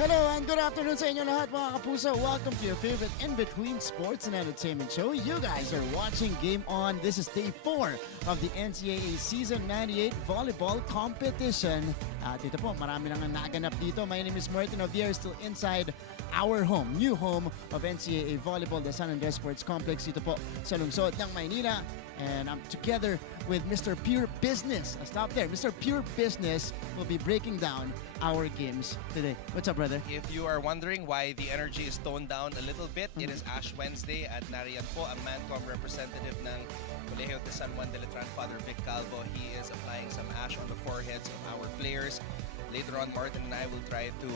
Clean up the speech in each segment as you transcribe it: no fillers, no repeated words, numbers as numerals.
Hello and good afternoon sa inyo lahat mga kapuso. Welcome to your favorite in-between sports and entertainment show. You guys are watching Game On. This is day 4 of the NCAA Season 98 Volleyball Competition. At ito po, marami lang ang naganap dito. My name is Martin Ovier, still inside our home, new home of NCAA Volleyball, the San Andres Sports Complex. Dito po sa lungsod ng Maynila. And I'm together with Mr. Pure Business. Stop there. Mr. Pure Business will be breaking down our games today. What's up, brother? If you are wondering why the energy is toned down a little bit, it is Ash Wednesday at nariyan po ang Mancom representative ng Colegio de San Juan de Letran, Father Vic Calvo. He is applying some ash on the foreheads of our players. Later on, Martin and I will try to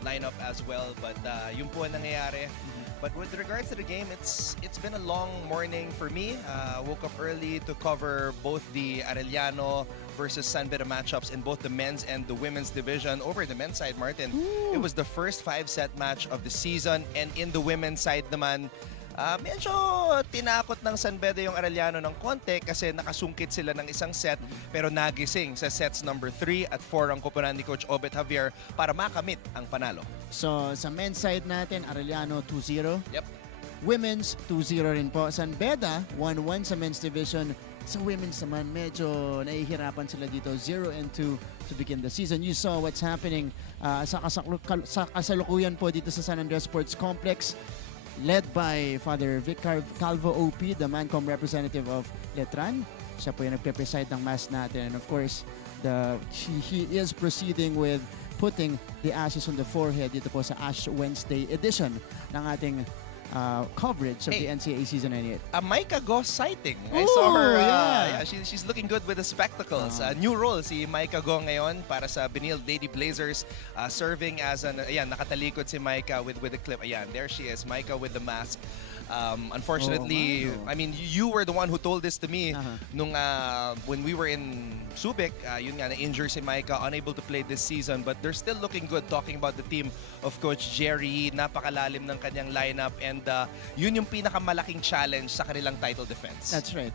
line up as well. But yun po ang nangyayari. But with regards to the game, it's been a long morning for me. Woke up early to cover both the Arellano versus San Beda matchups in both the men's and the women's division. Over the men's side, Martin, it was the first 5-set match of the season. And in the women's side naman, medyo tinakot ng San Beda yung Arellano ng konti kasi nakasungkit sila ng isang set pero nagising sa sets number 3 at 4 ang koponan ni Coach Obet Javier para makamit ang panalo. So sa men's side natin, Arellano 2-0. Yep. Women's 2-0 rin po. San Beda 1-1 sa men's division. Sa women's naman, medyo nahihirapan sila dito. 0-2 to begin the season. You saw what's happening sa kasalukuyan po dito sa San Andres Sports Complex. Led by Father Vic Calvo OP, the Mancom representative of Letran. Siya po yung nagpe-preside ng mass natin. And of course, he is proceeding with putting the ashes on the forehead dito po sa Ash Wednesday edition ng ating coverage of the NCAA Season 98. A Micah Go sighting. Ooh, I saw her. yeah. She's looking good with the spectacles. New role si Micah Go ngayon para sa Benilde Lady Blazers. Serving as an, ayan, nakatalikod si Micah with the clip. Ayan, there she is, Micah with the mask. Unfortunately, I mean, you were the one who told this to me nung when we were in Subic. Yun nga, na-injure si Micah, unable to play this season. But they're still looking good, talking about the team of Coach Jerry. Napakalalim ng kanyang lineup. And yun yung pinakamalaking challenge sa kanilang title defense. That's right.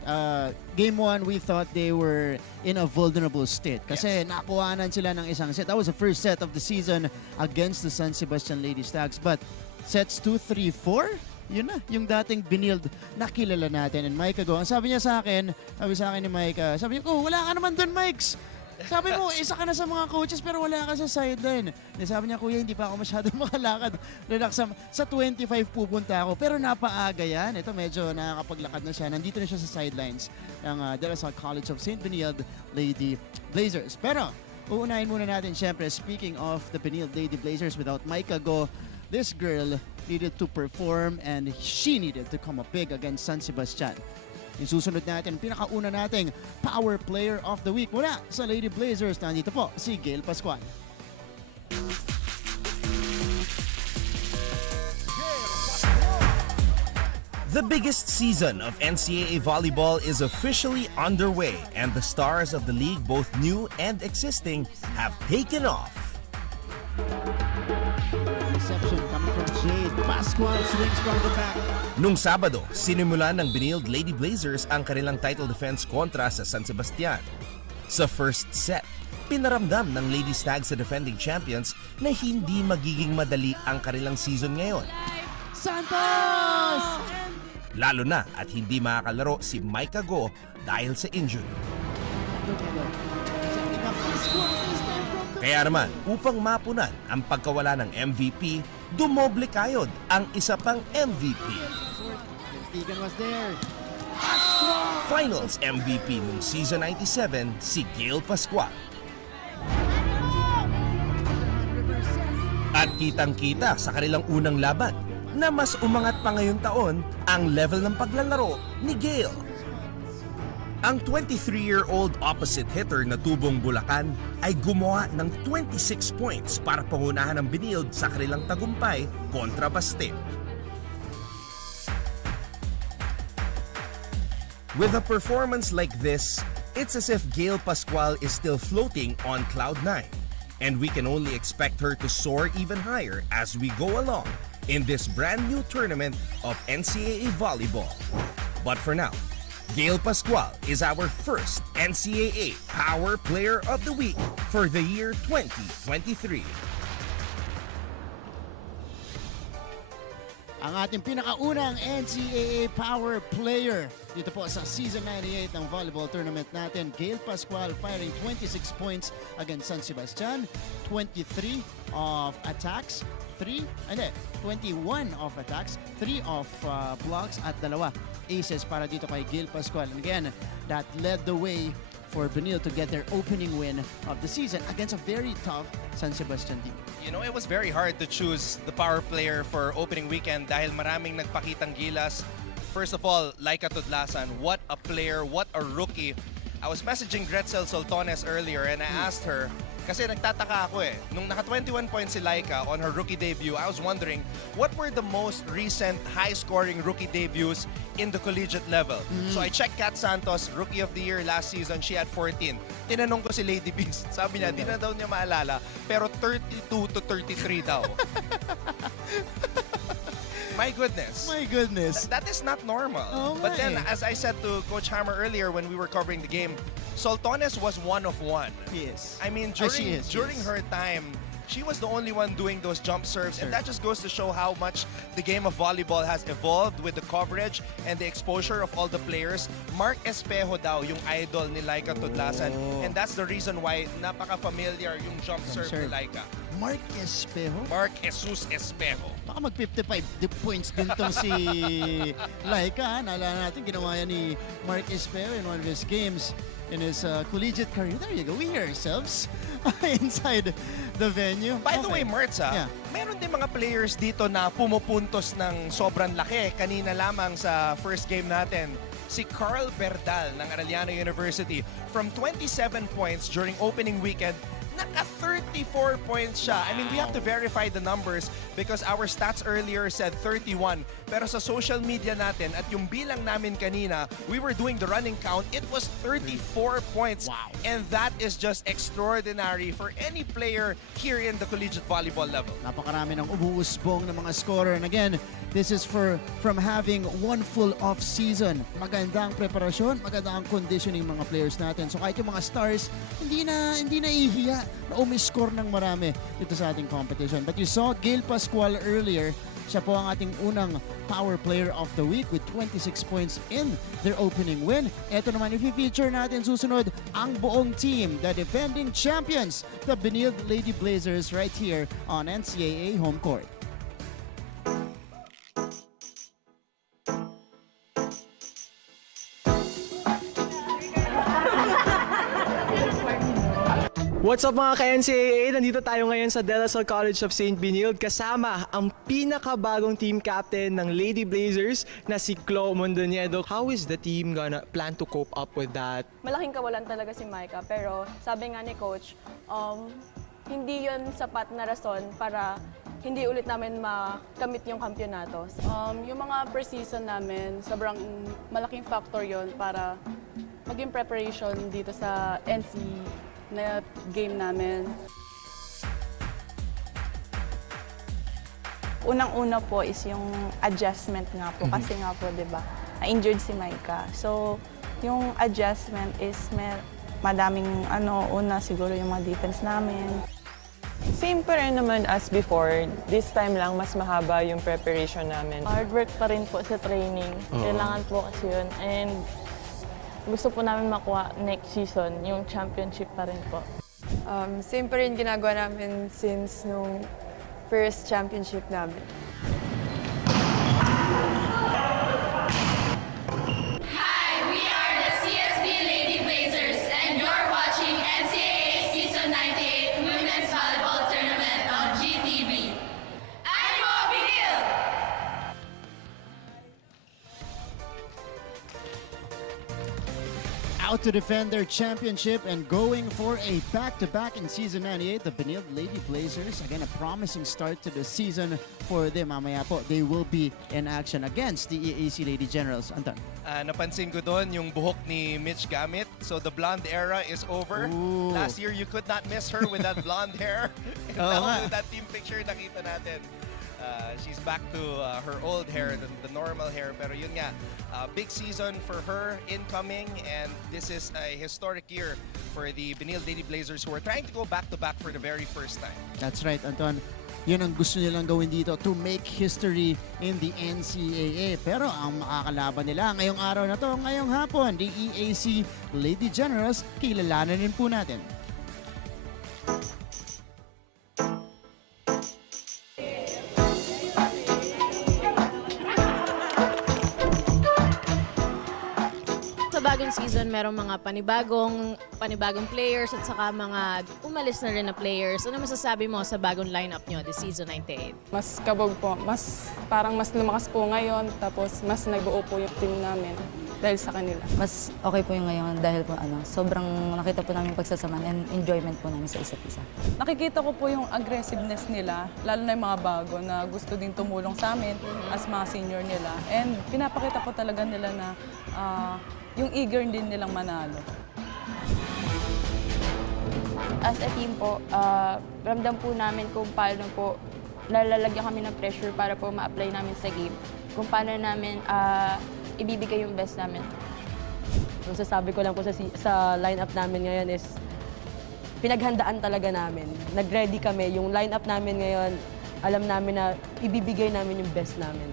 Game 1, we thought they were in a vulnerable state. Kasi nakuhanan sila ng isang set. That was the first set of the season against the San Sebastian Lady Stags. But sets 2, 3, 4... yun na, yung dating Benilde na kilala natin. And Micah Go, ang sabi niya sa akin ni Micah, sabi niya, wala ka naman dun, Mikes. Sabi mo, isa ka na sa mga coaches pero wala ka sa sideline. Sabi niya, kuya, hindi pa ako masyadong makalakad. Relax, sa 25 pupunta ako. Pero napaaga yan. Ito medyo nakakapaglakad na siya. Nandito na siya sa sidelines ng De La Salle College of St. Benilde Lady Blazers. Pero, uunahin muna natin, syempre, speaking of the Benilde Lady Blazers, without Micah Go, this girl needed to perform and she needed to come up big against San Sebastian. Yung susunod natin, pinakauna nating Power Player of the Week mula sa Lady Blazers. Nandito po si Gail Pascual. The biggest season of NCAA volleyball is officially underway and the stars of the league, both new and existing, have taken off. Reception coming from Gail Pascual, swings from the back. Nung Sabado, sinimulan ng Benilde Lady Blazers ang kanilang title defense kontra sa San Sebastian. Sa first set, pinaramdam ng Lady Stags sa defending champions na hindi magiging madali ang kanilang season ngayon. Santos! Lalo na at hindi makakalaro si Micah Go dahil sa injury. Kaya naman, upang mapunan ang pagkawala ng MVP, dumoble kayod ang isa pang MVP. was there. Finals MVP noong Season 97, si Gail Pascual. At kitang-kita sa kanilang unang laban na mas umangat pa ngayong taon ang level ng paglalaro ni Gail. Ang 23-year-old opposite hitter na Tubong Bulacan ay gumawa ng 26 points para pangunahan ng Benilde sa kanilang tagumpay kontra Baste. With a performance like this, it's as if Gail Pascual is still floating on cloud 9, and we can only expect her to soar even higher as we go along in this brand new tournament of NCAA volleyball. But for now, Gail Pascual is our first NCAA Power Player of the Week for the year 2023. ang ating pinakaunang NCAA power player dito po sa Season 98 ng volleyball tournament natin. Gail Pascual firing 26 points against San Sebastian, 23 of attacks, 21 of attacks, 3 of blocks at 2 aces para dito kay Gail Pascual. And again, that led the way for Benilde to get their opening win of the season against a very tough San Sebastian team. You know, it was very hard to choose the power player for opening weekend dahil maraming nagpakitang gilas. First of all, Laika Tudlasan, what a player, what a rookie. I was messaging Gretzel Soltones earlier and I asked her, kasi nagtataka ako nung naka 21 points si Laika on her rookie debut, I was wondering, what were the most recent high-scoring rookie debuts in the collegiate level? So I checked Kat Santos, Rookie of the Year last season, she had 14. Tinanong ko si Lady Beast, sabi niya, di na daw niya maalala, pero 32 to 33 daw. My goodness. My goodness. That is not normal. Oh but then, my. as I said to Coach Hammer earlier when we were covering the game, Soltones was one of one. Yes. I mean, She during is. her time, she was the only one doing those jump serves, and that just goes to show how much the game of volleyball has evolved with the coverage and the exposure of all the players. Mark Espejo daw yung idol ni Laika Tudlasan, and that's the reason why napaka-familiar yung jump serve ni Laika. Mark Espejo? Mark Jesus Espejo. Baka mag-55 points din tong si Laika. Naalala natin, ginawa yan ni Mark Espejo in one of his games in his collegiate career. There you go. We hear ourselves inside the venue. By the way, Mertz, meron din mga players dito na pumupuntos ng sobrang laki. Kanina lamang sa first game natin, si Carl Berdal ng Arellano University. From 27 points during opening weekend, naka-34 points siya. I mean, we have to verify the numbers because our stats earlier said 31. Pero sa social media natin at yung bilang namin kanina, we were doing the running count, it was 34 points. Wow. And that is just extraordinary for any player here in the collegiate volleyball level. Napakarami ng umuusbong ng mga scorer. And again, this is from having one full off-season. Magandang preparasyon, magandang conditioning mga players natin. So kahit yung mga stars, hindi na ihiya na umiscore ng marami dito sa ating competition. But you saw Gail Pascual earlier. Siya po ang ating unang power player of the week with 26 points in their opening win. Ito naman, i-feature natin susunod ang buong team, the defending champions, the Benilde Lady Blazers right here on NCAA Home Court. What's up mga ka-NCAA? Nandito tayo ngayon sa De La Salle College of St. Benilde kasama ang pinakabagong team captain ng Lady Blazers na si Chloe Mondoñedo. How is the team gonna plan to cope up with that? Malaking kawalan talaga si Micah, pero sabi nga ni Coach, hindi yon sapat na rason para hindi ulit namin makamit yung kampyonato. Yung mga pre-season namin, sobrang malaking factor yon para maging preparation dito sa NC na game namin. Unang-una po is yung adjustment nga po kasi nga po 'di ba? Na-injured si Micah. So, yung adjustment is madaming una siguro yung mga defense namin. Same pa rin naman as before. This time lang mas mahaba yung preparation namin. Hard work pa rin po sa training. Kailangan po kasi yun. And gusto po namin makuha next season, yung championship pa rin po. Same pa rin ginagawa namin since nung first championship namin. Hi, we are the CSB Lady Blazers and you're watching NCAA Season 98 Women's Volleyball Tournament on GTV. I'm Benilde! Out to defend their championship and going for a back-to-back in Season 98, the Benilde Lady Blazers. Again, a promising start to the season for them. Mamaya po, they will be in action against the EAC Lady Generals. Anton. Napansin ko doon yung buhok ni Mitch Gamit. So the blonde era is over. Ooh. Last year, you could not miss her with that blonde hair. And now with that team picture, nakita natin. She's back to her old hair, the normal hair. Pero yun nga, big season for her incoming, and this is a historic year for the Benilde Lady Blazers who are trying to go back-to-back for the very first time. That's right, Anton. Yun ang gusto nilang gawin dito to make history in the NCAA. Pero ang makakalaban nila ngayong araw na to, ngayong hapon, the EAC Lady Generals, kilalanin po natin. Bagong season, merong mga panibagong players at saka mga umalis na rin na players. Ano masasabi mo sa bagong lineup nyo this season 98? Mas kabog po, parang mas lumakas po ngayon, tapos mas nagbuo po yung team namin dahil sa kanila. Mas okay po yung ngayon dahil po sobrang nakita po namin pagsasamaan and enjoyment po namin sa isa't isa. Nakikita ko po yung aggressiveness nila, lalo na yung mga bago na gusto din tumulong sa amin as mga senior nila. And pinapakita po talaga nila na yung eager din nilang manalo. As a team po, ramdam po namin kung paano po nalalagyan kami ng pressure para po ma-apply namin sa game. Kung paano namin ibibigay yung best namin. Ang sasabi ko lang po sa lineup namin ngayon is pinaghandaan talaga namin. Nag-ready kami. Yung lineup namin ngayon, alam namin na ibibigay namin yung best namin.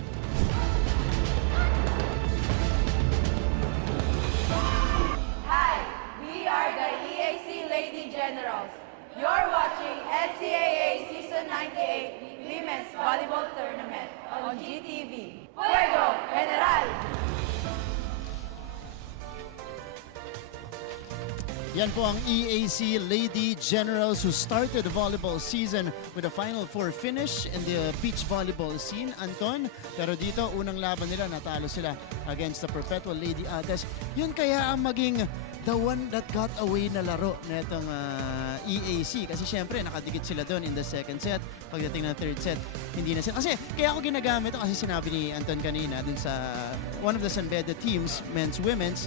Generals. You're watching NCAA Season 98 Women's Volleyball Tournament on GTV. Fuego General! Yan po ang EAC Lady Generals who started the volleyball season with a Final Four finish in the beach volleyball scene, Anton. Pero dito, unang laban nila, natalo sila against the Perpetual Lady Agas. Yun kaya ang maging the one that got away na laro netong EAC. Kasi syempre, nakadikit sila doon in the second set. Pagdating ng third set, hindi na sila. Kasi kaya ako ginagamit ito kasi sinabi ni Anton kanina dun sa one of the Sanbeda teams, men's, women's,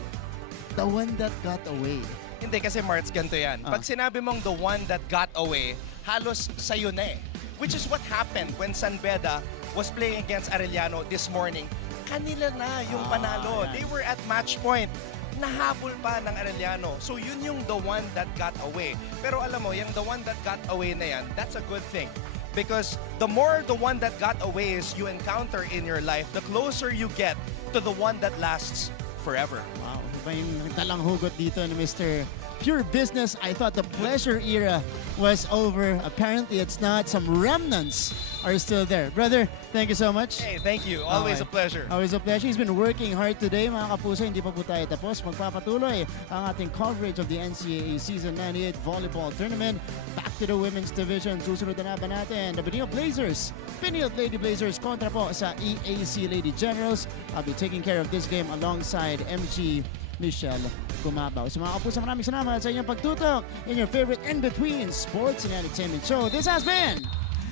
the one that got away. Hindi kasi Marts, ganito yan. Pag sinabi mong the one that got away, halos sa'yo na eh. Which is what happened when Sanbeda was playing against Arellano this morning. Kanila na yung panalo. They were at match point. Nahabol pa ng Arellano. So yun yung the one that got away. Pero alam mo, yung the one that got away na yan, that's a good thing. Because the more the one that got away is you encounter in your life, the closer you get to the one that lasts forever. Wow, iba yung talang hugot dito ni Mr. Pure Business. I thought the pleasure era was over. Apparently, it's not. Some remnants are still there. Brother, thank you so much. Hey, thank you. Always a pleasure. Always a pleasure. He's been working hard today, mga kapuso. Hindi pa po tayo tapos. Magpapatuloy ang ating coverage of the NCAA Season 98 Volleyball Tournament. Back to the women's division. Susunod na naban natin. The Benilde Lady Blazers kontra po sa EAC Lady Generals. I'll be taking care of this game alongside MG Michelle Gumabaw. So mga kapuso, maraming salamat sa inyong pagtutok in your favorite in-between sports and entertainment show. This has been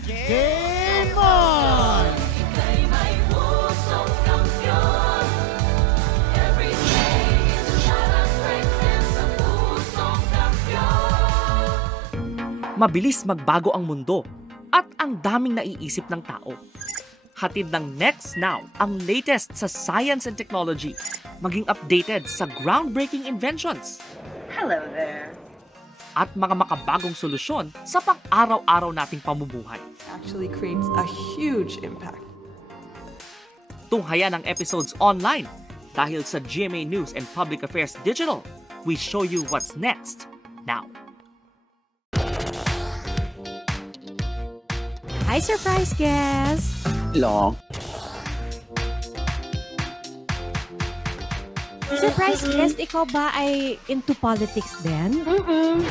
Game On! Ika'y may pusong kampiyon. Every day is a shot of greatness sa pusong kampiyon. Mabilis magbago ang mundo at ang daming naiisip ng tao. Hatid ng Next Now ang latest sa science and technology, maging updated sa groundbreaking inventions. Hello there. At mga makabagong solusyon sa pang-araw-araw nating pamumuhay. Actually creates a huge impact. Tunghayan ang episodes online dahil sa GMA News and Public Affairs Digital. We show you what's next now. Hi, surprise guest! Long. Surprise guest, ikaw ba ay into politics din?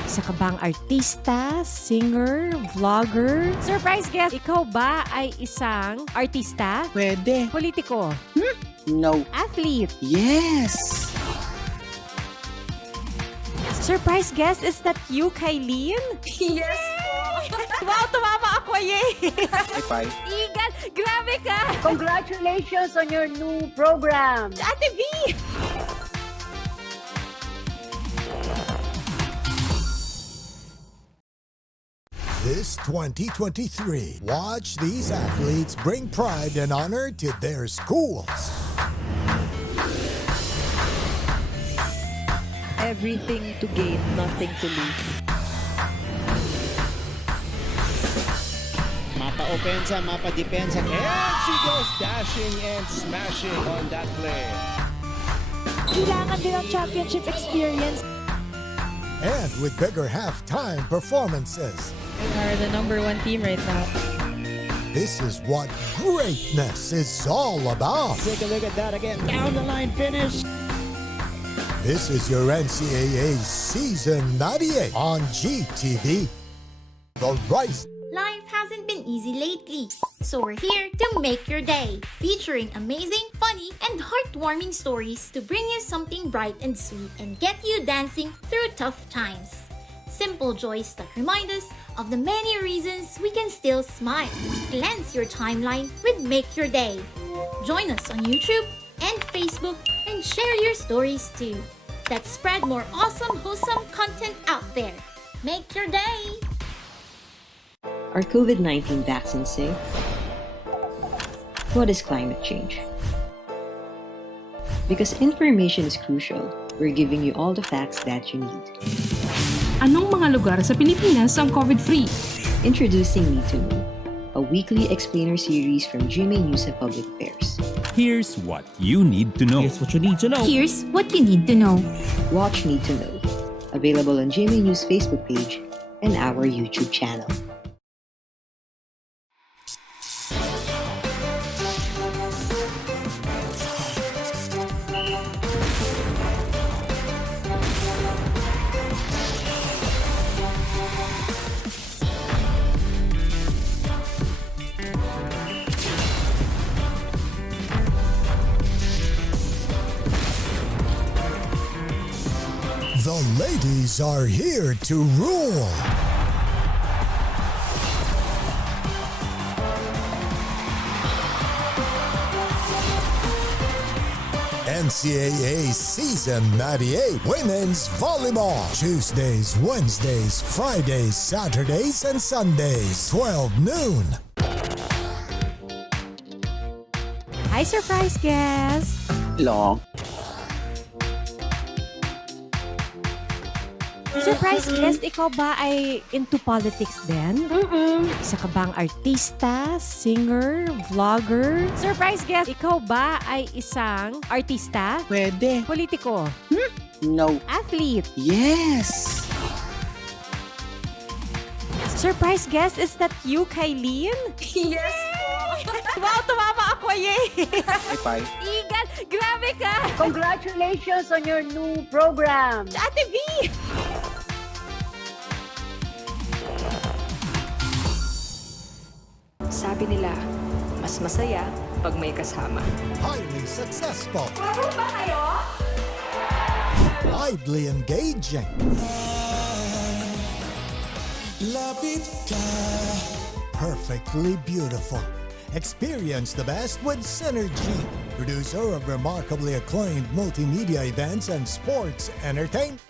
Isa ka bang artista, singer, vlogger? Surprise guest, ikaw ba ay isang artista? Pwede. Politiko? No. Athlete? Yes! Surprise guest, is that you, Kylene? Yes! Wow, tumama ako, yay! Bye-bye. Igan, grabe ka! Congratulations on your new program! Ate V! This 2023, watch these athletes bring pride and honor to their schools. Everything to gain, nothing to lose. Mapa-opensa, mapa-depensa. And she goes dashing and smashing on that play. Kailangan din ang championship experience. And with bigger halftime performances. We are the #1 team right now. This is what greatness is all about. Take a look at that again. Down the line finish. This is your NCAA Season 98 on GTV. The Rice. Life hasn't been easy lately, so we're here to make your day, featuring amazing, funny, and heartwarming stories to bring you something bright and sweet and get you dancing through tough times. Simple joys that remind us of the many reasons we can still smile. Cleanse your timeline with Make Your Day. Join us on YouTube and Facebook and share your stories too. Let's spread more awesome, wholesome content out there. Make your day! Are COVID-19 vaccines safe? What is climate change? Because information is crucial, we're giving you all the facts that you need. Anong mga lugar sa Pilipinas ang COVID-free? Introducing Need to Know, a weekly explainer series from GMA News and Public Affairs. Here's what you need to know. Here's what you need to know. Here's what you need to know. Watch Need to Know, available on GMA News Facebook page and our YouTube channel. The ladies are here to rule. NCAA Season 98 Women's Volleyball. Tuesdays, Wednesdays, Fridays, Saturdays, and Sundays, 12 noon. Hi, surprise guest! Long. Surprise guest, ikaw ba ay into politics din? Isa ka bang artista, singer, vlogger? Surprise guest, ikaw ba ay isang artista? Pwede. Politiko? No. Athlete? Yes. Surprise guest, is that you, Kylene? Yes po! Wow, tumama ako, yay! High five. Igan, grabe ka! Congratulations on your new program. Ate V! Sabi nila, mas masaya pag may kasama. Highly successful. Paro ba kayo? Widely engaging. Perfectly beautiful. Experience the best with Synergy, producer of remarkably acclaimed multimedia events and sports entertainment.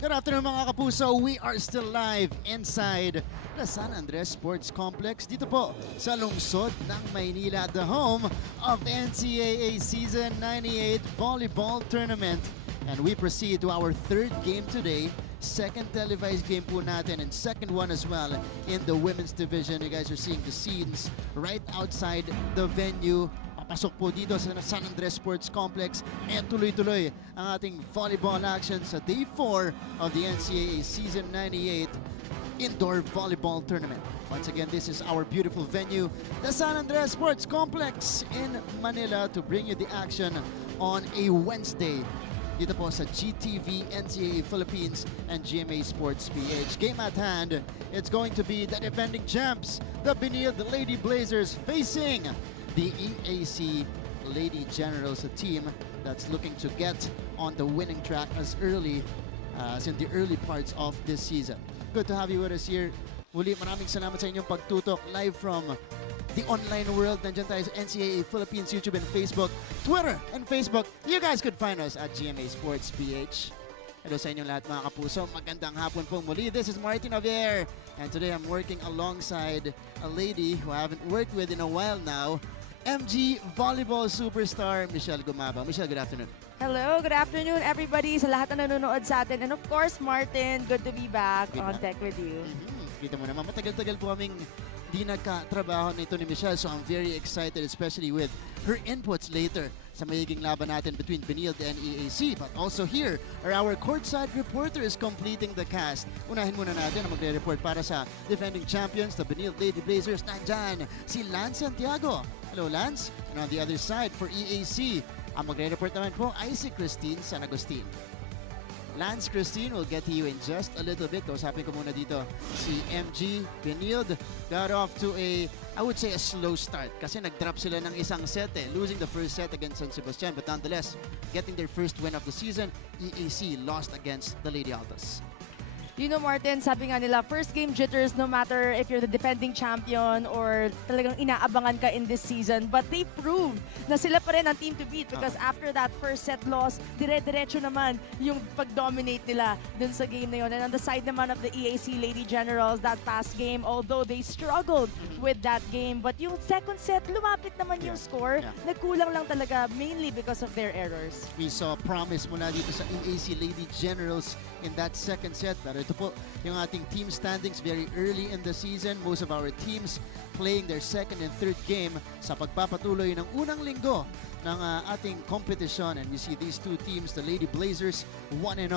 Good afternoon mga kapuso. We are still live inside the San Andres Sports Complex dito po sa lungsod ng Maynila, the home of NCAA Season 98 Volleyball Tournament. And we proceed to our third game today. Second televised game po natin and second one as well in the women's division. You guys are seeing the scenes right outside the venue. Pasok po dito sa San Andres Sports Complex. Kaya tuloy-tuloy ang ating volleyball action sa Day 4 of the NCAA Season 98 Indoor Volleyball Tournament. Once again, this is our beautiful venue, the San Andres Sports Complex in Manila, to bring you the action on a Wednesday. dito po sa GTV, NCAA Philippines, and GMA Sports PH. Game at hand, it's going to be the defending champs, the Benilde Lady Blazers, facing the EAC Lady Generals, a team that's looking to get on the winning track as early as in the early parts of this season. Good to have you with us here. Muli, maraming salamat sa inyong pagtutok live from the online world. Nandiyan tayo sa NCAA Philippines, YouTube and Facebook, Twitter and Facebook. You guys could find us at GMA Sports PH. Hello sa inyong lahat mga kapuso. Magandang hapon po muli. This is Martin Javier. And today I'm working alongside a lady who I haven't worked with in a while now, MG Volleyball superstar Michelle Gumaba. Michelle, good afternoon. Hello, good afternoon everybody sa lahat na nanonood sa atin. And of course, Martin, good to be back on Tech with you. Kita mo naman, matagal-tagal po kaming di nagkatrabaho na ito ni Michelle, so I'm very excited, especially with her inputs later sa magiging laban natin between Benilde and EAC. But also here are our courtside reporters completing the cast. Unahin muna natin ang magre-report para sa defending champions, the Benilde Lady Blazers. Nandyan si Lance Santiago. Hello, Lance. And on the other side for EAC, ang magre-report naman po ay si Christine San Agustin. Lance, Christine, will get to you in just a little bit. Kausapin ko muna dito si MG Benilde. Got off to a, I would say, a slow start kasi nag-drop sila ng isang set losing the first set against San Sebastian, but nonetheless, getting their first win of the season. EAC lost against the Lady Altas. You know, Martin, sabi nga nila, first game jitters no matter if you're the defending champion or talagang inaabangan ka in this season. But they proved na sila pa rin ang team to beat because after that first set loss, dire-diretso naman yung pag-dominate nila dun sa game na yun. And on the side naman of the EAC Lady Generals, that past game, although they struggled with that game, but yung second set, lumapit naman yung score. Nagkulang lang talaga mainly because of their errors. We saw promise mula dito sa EAC Lady Generals in that second set. Pero ito po yung ating team standings very early in the season. Most of our teams playing their second and third game sa pagpapatuloy ng unang linggo ng ating competition. And we see these two teams, the Lady Blazers 1-0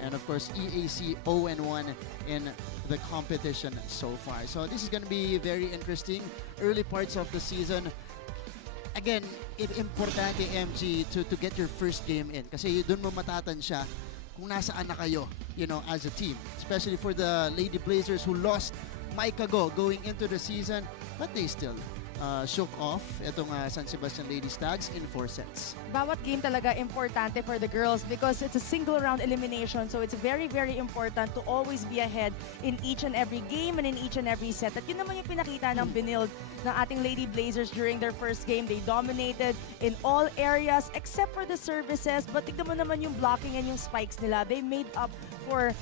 and of course EAC 0-1 in the competition so far. So this is going to be very interesting. Early parts of the season. Again, importante MG to get your first game in kasi doon mo matatansya kung nasaan na kayo, you know, as a team. Especially for the Lady Blazers who lost Micah Go going into the season, but they still shook off itong San Sebastian Lady Stags in 4 sets. Bawat game talaga importante for the girls because it's a single round elimination, so it's very, very important to always be ahead in each and every game and in each and every set. At yun naman yung pinakita ng Benilde ng ating Lady Blazers during their first game. They dominated in all areas except for the services, but tignan mo naman yung blocking and yung spikes nila. They made up for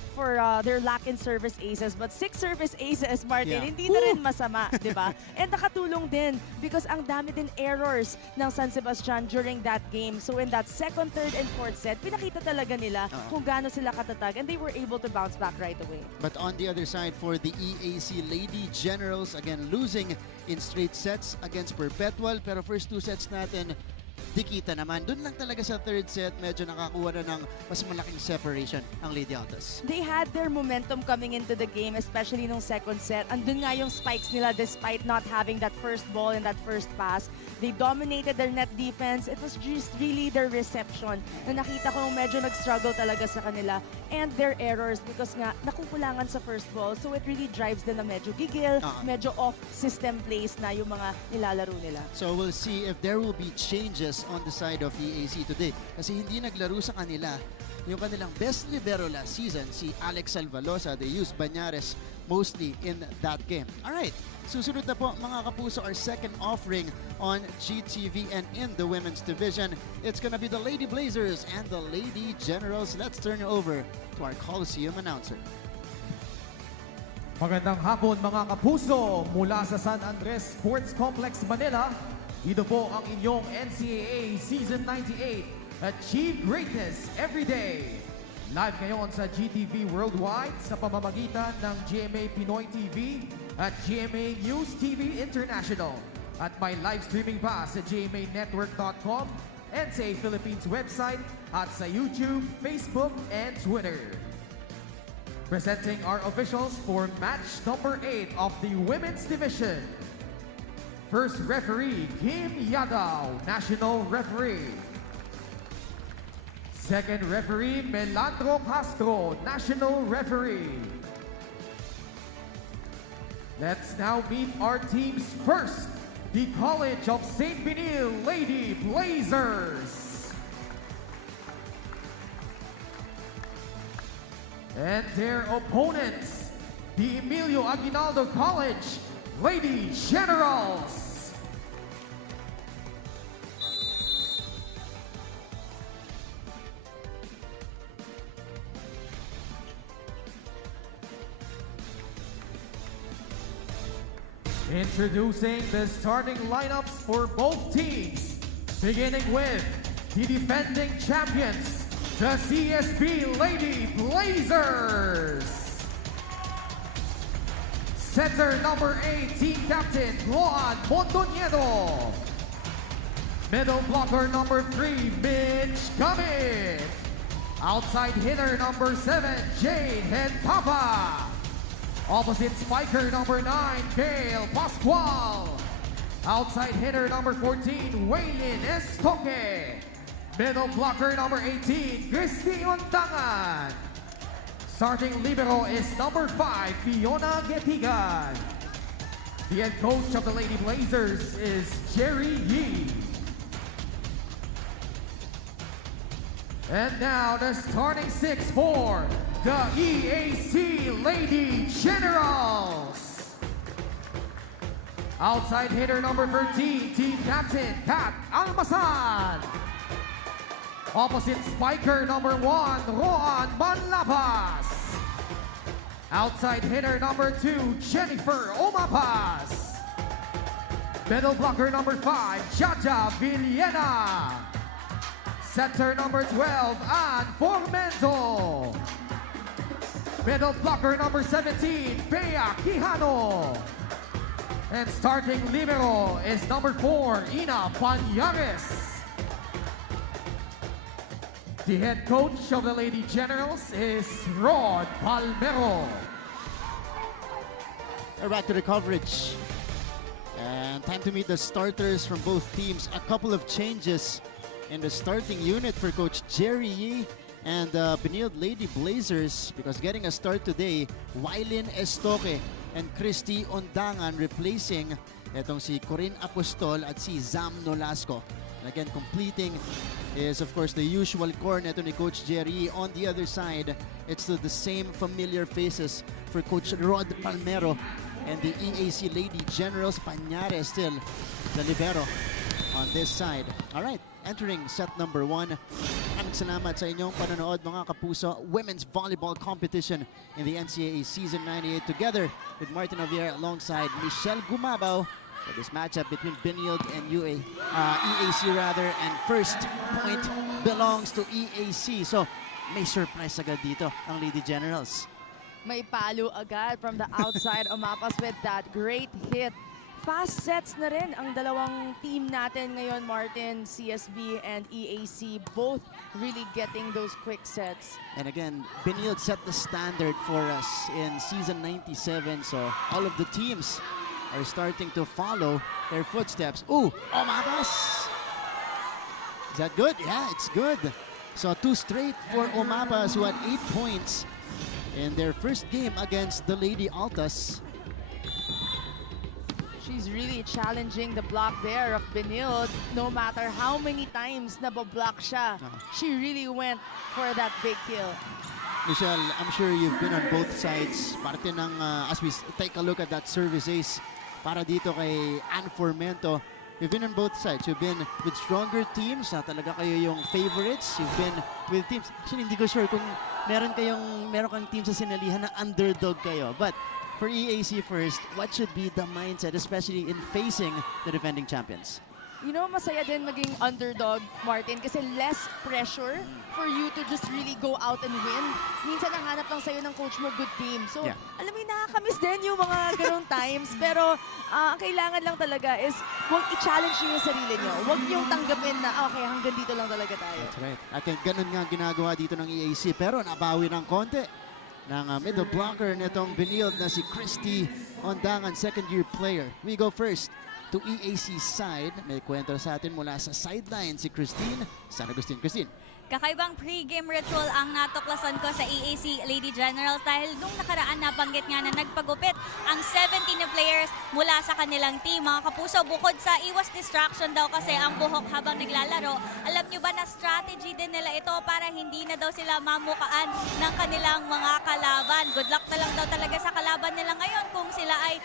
their lack in service aces, but 6 service aces, Martin, hindi na rin masama, di ba? And nakatulong din because ang dami din errors ng San Sebastian during that game. So in that second, third, and fourth set, pinakita talaga nila kung gaano sila katatag and they were able to bounce back right away. But on the other side, for the EAC Lady Generals, again, losing in straight sets against Perpetual, pero first 2 sets natin, dikita naman. Doon lang talaga sa third set, medyo nakakuha na ng mas malaking separation ang Lady Altas. They had their momentum coming into the game, especially nung second set. Andun nga yung spikes nila despite not having that first ball and that first pass. They dominated their net defense. It was just really their reception na nakita ko medyo nag-struggle talaga sa kanila and their errors because nga nakukulangan sa first ball. So it really drives them na medyo gigil, medyo off-system plays na yung mga nilalaro nila. So we'll see if there will be changes on the side of EAC today. Kasi hindi naglaro sa kanila yung kanilang best libero last season, si Alex Salvalosa. They used Banyares mostly in that game. Alright, susunod na po mga kapuso, our second offering on GTV and in the women's division. It's gonna be the Lady Blazers and the Lady Generals. Let's turn it over to our Coliseum announcer. Magandang hapon mga kapuso mula sa San Andres Sports Complex, Manila. Ito po ang inyong NCAA Season 98, Achieve Greatness Every Day. Live ngayon sa GTV Worldwide sa pamamagitan ng GMA Pinoy TV at GMA News TV International. At may live streaming pa sa gmanetwork.com, NCAA Philippines website at sa YouTube, Facebook, and Twitter. Presenting our officials for match number 8 of the women's division. First referee, Kim Yadaw, National Referee. Second referee, Melandro Castro, national referee. Let's now meet our teams first. The College of St. Benilde Lady Blazers. And their opponents, the Emilio Aguinaldo College Lady Generals. Introducing the starting lineups for both teams, beginning with the defending champions, the CSB Lady Blazers. Center number 8, team captain Juan Montoñedo. Middle blocker number 3, Mitch Gumit. Outside hitter number 7, Jade Henpapa. Opposite spiker number 9, Gail Pascual. Outside hitter number 14, Waylin Estoque. Middle blocker number 18, Christy Ontangan. Starting libero is number 5, Fiona Getigan. The head coach of the Lady Blazers is Jerry Yee. And now the starting 6 for the EAC Lady Generals. Outside hitter number 13, team captain Kat Almasan. Opposite spiker number 1, Roan Manlapas. Outside hitter number 2, Jennifer Omapas. Middle blocker number 5, Jaja Villena. Center number 12, Ann Formento. Middle blocker number 17, Bea Quijano. And starting libero is number 4, Ina Panyares. The head coach of the Lady Generals is Rod Palmero. We're back to the coverage. And time to meet the starters from both teams. A couple of changes in the starting unit for Coach Jerry Yee and the Benilde Lady Blazers, because getting a start today, Waylin Estoque and Christy Ondangan replacing itong si Corinne Apostol at si Zam Nolasco. And again, completing is of course the usual core neto ni Coach Jerry. On the other side, it's the same familiar faces for Coach Rod Palmero and the EAC Lady Generals. Pañare still the libero on this side. All right, entering set number 1. Maraming salamat sa inyong panonood mga kapuso. Women's volleyball competition in the NCAA Season 98 together with Martin Javier alongside Michelle Gumabaw for this matchup between Benilde and EAC rather, and first point belongs to EAC. So may surprise agad dito ang Lady Generals. May palo agad from the outside. Umapas with that great hit. Fast sets na rin ang dalawang team natin ngayon, Martin, CSB and EAC, both really getting those quick sets. And again, Benilde set the standard for us in season 97, so all of the teams are starting to follow their footsteps. Ooh, Omapas! Is that good? Yeah, it's good. So 2 straight for Omapas, who had 8 points in their first game against the Lady Altas. She's really challenging the block there of Benilde. No matter how many times nabablock siya, she really went for that big kill. Michelle, I'm sure you've been on both sides. Parte ng, as we take a look at that service ace, para dito kay Ann Formento, you've been on both sides. You've been with stronger teams, na talaga kayo yung favorites. You've been with teams, actually hindi ko sure kung meron kang team sa sinalihan na underdog kayo. But for EAC first, what should be the mindset, especially in facing the defending champions? You know, masaya din maging underdog, Martin, kasi less pressure for you to just really go out and win. Minsan nahanap lang sa'yo ng coach mo good team. So, alam mo, nakakamiss din yung mga ganong times. Pero, ang kailangan lang talaga is huwag i-challenge nyo yung sarili nyo. Huwag nyo tanggapin na, okay, hanggang dito lang talaga tayo. That's right. At ganun nga ginagawa dito ng EAC. Pero nabawi ng konti ng middle blocker nitong Benilde na si Christy Ondangan, second-year player. We go first to EAC side. May kwento sa atin mula sa sideline si Christine San Agustin. Christine. Kakaibang pre-game ritual ang natuklasan ko sa EAC Lady Generals dahil nung nakaraan nabanggit nga na nagpagupit ang 17 na players mula sa kanilang team. Mga kapuso, bukod sa iwas distraction daw kasi ang buhok habang naglalaro, alam nyo ba na strategy din nila ito para hindi na daw sila mamukaan ng kanilang mga kalaban. Good luck na lang daw talaga sa kalaban nila ngayon kung sila ay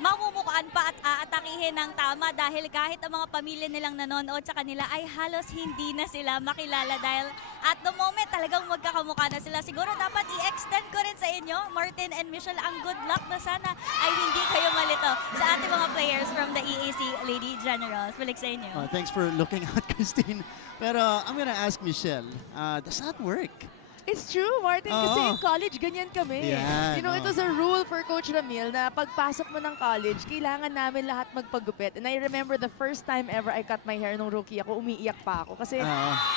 mamumukaan pa at aatakihin ng tama dahil kahit ang mga pamilya nilang nanonood sa kanila ay halos hindi na sila makilala dahil at the moment talagang magkakamukha na sila. Siguro dapat i-extend ko rin sa inyo, Martin and Michelle, ang good luck na sana ay hindi kayo malito sa ating mga players from the EAC Lady Generals. Balik sa inyo. Thanks for looking out, Christine. Pero I'm gonna ask Michelle, does that work? It's true, Martin, kasi in college, ganyan kami. Yan, You know, it was a rule for Coach Ramil na pagpasok mo ng college, kailangan namin lahat magpagupit. And I remember the first time ever I cut my hair nung rookie ako, umiiyak pa ako. Kasi,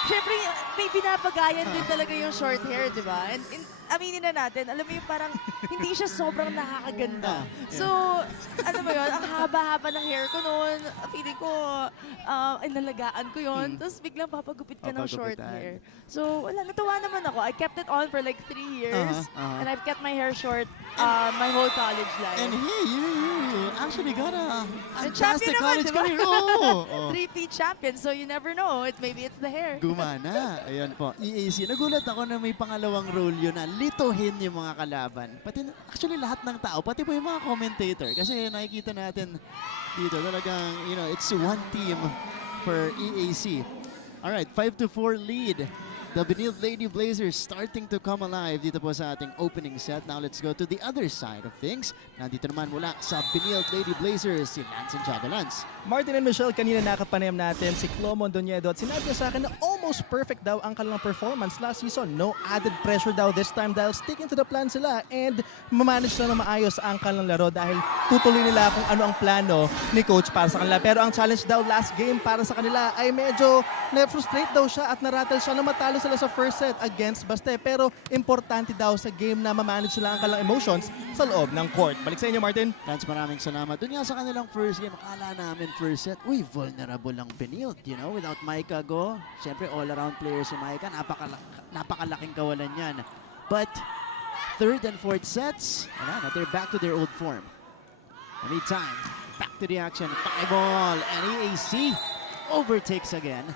syempre, may pinapagayan din talaga yung short hair, di ba? And aminin na natin, alam mo yung parang hindi siya sobrang nakakaganda. So, ano ba yun, ang haba-haba ng hair ko noon, feeling ko, nalagaan ko yun. Tapos biglang papagupit ka ng short hair. So, wala, natuwa naman ako. I kept it on for like 3 years. And I've kept my hair short my whole college life. And hey, you actually got a fantastic champion college naman, career. 3-peat champion, so you never know. Maybe it's the hair. Gumana. Ayan po. EAC. Nagulat ako na may pangalawang role yun na lituhin yung mga kalaban. Pati, actually, lahat ng tao, pati po yung mga commentator. Kasi nakikita natin dito, talagang, you know, it's one team for EAC. Alright, 5-4 lead. The Benilde Lady Blazers starting to come alive dito po sa ating opening set. Now let's go to the other side of things. Nandito naman mula sa Benilde Lady Blazers, si Lance Santiago. Lance. Martin and Michelle, kanina nakapanayam natin si Clomo Doñedo at sinabi niya sa akin na almost perfect daw ang kanilang performance last season. No added pressure daw this time dahil sticking to the plan sila and mamanage na maayos ang kanilang laro dahil tutuloy nila kung ano ang plano ni coach para sa kanila. Pero ang challenge daw last game para sa kanila ay medyo na-frustrate daw siya at narattle siya na matalo sila sa first set against Baste. Pero importante daw sa game na mamanage sila ang kanilang emotions sa loob ng court. Balik sa inyo, Martin. Lance, maraming salamat. Doon nga sa kanilang first game, akala namin first set, uy, vulnerable ang Benilde, you know, without Micah Go. Siyempre, all-around player si Micah. Napakalaking kawalan yan. But, third and fourth sets, they're back to their old form. Anytime, back to the action. 5-all, and EAC overtakes again.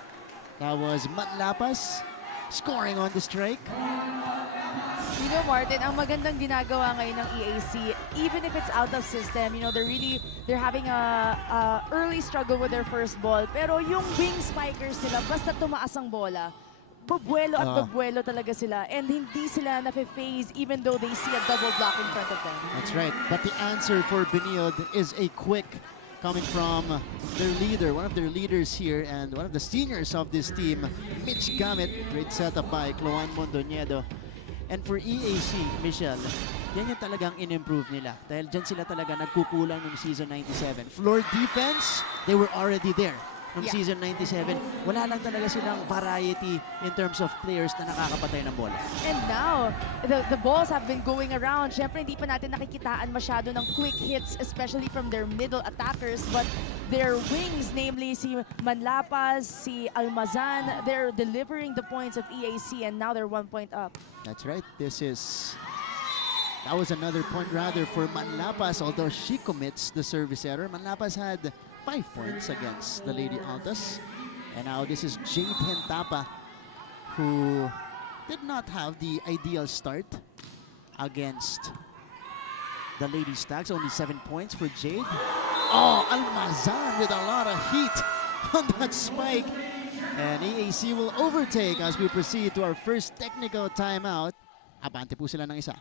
That was Matlapas scoring on the strike. You know, Martin, ang magandang ginagawa ngayon ng EAC, even if it's out of system, you know, they're having a early struggle with their first ball. Pero yung wing spikers nila, basta tumaas ang bola, babuelo at babuelo talaga sila. And hindi sila nafe-phase even though they see a double block in front of them. That's right. But the answer for Benilde is a quick coming from their leader, one of their leaders here, and one of the seniors of this team, Mitch Gamit. Great setup by Cloan Mondoñedo. And for EAC, Michelle, yan yung talagang in-improve nila. Dahil dyan sila talaga nagkukulang ng season 97. Floor defense, they were already there. Nung season 97, wala lang talaga silang variety in terms of players na nakakapatay ng bola. And now, the balls have been going around. Siyempre, hindi pa natin nakikitaan masyado ng quick hits, especially from their middle attackers. But their wings, namely si Manlapas, si Almazan, they're delivering the points of EAC, and now they're 1 point up. That's right. That was another point rather for Manlapas, although she commits the service error. Manlapas had 5 points against the Lady Altas. And now this is Jade Hentapa, who did not have the ideal start against the Lady Stags. Only 7 points for Jade. Oh, Almazan with a lot of heat on that spike. And EAC will overtake as we proceed to our first technical timeout. Abante po sila ng isa.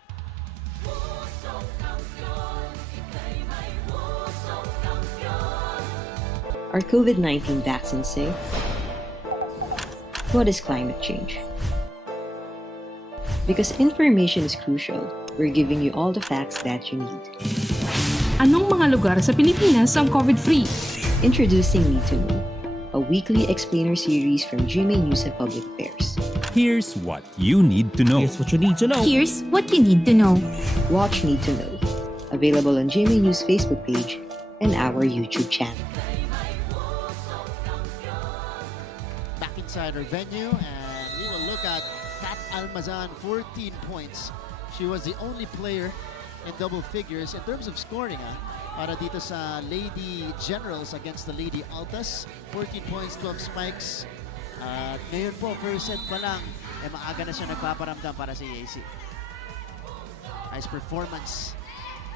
Are COVID-19 vaccines safe? What is climate change? Because information is crucial, we're giving you all the facts that you need. Anong mga lugar sa Pilipinas ang COVID-free? Introducing Need to Know, a weekly explainer series from GMA News and Public Affairs. Here's what you need to know. Here's what you need to know. Here's what you need to know. Watch Need to Know, available on GMA News Facebook page and our YouTube channel. Back inside our venue, and we will look look at Kat Almazan, 14 points. She was the only player in double figures in terms of scoring para dito sa Lady Generals against the Lady Altas. 14 points, 12 spikes. At ngayon po, first set pa lang, maaga na siya nagpaparamdam para sa EAC. Nice performance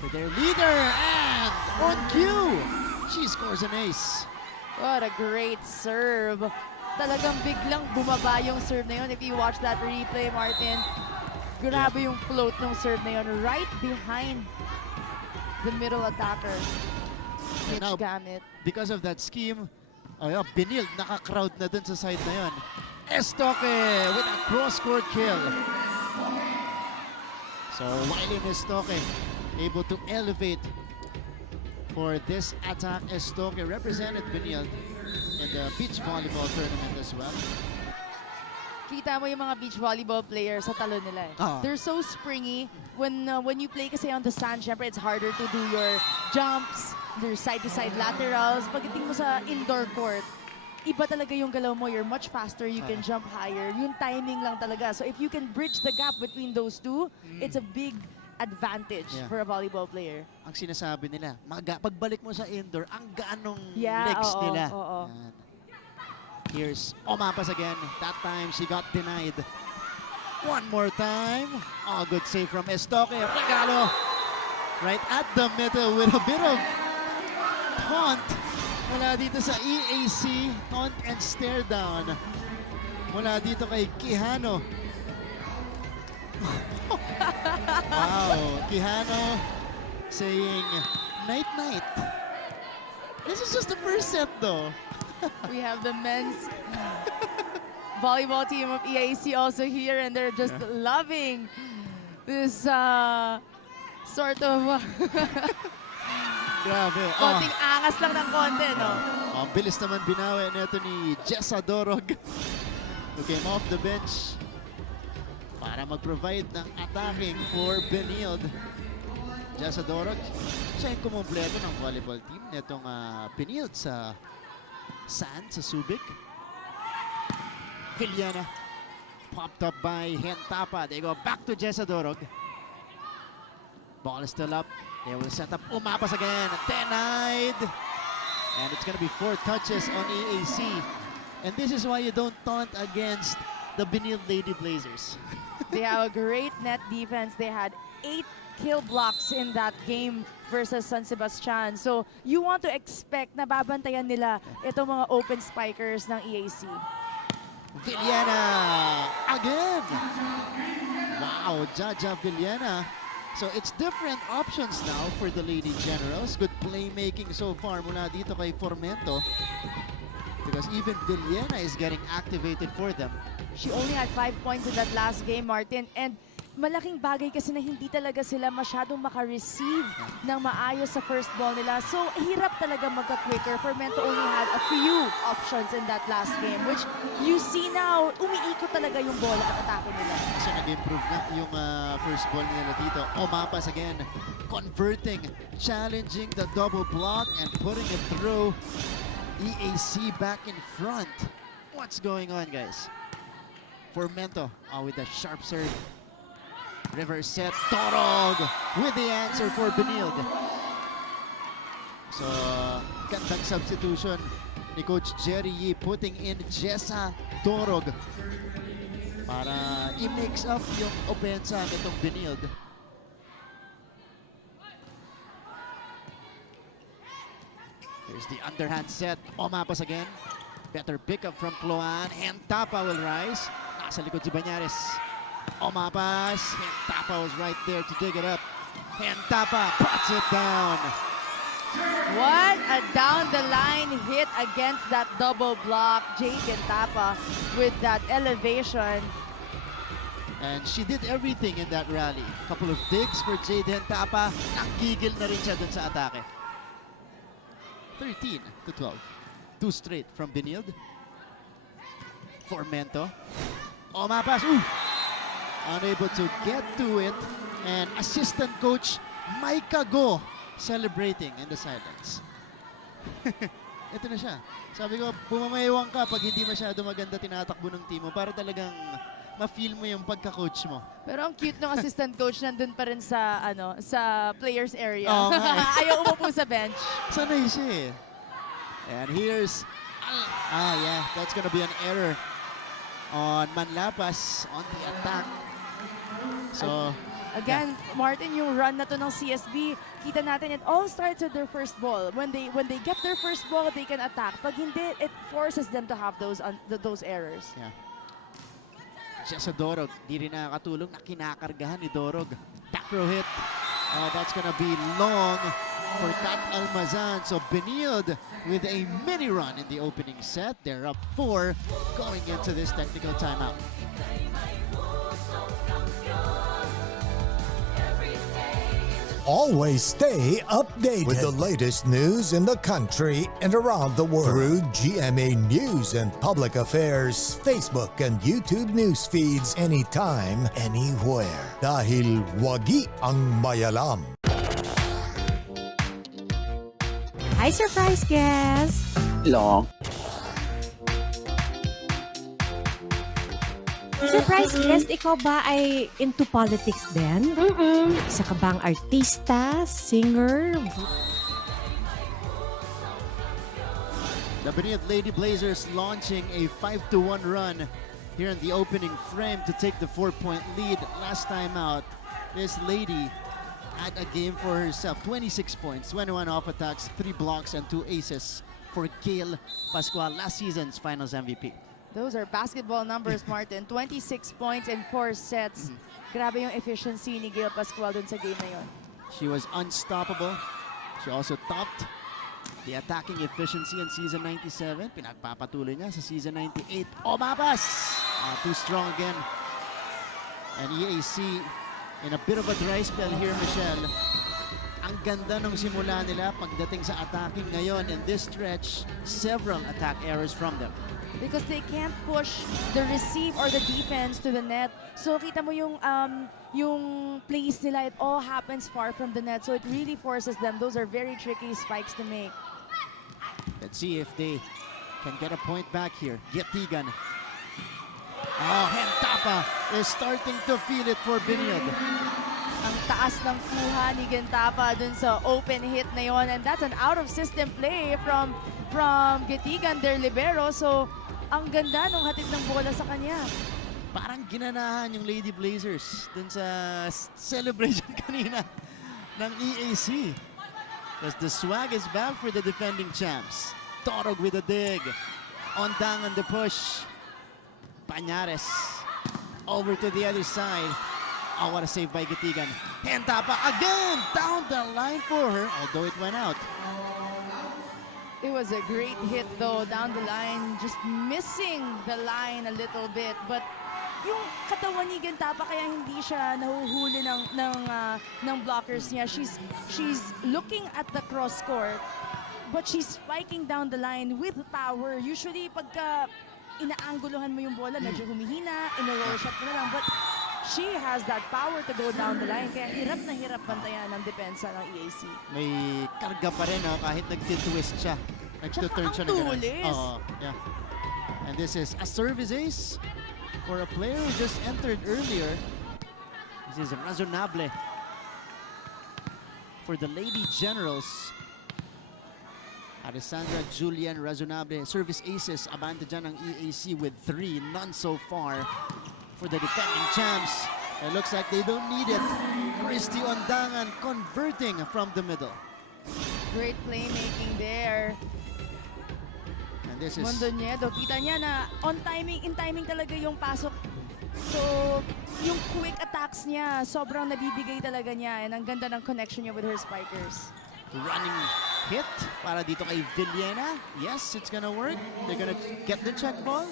for their leader, and on cue, she scores an ace. What a great serve. Talagang biglang bumaba yung serve na yun. If you watch that replay, Martin, grabe yung float ng serve na yun right behind the middle attacker. Pitch gamit. Because of that scheme, Benilde naka-crowd na dun sa side na yun. Estoque with a cross-court kill. So, Wiley Estoque able to elevate for this attack. Estoque represented Benilde in the beach volleyball tournament as well. Kita mo yung mga beach volleyball players sa talo nila eh. They're so springy. When you play kasi on the sand, syempre it's harder to do your jumps, your side-to-side laterals. Pagdating mo sa indoor court, iba talaga yung galaw mo. You're much faster, you can jump higher. Yung timing lang talaga. So if you can bridge the gap between those two, it's a big advantage for a volleyball player. Ang sinasabi nila, pagbalik mo sa indoor, ang gaanong legs nila. Here's Omapas again. That time she got denied. One more time. Oh, good save from Estoque. Regalo right at the middle with a bit of taunt. Mula dito sa EAC. Taunt and stare down. Mula dito kay Quijano. Wow. Quijano saying night-night. This is just the first set though. We have the men's volleyball team of EAC also here, and they're just loving this sort of grabe. konting angas lang ng konti, no? Ang bilis naman binawi nito ni Jessa Dorog, who came off the bench para mag-provide ng attacking for Benilde. Jessa Dorog, siya yung kumumpleto ng volleyball team nitong Benilde sa sand, sa Subic. Villena popped up by Hentapa. They go back to Jessa Dorog. Ball is still up. They will set up Umapas again. Denied. And it's going to be 4 touches on EAC. And this is why you don't taunt against the Benilde Lady Blazers. They have a great net defense. They had 8 kill blocks in that game versus San Sebastian. So, you want to expect na babantayan nila itong mga open spikers ng EAC. Villena again. Wow, Jaja Villena. So, it's different options now for the Lady Generals. Good playmaking so far mula dito kay Formento. Because even Villena is getting activated for them. She only had 5 points in that last game, Martin. And malaking bagay kasi na hindi talaga sila masyadong maka-receive ng maayos sa first ball nila. So, hirap talaga magka-quicker. Formento only had a few options in that last game, which you see now, umiikot talaga yung bola at atake nila. Kasi nag-improve na yung first ball nila dito. Omapas again, converting, challenging the double block and putting it through. EAC back in front. What's going on, guys? Formento with a sharp serve. Reverse set, Dorog with the answer for Benilde. So, gandang substitution ni Coach Jerry Yee putting in Jessa Dorog para i-mix up yung opensa nitong Benilde. Here's the underhand set. Omapas again. Better pickup from Cloan. Hentapa will rise. Nasa likod si Banyares. Omapas. Hentapa was right there to dig it up. Hentapa puts it down. What a down-the-line hit against that double block. Jade Hentapa with that elevation. And she did everything in that rally. Couple of digs for Jade Hentapa. Nanggigil na rin siya dun sa atake. 13-12. 2 straight from Benilde. Formento. Omapas. Unable to get to it. And assistant coach Micah Go celebrating in the silence. Ito na siya. Sabi ko, pumamaywang ka pag hindi masyado maganda tinatakbo ng team mo para talagang ma-feel mo yung pagka-coach mo. Pero ang cute ng assistant coach nandun pa rin sa sa players area. Oo nga eh. Ayaw umupo sa bench. Sanay siya eh. And here's, yeah, that's gonna be an error on Manlapas on the attack. So, again, Martin, yung run na to ng CSB, kita natin it all starts with their first ball. When they get their first ball, they can attack. Pag hindi, it forces them to have those errors. yeah. Siya sa Dorog, di rin nakakatulong na kinakargahan ni Dorog. Back row hit. That's gonna be long for Kat Almazan. So Benilde with a mini run in the opening set. They're up 4 going into this technical timeout. Always stay updated with the latest news in the country and around the world through GMA News and Public Affairs Facebook and YouTube news feeds anytime, anywhere. Dahil wagi ang mayalam. Hi, surprise guest! Long. Surprise guest, ikaw ba ay into politics din? Isa ka bang artista, singer? The Benilde Lady Blazers launching a 5-1 run here in the opening frame to take the 4-point lead. Last time out, this lady had a game for herself. 26 points, 21 off attacks, 3 blocks, and 2 aces for Gail Pascual, last season's finals MVP. Those are basketball numbers, Martin. 26 points in 4 sets. Grabe yung efficiency ni Gail Pascual dun sa game na yun. She was unstoppable. She also topped the attacking efficiency in season 97. Pinagpapatuloy niya sa season 98. Mapas! Too strong again. And EAC in a bit of a dry spell here, Michelle. Ang ganda ng simula nila pagdating sa attacking ngayon. In this stretch, several attack errors from them. Because they can't push the receive or the defense to the net. So kita mo yung plays nila, it all happens far from the net. So it really forces them. Those are very tricky spikes to make. Let's see if they can get a point back here. Getigan. Hentapa is starting to feel it for Benilde. Ang taas ng kuha ni Gentapa dun sa open hit na yon, and that's an out-of-system play from Getigan, their libero. So, ang ganda nung hatid ng bola sa kanya. Parang ginanahan yung Lady Blazers dun sa celebration kanina ng EAC. Because the swag is back for the defending champs. Torog with a dig. Ondang on the push. Pañares over to the other side. What a save by Getigan. Hentapa again down the line for her, although it went out. It was a great hit though, down the line, just missing the line a little bit. But yung katawan ni Gentapa, kaya hindi siya nahuhuli ng blockers niya. She's looking at the cross court, but she's spiking down the line with power. Usually pagka inaangguluhan mo yung bola, medyo humihina, in-roll shot mo na lang. But she has that power to go down the line. Kaya hirap na hirap bantayan ng depensa ng EAC. May karga pa rin kahit nag-twist siya. Nag-turn siya na gano'n. Yeah. And this is a service ace for a player who just entered earlier. This is Razonable for the Lady Generals. Alessandra Julian Razonable. Service aces, abante dyan ng EAC with 3. None so far for the defending champs. It looks like they don't need it. Christy Ondangan converting from the middle. Great playmaking there. And this is Mondoñedo, kita niya na in timing talaga yung pasok. So, yung quick attacks niya, sobrang nabibigay talaga niya. And ang ganda ng connection niya with her spikers. Running hit para dito kay Villena. Yes, it's gonna work. They're gonna get the check ball.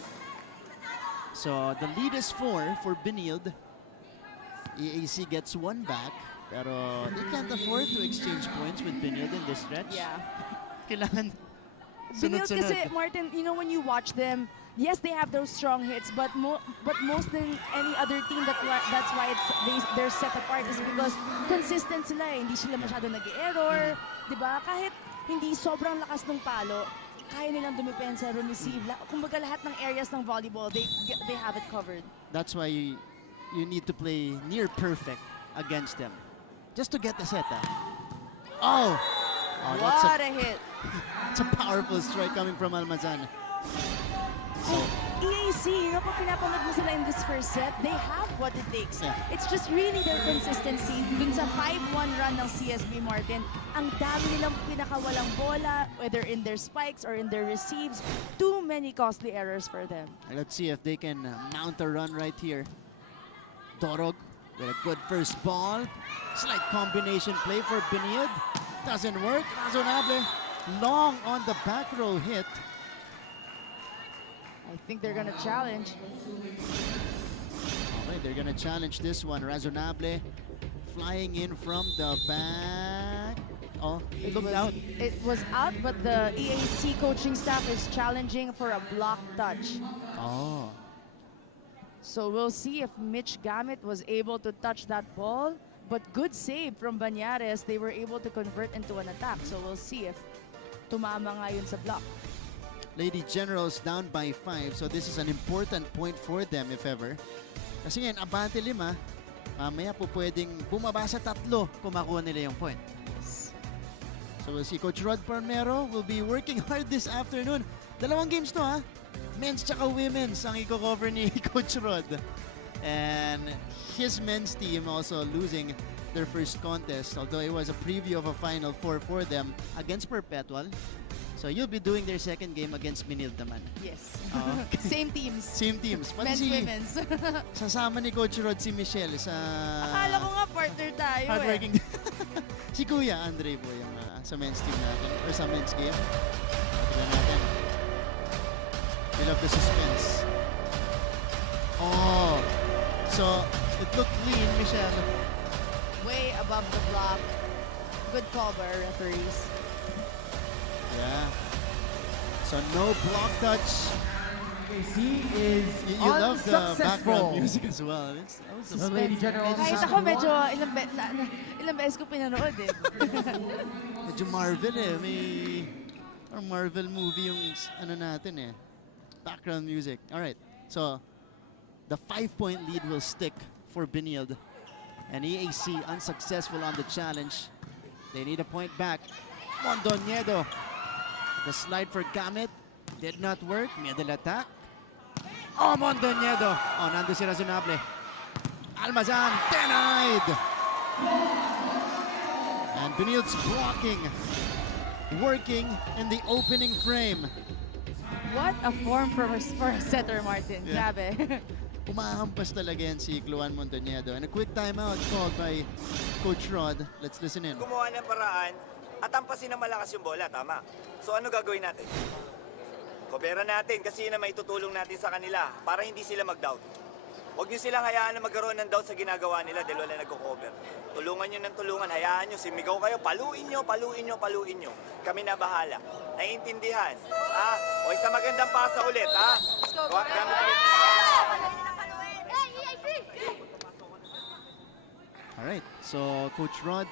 So the lead is 4 for Benilde. EAC gets 1 back, pero they can't afford to exchange points with Benilde in this stretch. Yeah. Kailangan Benilde kasi, Martin, you know, when you watch them, yes, they have those strong hits, but most than any other team, that's why they're set apart is because consistent sila eh. Hindi sila masyado nag-error, di ba? Kahit hindi sobrang lakas ng palo, kaya nilang dumipensa, receive. Kumbaga lahat ng areas ng volleyball, they have it covered. That's why you need to play near perfect against them. Just to get the set. Oh, what a hit. It's a powerful strike coming from Almazan. So, EAC, kung pinapanood mo sila in this first set, they have what it takes. Yeah. It's just really their consistency. Dun sa 5-1 run ng CSB Martin, ang dami nilang pinakawalang bola, whether in their spikes or in their receives. Too many costly errors for them. let's see if they can mount a run right here. Dorog with a good first ball. Slight combination play for Benilde. Doesn't work. Razonable. Long on the back row hit. I think they're gonna challenge. Okay, they're gonna challenge this one. Razonable flying in from the back. Oh, it looked out. It was out, but the EAC coaching staff is challenging for a block touch. Oh. So we'll see if Mitch Gamit was able to touch that ball. But good save from Banyares. They were able to convert into an attack. So we'll see if tumama nga yun sa block. Lady Generals down by 5. So this is an important point for them if ever. Kasi ngayon, abante 5. Mamaya po pwedeng bumaba sa 3 kung makuha nila yung point. So we'll see. Coach Rod Palmero will be working hard this afternoon. 2 games to Men's tsaka women's ang i-cover ni Coach Rod. And his men's team also losing their first contest. Although it was a preview of a Final Four for them against Perpetual. So you'll be doing their second game against Benilde naman. Yes. Okay. Same teams. Same teams. Pati Men's, women's. sasama ni Coach Rod si Michelle sa... Akala ko nga partner tayo hardworking. Si Kuya Andre po yung sa men's team natin. Or sa men's game. Tignan natin. We love the suspense. Oh. So, it looked clean, Michelle. Way above the block. Good call by our referees. Yeah. So no block touch. EAC is You love the unsuccessful. background music as well. The Lady Generals Kahit ako medyo ilang beses ko pinanood eh. Medyo Marvel May or Marvel movie yung ano natin background music. Alright. So the 5-point lead will stick for Benilde. And EAC unsuccessful on the challenge. They need a point back. Mondoñedo. The slide for Gamit did not work. Middle attack. Oh, Mondoñedo. Oh, nando si Razonable. Almazan denied. And Benilde's blocking. Working in the opening frame. What a form for a setter, Martin. Yeah. Grabe. Umahampas talaga yan si Cluan Mondoñedo. And a quick timeout called by Coach Rod. Let's listen in. Gumawa ng paraan at tampasin ng malakas yung bola, tama. So ano gagawin natin? Kopera natin kasi yun na may tutulong natin sa kanila para hindi sila mag-doubt. Huwag nyo silang hayaan na magkaroon ng doubt sa ginagawa nila dahil wala nagko-cover. Tulungan nyo ng tulungan, hayaan nyo, simigaw kayo, paluin nyo, paluin nyo, paluin nyo. Kami na bahala. Naiintindihan. O isa magandang pasa ulit, Let's go, Alright, so Coach Rod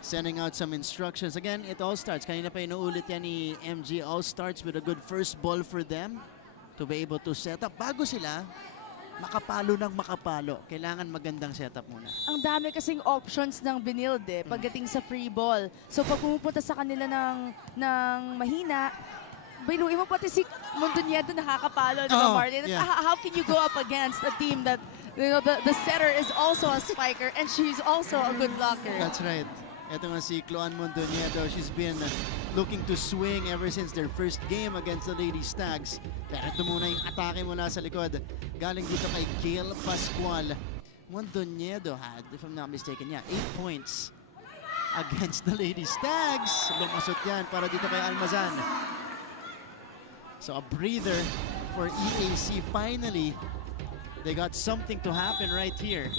sending out some instructions. Again, it all starts. Kanina pa inuulit yan ni MG. All starts with a good first ball for them to be able to set up. Bago sila, makapalo ng makapalo. Kailangan magandang setup muna. Ang dami kasing options ng Benilde pagdating sa free ball. So pag pumupunta sa kanila ng mahina, bailuin mo pati si Mondoñedo nakakapalo, diba, Martin? Yeah. How can you go up against a team that, you know, the setter is also a spiker and she's also a good blocker? That's right. Ito nga si Cluan Mondoñedo. She's been looking to swing ever since their first game against the Lady Stags. Pero ito muna yung atake mula sa likod. Galing dito kay Gail Pascual. Mondoñedo had, if I'm not mistaken, 8 points against the Lady Stags. Lumusot yan para dito kay Almazan. So a breather for EAC. Finally, they got something to happen right here.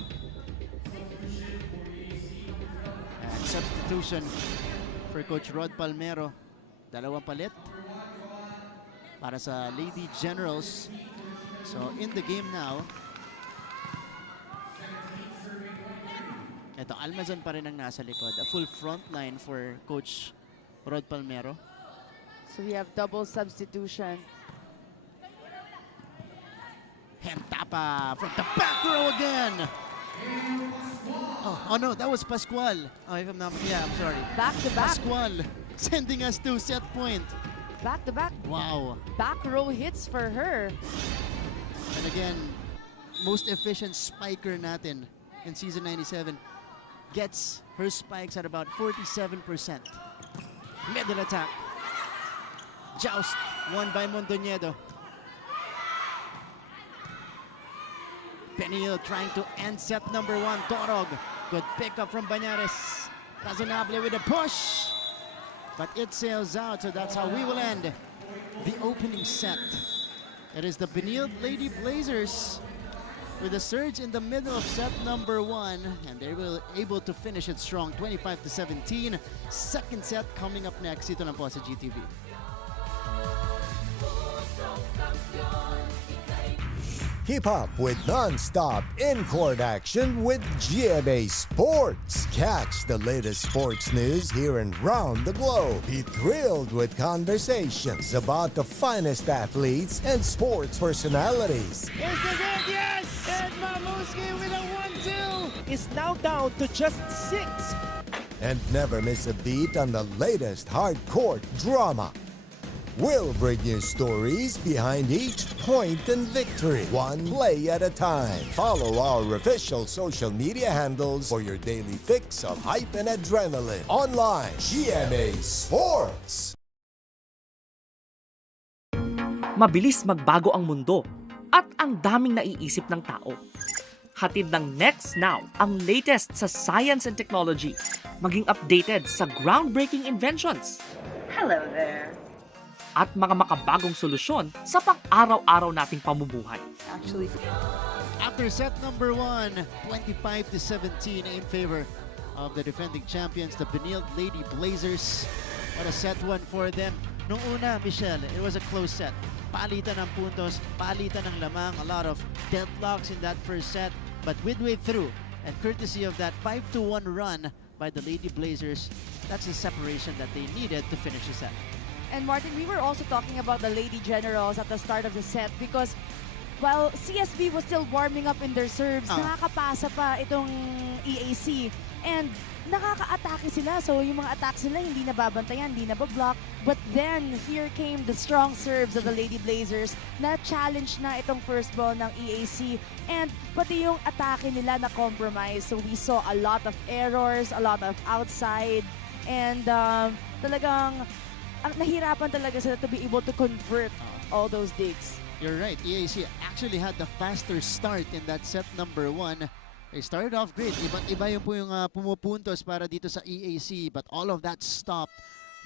And substitution for Coach Rod Palmero. Dalawang palit para sa Lady Generals. So in the game now, ito, Almazan pa rin ang nasa likod. A full front line for Coach Rod Palmero. So we have double substitution. Hentapa from the back row again. Oh no, that was Pascual. Oh, if I'm not, yeah, I'm sorry. Back to back. Pascual sending us to set point. Back to back. Wow. Back row hits for her. And again, most efficient spiker natin in season 97 gets her spikes at about 47%. Middle attack. Joust won by Mondoñedo. Benilde trying to end set number 1. Torog. Good pickup from Banyares. Razonable with a push. But it sails out, so that's how we will end the opening set. It is the Benilde Lady Blazers with a surge in the middle of set number 1, and they were able to finish it strong, 25-17. Second set coming up next. Ito lang po sa GTV. Keep up with non-stop in-court action with GMA Sports. Catch the latest sports news here and round the globe. Be thrilled with conversations about the finest athletes and sports personalities. Is the game? Yes! And Mamuski with a 1-2 is now down to just 6. And never miss a beat on the latest hard-court drama. We'll bring you stories behind each point and victory, one play at a time. Follow our official social media handles for your daily fix of hype and adrenaline. Online, GMA Sports. Mabilis magbago ang mundo at ang daming naiisip ng tao. Hatid ng Next Now ang latest sa science and technology. Maging updated sa groundbreaking inventions. Hello there. At mga makabagong solusyon sa pang-araw-araw nating pamumuhay. Actually, after set number 1, 25-17 in favor of the defending champions, the Benilde Lady Blazers. What a set 1 for them. Nung una, Michelle, it was a close set. Palitan ng puntos, palitan ng lamang, a lot of deadlocks in that first set. But midway through, and courtesy of that 5-1 run by the Lady Blazers, that's the separation that they needed to finish the set. And Martin, we were also talking about the Lady Generals at the start of the set because while CSB was still warming up in their serves, nakakapasa pa itong EAC. And nakaka-atake sila. So yung mga attacks nila hindi nababantayan, hindi nabablock. But then, here came the strong serves of the Lady Blazers na challenge na itong first ball ng EAC. And pati yung atake nila na compromise. So we saw a lot of errors, a lot of outside. And talagang nahirapan talaga sila to be able to convert all those digs. You're right. EAC actually had the faster start in that set number 1. They started off great. Iba yung po yung pumupuntos para dito sa EAC, but all of that stopped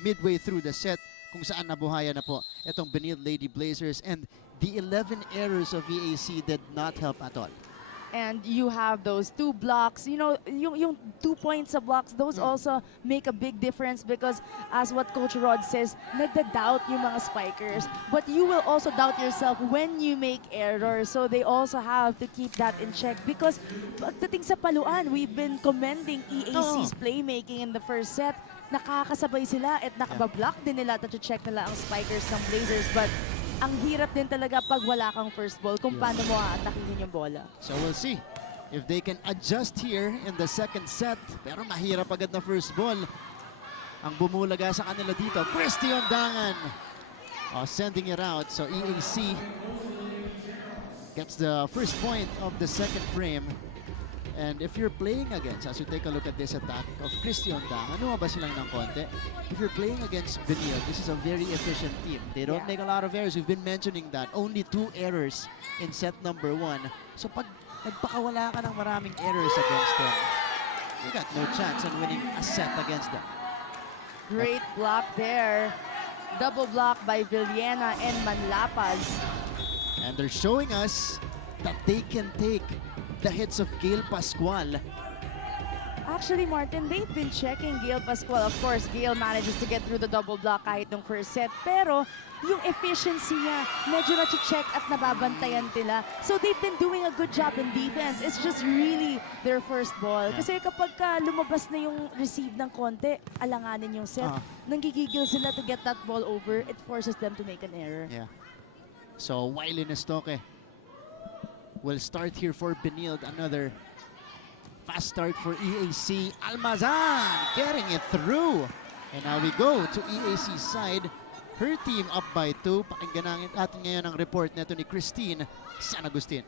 midway through the set kung saan nabuhayan na po itong Benilde Lady Blazers, and the 11 errors of EAC did not help at all. And you have those 2 blocks, you know, yung 2 points of blocks, those also make a big difference because as what Coach Rod says, nagda-doubt yung mga spikers. But you will also doubt yourself when you make errors. So they also have to keep that in check because pagdating sa paluan, we've been commending EAC's playmaking in the first set. Nakakasabay sila at nakabablock din nila to check nila ang spikers ng Blazers. But ang hirap din talaga pag wala kang first ball kung paano mo aatakihin yung bola. So we'll see if they can adjust here in the second set. Pero mahirap agad na first ball. Ang bumulaga sa kanila dito, Christian Dangan sending it out. So EAC gets the first point of the second frame. And if you're playing against, as you take a look at this attack of Christian Dangan, ano ba silang ng konti? If you're playing against Benilde, this is a very efficient team. They don't make a lot of errors. We've been mentioning that. Only 2 errors in set number 1. So pag nagpakawala ka ng maraming errors against them, you got no chance on winning a set against them. Great block there. Double block by Villena and Manlapas. And they're showing us that they can take the hits of Gail Pascual. Actually, Martin, they've been checking Gail Pascual. Of course, Gail manages to get through the double block kahit nung first set. Pero yung efficiency niya, medyo na-check at nababantayan nila. So they've been doing a good job in defense. It's just really their first ball. Kasi kapag lumabas na yung receive ng konti, alanganin yung set. Nanggigigil sila to get that ball over. It forces them to make an error. Yeah. So Wiley Nestoque will start here for Benilde. Another fast start for EAC. Almazan getting it through. And now we go to EAC side. Her team up by 2. Pakinggan natin ngayon ang report nito ni Christine San Agustin.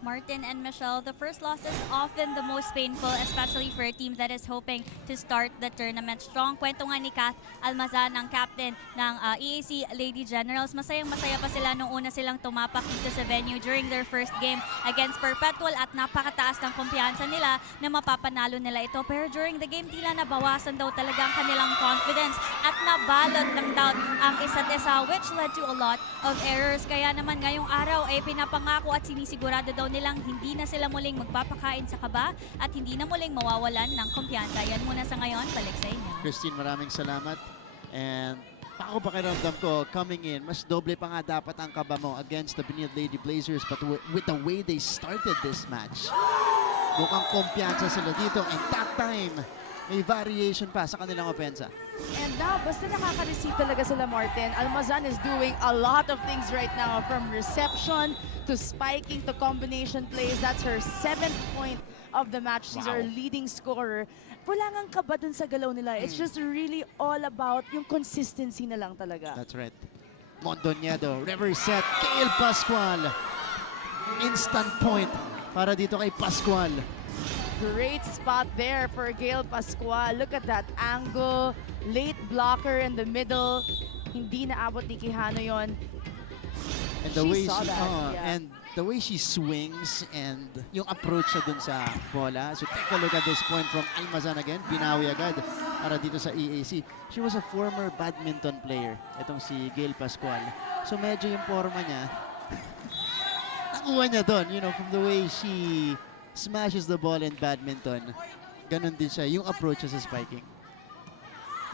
Martin and Michelle, the first loss is often the most painful, especially for a team that is hoping to start the tournament strong. Kwento nga ni Kath Almazan, ang captain ng EAC Lady Generals. Masayang-masaya pa sila nung una silang tumapak dito sa venue during their first game against Perpetual at napakataas ng kumpiyansa nila na mapapanalo nila ito. Pero during the game, tila nabawasan daw talaga ang kanilang confidence at nabalot ng doubt ang isa't isa, which led to a lot of errors. Kaya naman ngayong araw ay pinapangako at sinisigurado daw nilang hindi na sila muling magpapakain sa kaba at hindi na muling mawawalan ng kumpiyansa. Yan muna sa ngayon, balik sa inyo. Christine, maraming salamat. And ako pakiramdam ko, coming in, mas doble pa nga dapat ang kaba mo against the Benilde Lady Blazers, but with the way they started this match, mukhang kumpiyansa sila dito, and that time, may variation pa sa kanilang opensa. And now, basta nakaka-receive talaga sila, Martin. Almazan is doing a lot of things right now, from reception to spiking to combination plays. That's her 7th point of the match. She's our leading scorer. Wala ngang kaba dun sa galaw nila. It's just really all about yung consistency na lang talaga. That's right. Mondoñedo, reverse set, Gail Pascual. Instant point para dito kay Pascual. Great spot there for Gail Pascual. Look at that angle. Late blocker in the middle. Hindi naabot ni Quijano yon. And the way and the way she swings and yung approach siya dun sa bola. So take a look at this point from Almazan again. Binawi agad para dito sa EAC. She was a former badminton player. Itong si Gail Pascual. So medyo yung forma niya, nakuha niya dun, you know, from the way she smashes the ball in badminton. Ganon din siya, yung approach sa spiking.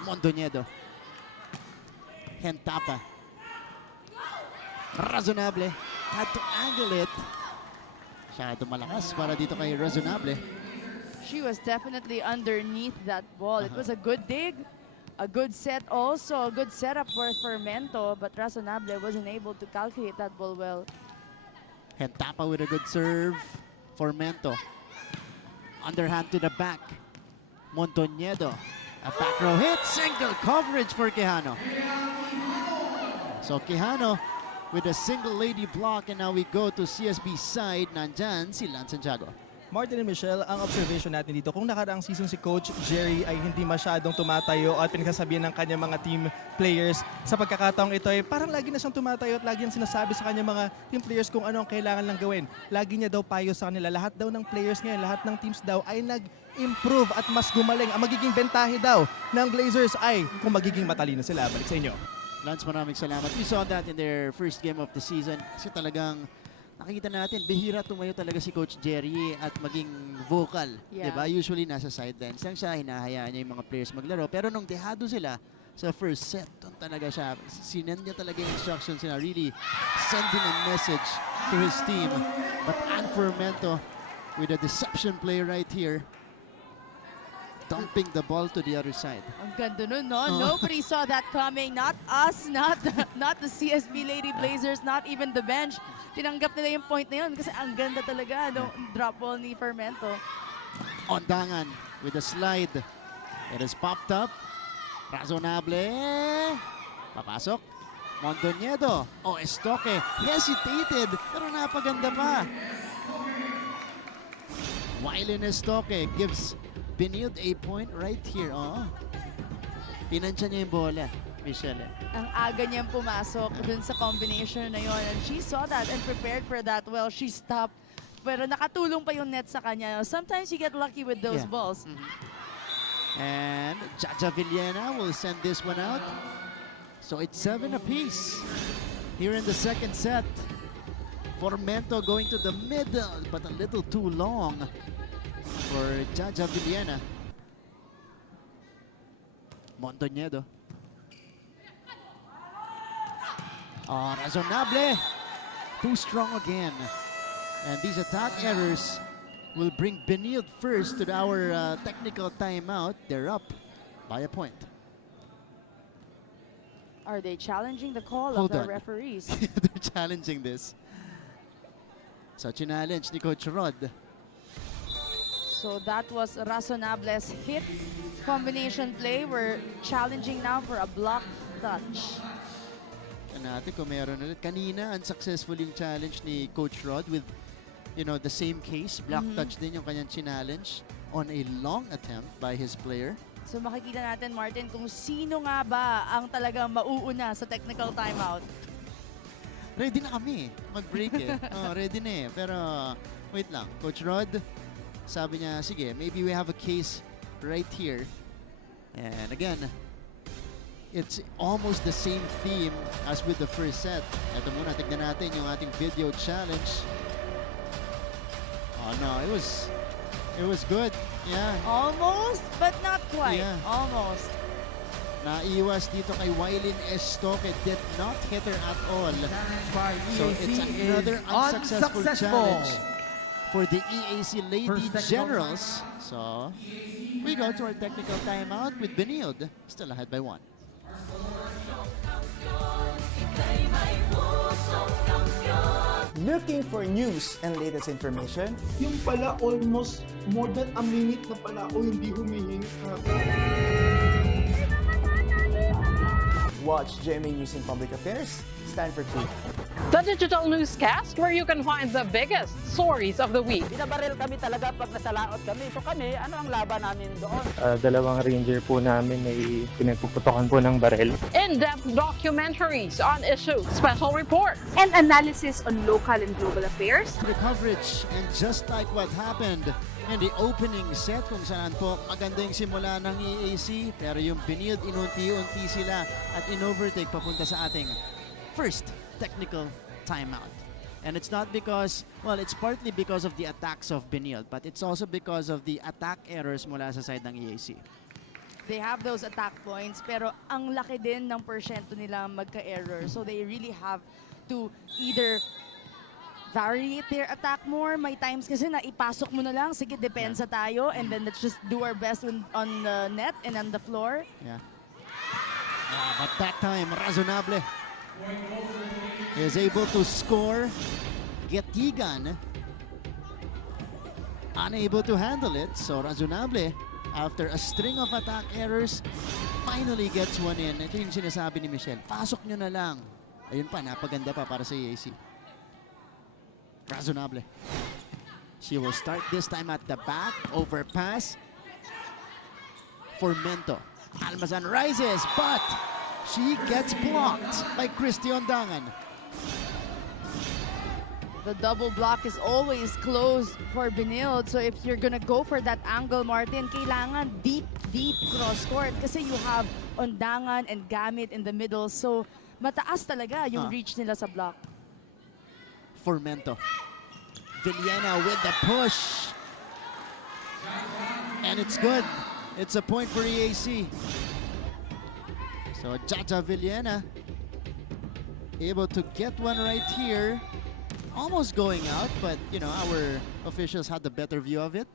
Mondoñedo. Hentapa. Razonable. Had to angle it. Masyado malakas para dito kay Razonable. She was definitely underneath that ball. It was a good dig, a good set also, a good setup for Fermento, but Razonable wasn't able to calculate that ball well. Hentapa with a good serve. Fermento. Underhand to the back. Mondoñedo. A back row hit. Single coverage for Quijano. So Quijano with a single lady block, and now we go to CSB side. Nandyan si Lance Santiago. Martin and Michelle, ang observation natin dito, kung nakaraang season si Coach Jerry ay hindi masyadong tumatayo at pinagsasabihan ng kanyang mga team players, sa pagkakataong ito ay parang lagi na siyang tumatayo at lagi niyang sinasabi sa kanyang mga team players kung ano ang kailangan lang gawin. Lagi niya daw payo sa kanila. Lahat daw ng players ngayon, lahat ng teams daw ay nag-improve at mas gumaling. Ang magiging bentahe daw ng Blazers ay kung magiging matalino sila. Balik sa inyo. Lance, maraming salamat. We saw that in their first game of the season. Kasi talagang nakikita natin, bihira tumayo talaga si Coach Jerry at maging vocal. Yeah. Diba? Usually nasa sidelines lang siya, hinahayaan niya yung mga players maglaro. Pero nung dehado sila sa first set, doon talaga siya, sinend niya talaga yung instructions niya, really sending a message to his team. But Ann Fermento with a deception play right here, dumping the ball to the other side. Ang ganda nun, no? Nobody saw that coming. Not us, not the CSB Lady Blazers, not even the bench. Tinanggap nila yung point na yun kasi ang ganda talaga ng drop ball ni Fermento. Ondangan with a slide. It is popped up. Razonable. Papasok. Mondoñedo. Oh, Estoque. Hesitated, pero napaganda pa. Wiley Estoque gives Benilde a point right here. Oh. Pinansya niya yung bola, Michelle. Ang aga niyang pumasok dun sa combination na yun. And she saw that and prepared for that well. She stopped. Pero nakatulong pa yung net sa kanya. Sometimes you get lucky with those balls. And Jaja Villena will send this one out. So it's 7 apiece here in the second set. Fermento going to the middle, but a little too long for Jaja Villena. Montoñedo. Razonable. Too strong again. And these attack errors will bring Benilde first to our technical timeout. They're up by a point. Are they challenging the call Hold of the on. referees? They're challenging this. So, challenge ni Coach Rod. So that was Razonable's hit combination play. We're challenging now for a block touch. Natin kung meron ulit. Kanina, unsuccessful yung challenge ni Coach Rod with, you know, the same case. Block touch din yung kanyang challenge on a long attempt by his player. So makikita natin, Martin, kung sino nga ba ang talagang mauuna sa technical timeout. Ready na kami mag-break eh. Ready na eh. Pero wait lang. Coach Rod, sabi niya, sige, maybe we have a case right here. And again, it's almost the same theme as with the first set. Ito muna, tignan natin yung ating video challenge. Oh no, it was good. Yeah. Almost, but not quite. Yeah. Almost. Naiwas dito kay Wailin Estoque. Did not hit her at all. So it's another unsuccessful challenge for the EAC Lady Generals. So we go to our technical timeout with Benilde still ahead by 1. Looking for news and latest information? Yung pala almost more than a minute na pala ako hindi humihinga. Watch GMA News and Public Affairs. Stand for truth. The digital newscast where you can find the biggest stories of the week. Binabaril kami talaga pag nasalaot kami. So kami, ano ang laban namin doon? Dalawang ranger po namin ay pinagpuputokan po ng baril. In-depth documentaries on issues, special reports, and analysis on local and global affairs. The coverage, and just like what happened in the opening set kung saan po maganda yung simula ng EAC pero yung Benilde inunti-unti sila at in-overtake papunta sa ating first technical timeout. And it's not because, well, it's partly because of the attacks of Benilde, but it's also because of the attack errors mula sa side ng EAC. They have those attack points, pero ang laki din ng porsyento nila magka-error. So they really have to either vary their attack more. May times kasi na ipasok mo na lang, sige, depensa tayo, and then let's just do our best on the net and on the floor. Yeah. But that time, Razonable is able to score. Getigan unable to handle it. So Razonable, after a string of attack errors, finally gets one in. Ito yung sinasabi ni Michelle. Pasok nyo na lang. Ayun pa, napaganda pa para sa EAC. Razonable. She will start this time at the back. Overpass. For Mento. Almazan rises, but she gets blocked by Christian Dangan. The double block is always closed for Benilde. So if you're gonna go for that angle, Martin, kailangan deep cross court kasi you have Ondangan and Gamit in the middle. So mataas talaga yung reach nila sa block. For Mento. Villena with the push. And it's good. It's a point for EAC. So Jaja Villena able to get one right here. Almost going out, but you know, our officials had the better view of it.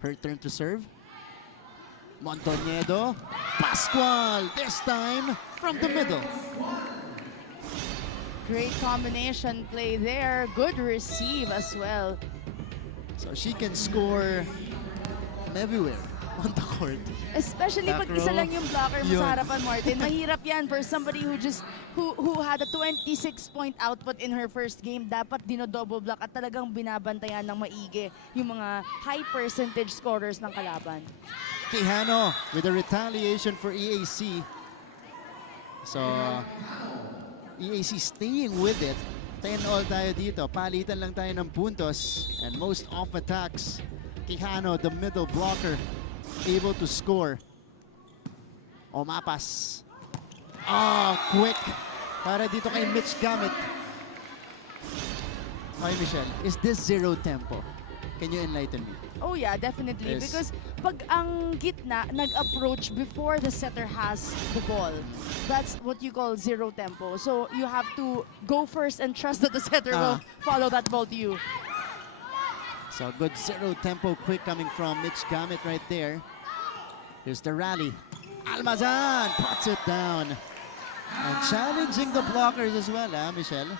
Her turn to serve. Montoñedo. Pascual, this time from the middle. Great combination play there. Good receive as well. So she can score from everywhere on the court. Especially Back pag isa row. lang yung blocker mo sa harapan, Martin. Mahirap yan for somebody who had a 26-point output in her first game. Dapat dino-double block at talagang binabantayan ng maigi yung mga high percentage scorers ng kalaban. Quijano with a retaliation for EAC. So EAC staying with it. 10-all tayo dito. Palitan lang tayo ng puntos. And most off attacks. Quijano, the middle blocker, able to score. Mapas. Quick. Para dito kay Mitch Gamit. Okay, Michelle, is this zero tempo? Can you enlighten me? Oh yeah, definitely. Yes. Because pag ang gitna nag-approach before the setter has the ball, that's what you call zero tempo. So you have to go first and trust that the setter will follow that ball to you. So good zero tempo quick coming from Mitch Gamit right there. Here's the rally. Almazan puts it down. And challenging the blockers as well, Michelle?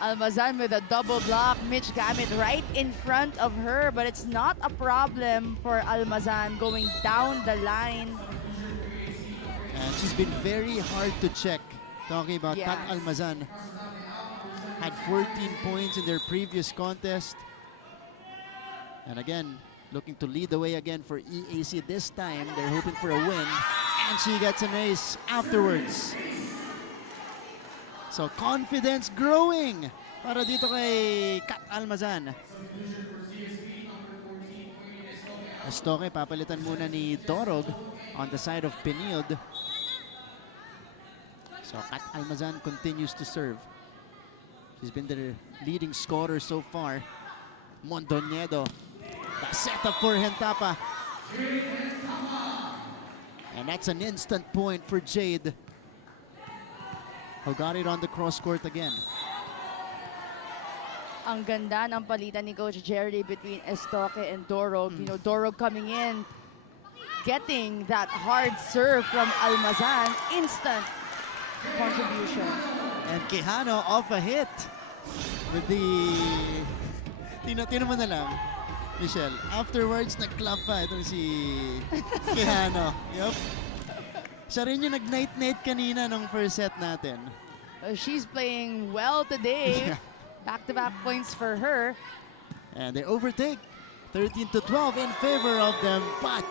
Almazan with a double block. Mitch Gamit right in front of her, but it's not a problem for Almazan going down the line. And she's been very hard to check. Talking about Kat Almazan. Had 14 points in their previous contest. And again, looking to lead the way again for EAC this time. They're hoping for a win. And she gets an ace afterwards. So confidence growing para dito kay Kat Almazan. Estoque papalitan muna ni Dorog on the side of Benilde. So Kat Almazan continues to serve. She's been the leading scorer so far. Mondoñedo. The setup for Hentapa. And that's an instant point for Jade, who got it on the cross court again. Ang ganda ng palitan ni Coach Jerry between Estoque and Dorog. You know, Dorog coming in, getting that hard serve from Almazan. Instant contribution. And Quijano off a hit with the... Tino mo na lang, Michelle. Afterwards, nag-clap pa itong si Quijano. Yup. Siya rin yung nag-night-night kanina nung first set natin. She's playing well today. Back-to-back points for her. And they overtake 13-12 in favor of them, but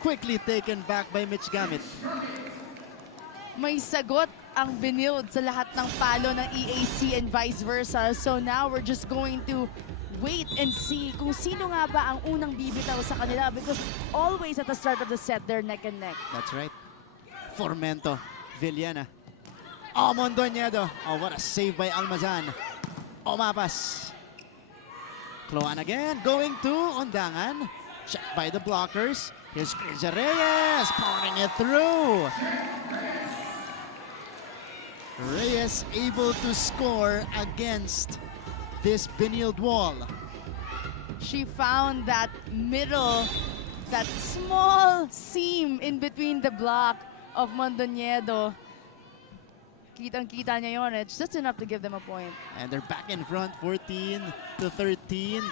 quickly taken back by Mitch Gamit. May sagot ang Benilde sa lahat ng palo ng EAC and vice versa. So now we're just going to wait and see kung sino nga ba ang unang bibitaw sa kanila, because always at the start of the set, they're neck and neck. That's right. Formento, Villena. Oh, Mondoñedo. Oh, what a save by Almazan. Omapas. Cloan again, going to Ondangan. Checked by the blockers. Here's Criza Reyes, pouring it through. Reyes able to score against this Benilde wall. She found that middle, that small seam in between the block of Mondoñedo. Kitang-kita niya yun. It's just enough to give them a point. And they're back in front, 14-13.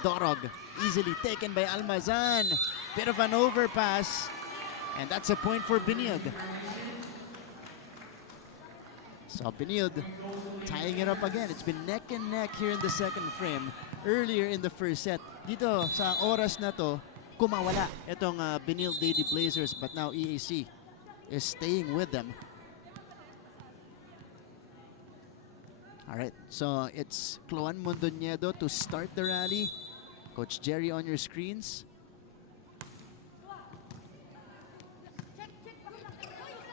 Dorog easily taken by Almazan. Bit of an overpass. And that's a point for Benilde. So Benilde tying it up again. It's been neck and neck here in the second frame. Earlier in the first set, dito sa oras na to, kumawala itong Benilde Lady Blazers, but now EAC is staying with them. All right, so it's Cloan Mondoñedo to start the rally. Coach Jerry on your screens.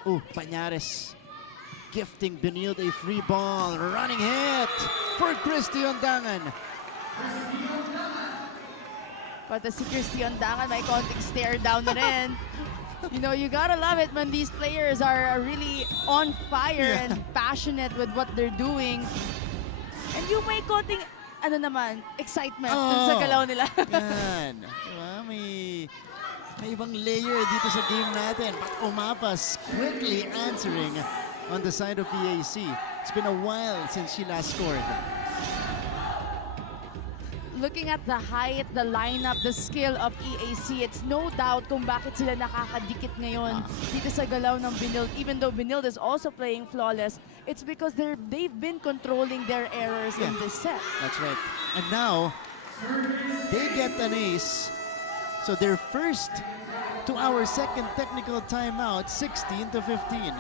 Oh, Pañares gifting Benilde a free ball. Running hit for Christy Ondangan. But si Christy Ondangan may konting stare down na rin. You know, you gotta love it when these players are really on fire and passionate with what they're doing. And yung may konting, ano naman, excitement dun sa galaw nila. Yan. Diba? May ibang layer dito sa game natin. But Umapas quickly answering on the side of EAC. It's been a while since she last scored. Looking at the height, the lineup, the skill of EAC, it's no doubt kung bakit sila nakakadikit ngayon dito sa galaw ng Benilde. Even though Benilde is also playing flawless, it's because they've been controlling their errors in this set. That's right. And now, they get an ace. So they're first to our second technical timeout, 16-15.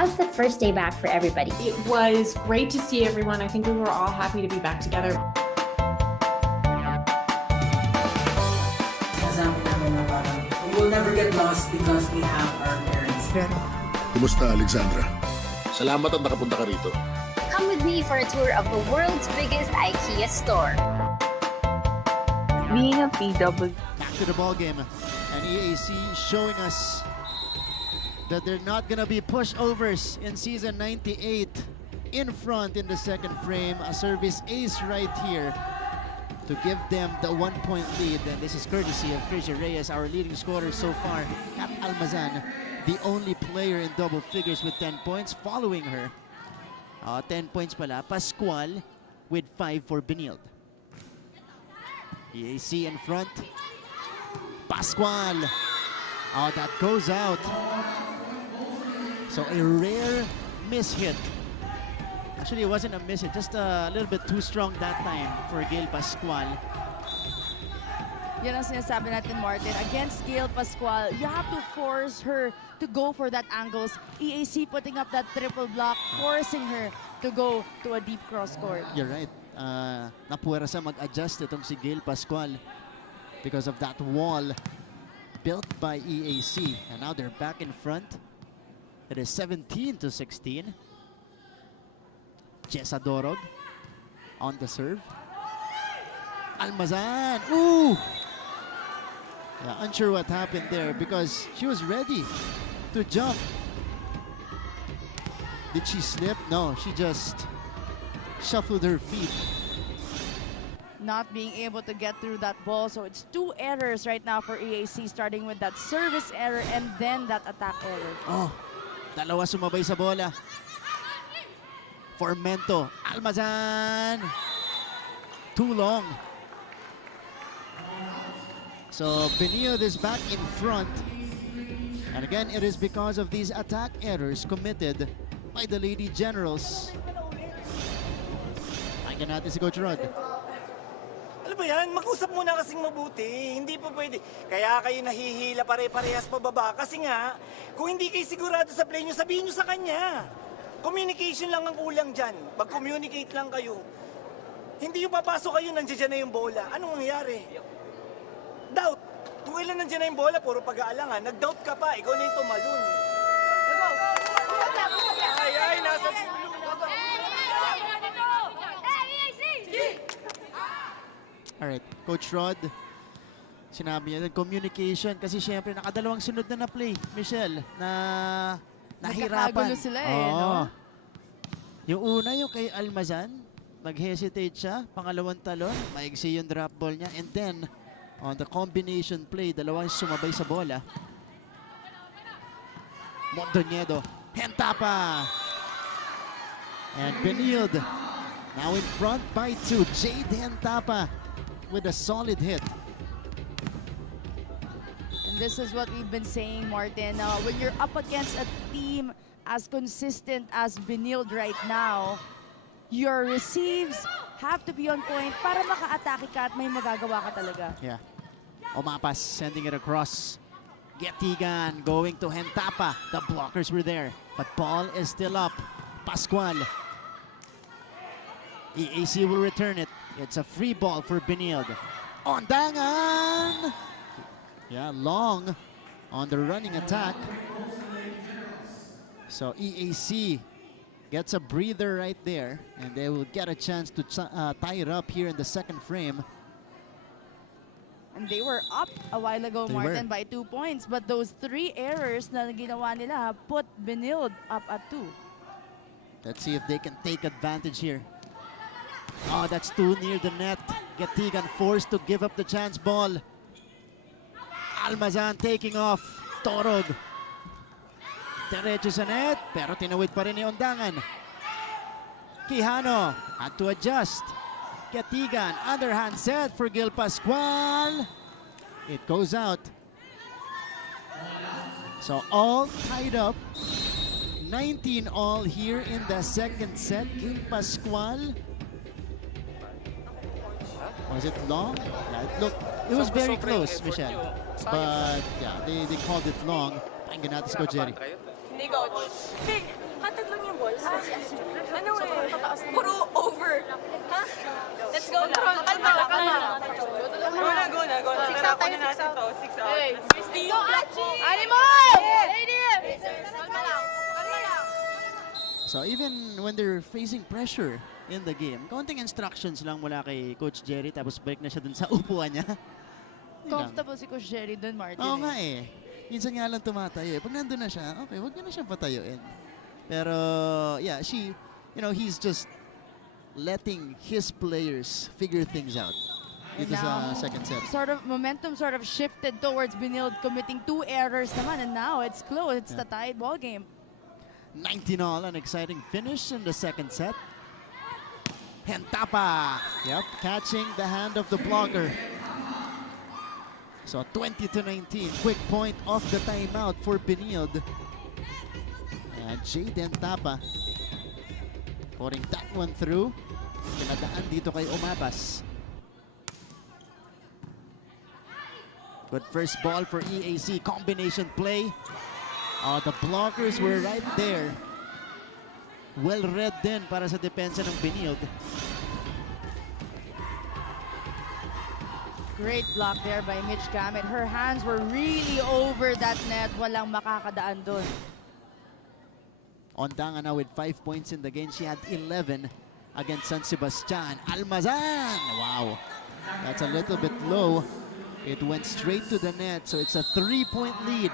How's the first day back for everybody? It was great to see everyone. I think we were all happy to be back together. us because we have our parents. Kumusta, Alexandra? Salamat at nakapunta ka rito. Come with me for a tour of the world's biggest IKEA store. Being a PW. Back to the ball game, and EAC showing us that they're not gonna be pushovers in season 98. In front in the second frame, a service ace right here to give them the 1-point lead. And this is courtesy of Tricia Reyes, our leading scorer so far. Kat Almazan, the only player in double figures with 10 points. Following her, 10 points pala, Pascual with 5 for Benilde. EAC in front. Pascual. Oh, that goes out. So a rare mishit. Actually, it wasn't a mishit, just a little bit too strong that time for Gail Pascual. Yan ang sinasabi natin, Martin. Against Gail Pascual, you have to force her to go for that angles. EAC putting up that triple block, forcing her to go to a deep cross court. You're right. Napuwersa mag-adjust itong si Gail Pascual because of that wall built by EAC. And now they're back in front. It is 17-16. Jessa Dorog on the serve. Almazan. Ooh! Yeah, unsure what happened there because she was ready to jump. Did she slip? No, she just shuffled her feet. Not being able to get through that ball. So it's 2 errors right now for EAC, starting with that service error and then that attack error. Oh, dalawa sumabay sa bola. For Mento. Almazan. Too long. So Benilde is back in front. And again, it is because of these attack errors committed by the Lady Generals. Pakinggan natin si Coach Rod. Ano ba yan? Mag-usap muna kasing mabuti. Hindi pa pwede. Kaya kayo nahihila pare-parehas pababa. Kasi nga, kung hindi kayo sigurado sa play nyo, sabihin nyo sa kanya. Communication lang ang kulang dyan. Mag-communicate lang kayo. Hindi yung papasok kayo, nandiyan na yung bola. Anong mangyayari? Doubt. Kung ilan nandiyan na yung bola, puro pag-aalangan. Nag-doubt ka pa, ikaw na yung tumalun. Ay, nasa Alright, Coach Rod, sinabi niya, communication, kasi syempre nakadalawang sunod na play, Michelle, na nahirapan. Nagkakagulo sila no? Yung una, yung kay Almazan, nag-hesitate siya, pangalawang talon, maigsi yung drop ball niya, and then, on the combination play, dalawang sumabay sa bola. Mondoñedo, Hentapa! And Benilde, now in front by 2, Jade Hentapa with a solid hit. And this is what we've been saying, Martin. When you're up against a team as consistent as Benilde right now, your receives have to be on point para maka-atake ka at may magagawa ka talaga. Yeah. Omapas sending it across. Getigan going to Hentapa. The blockers were there, but ball is still up. Pascual. EAC will return it. It's a free ball for Benilde. Ondangan! Yeah, long on the running attack. So EAC gets a breather right there, and they will get a chance to tie it up here in the second frame. And they were up a while ago, Martin, by 2 points. But those 3 errors na ginawa nila put Benilde up at 2. Let's see if they can take advantage here. Oh, that's too near the net. Getigan forced to give up the chance ball. Almazan taking off. Torog. Diretso sa net, pero tinawid pa rin ni Ondangan. Quijano had to adjust. Getigan, underhand set for Gail Pascual. It goes out. So all tied up. 19 all here in the second set. Gail Pascual. Was it long? Yeah, it was very close, Michelle. But yeah, they called it long. Pakinggan natin si Coach Jerry. Hindi, Coach. Big, hatid lang yung volleyball. Ano eh? Puro over. Ha? Let's go na. Kalma lang, kalma lang. Go na. 6 out tayo, 6 out. 6 out. Hey, go, Archie! Animal! Lady! Kalma lang. So even when they're facing pressure in the game, kaunting instructions lang mula kay Coach Jerry tapos balik na siya dun sa upuan niya. Comfortable si Coach Jerry dun, Martin. Oo nga eh. Minsan nga lang tumatayo eh. Pag nandun na siya, okay, wag na siyang patayuin. Pero yeah, he's just letting his players figure things out. Dito sa second set. Momentum sort of shifted towards Benilde committing 2 errors naman, and now it's close. It's the tied ball game. 19-all, an exciting finish in the second set. Hentapa, catching the hand of the blocker. So 20-19, quick point off the timeout for Benilde. And Jade Hentapa putting that one through. Pinadaan dito kay Umabas. Good first ball for EAC, combination play. The blockers were right there. Well read din para sa depensa ng Benilde. Great block there by Mitch Gamit. Her hands were really over that net. Walang makakadaan dun. Ondanga now with 5 points in the game. She had 11 against San Sebastian. Almazan! Wow. That's a little bit low. It went straight to the net, so it's a 3-point lead.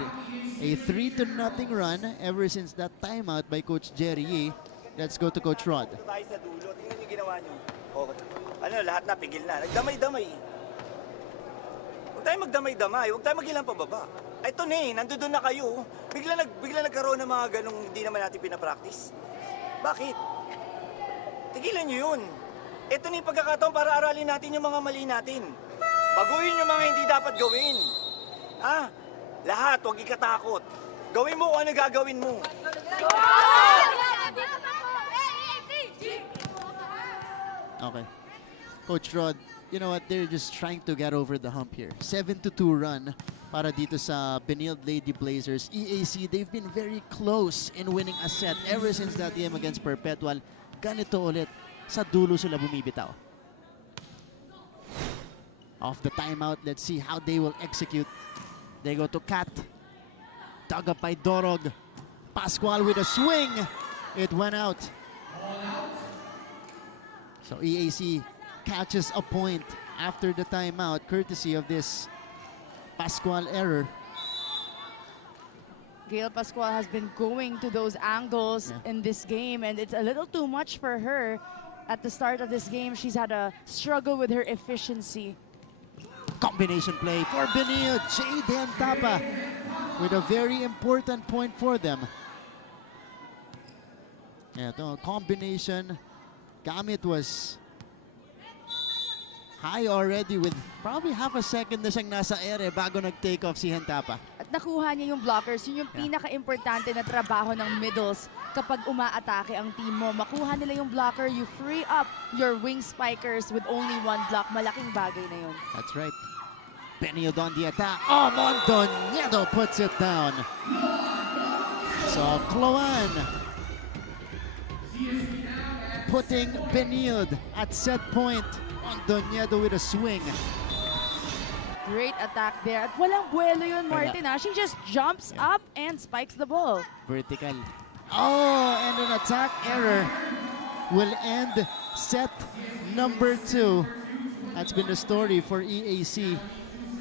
A 3-0 run ever since that timeout by Coach Jerry. Let's go to Coach Rod. Tayo sa dulo. Tingnan niyo ginawa niyo. Okay. Lahat na, pigil na. Nagdamay-damay. Huwag tayo magdamay-damay. Huwag tayo mag-ilang pababa. Ito na eh, nandoon na kayo. Bigla nagkaroon ng mga ganong hindi naman natin pinapractice. Bakit? Tigilan niyo yun. Ito na yung pagkakataon para aralin natin yung mga mali natin. Baguhin yung mga hindi dapat gawin. Lahat, huwag ikatakot. Gawin mo kung ano gagawin mo. Okay. Coach Rod, you know what? They're just trying to get over the hump here. 7-2 run para dito sa Benilde Lady Blazers. EAC, they've been very close in winning a set ever since that game against Perpetual. Ganito ulit, sa dulo sila bumibitaw. Off the timeout, let's see how they will execute. They go to Kat. Dug up by Dorog. Pascual with a swing. It went out. So EAC catches a point after the timeout, courtesy of this Pascual error. Gail Pascual has been going to those angles in this game, and it's a little too much for her. At the start of this game, she's had a struggle with her efficiency. Combination play for Benilde. Jade Hentapa with a very important point for them. Combination. Gamit was high already with probably half a second na siyang nasa ere bago nag-take off si Hentapa. At nakuha niya yung blockers. Yun yung pinaka-importante na trabaho ng middles kapag umaatake ang team mo. Makuha nila yung blocker, you free up your wing spikers with only one block. Malaking bagay na yun. That's right. Benilde on the attack. Mondoñedo puts it down. So Cloan putting Benilde at set point. Mondoñedo with a swing. Great attack there. At walang buwelo yun, Martin. She just jumps up and spikes the ball. Vertical. And an attack error will end set number 2. That's been the story for EAC.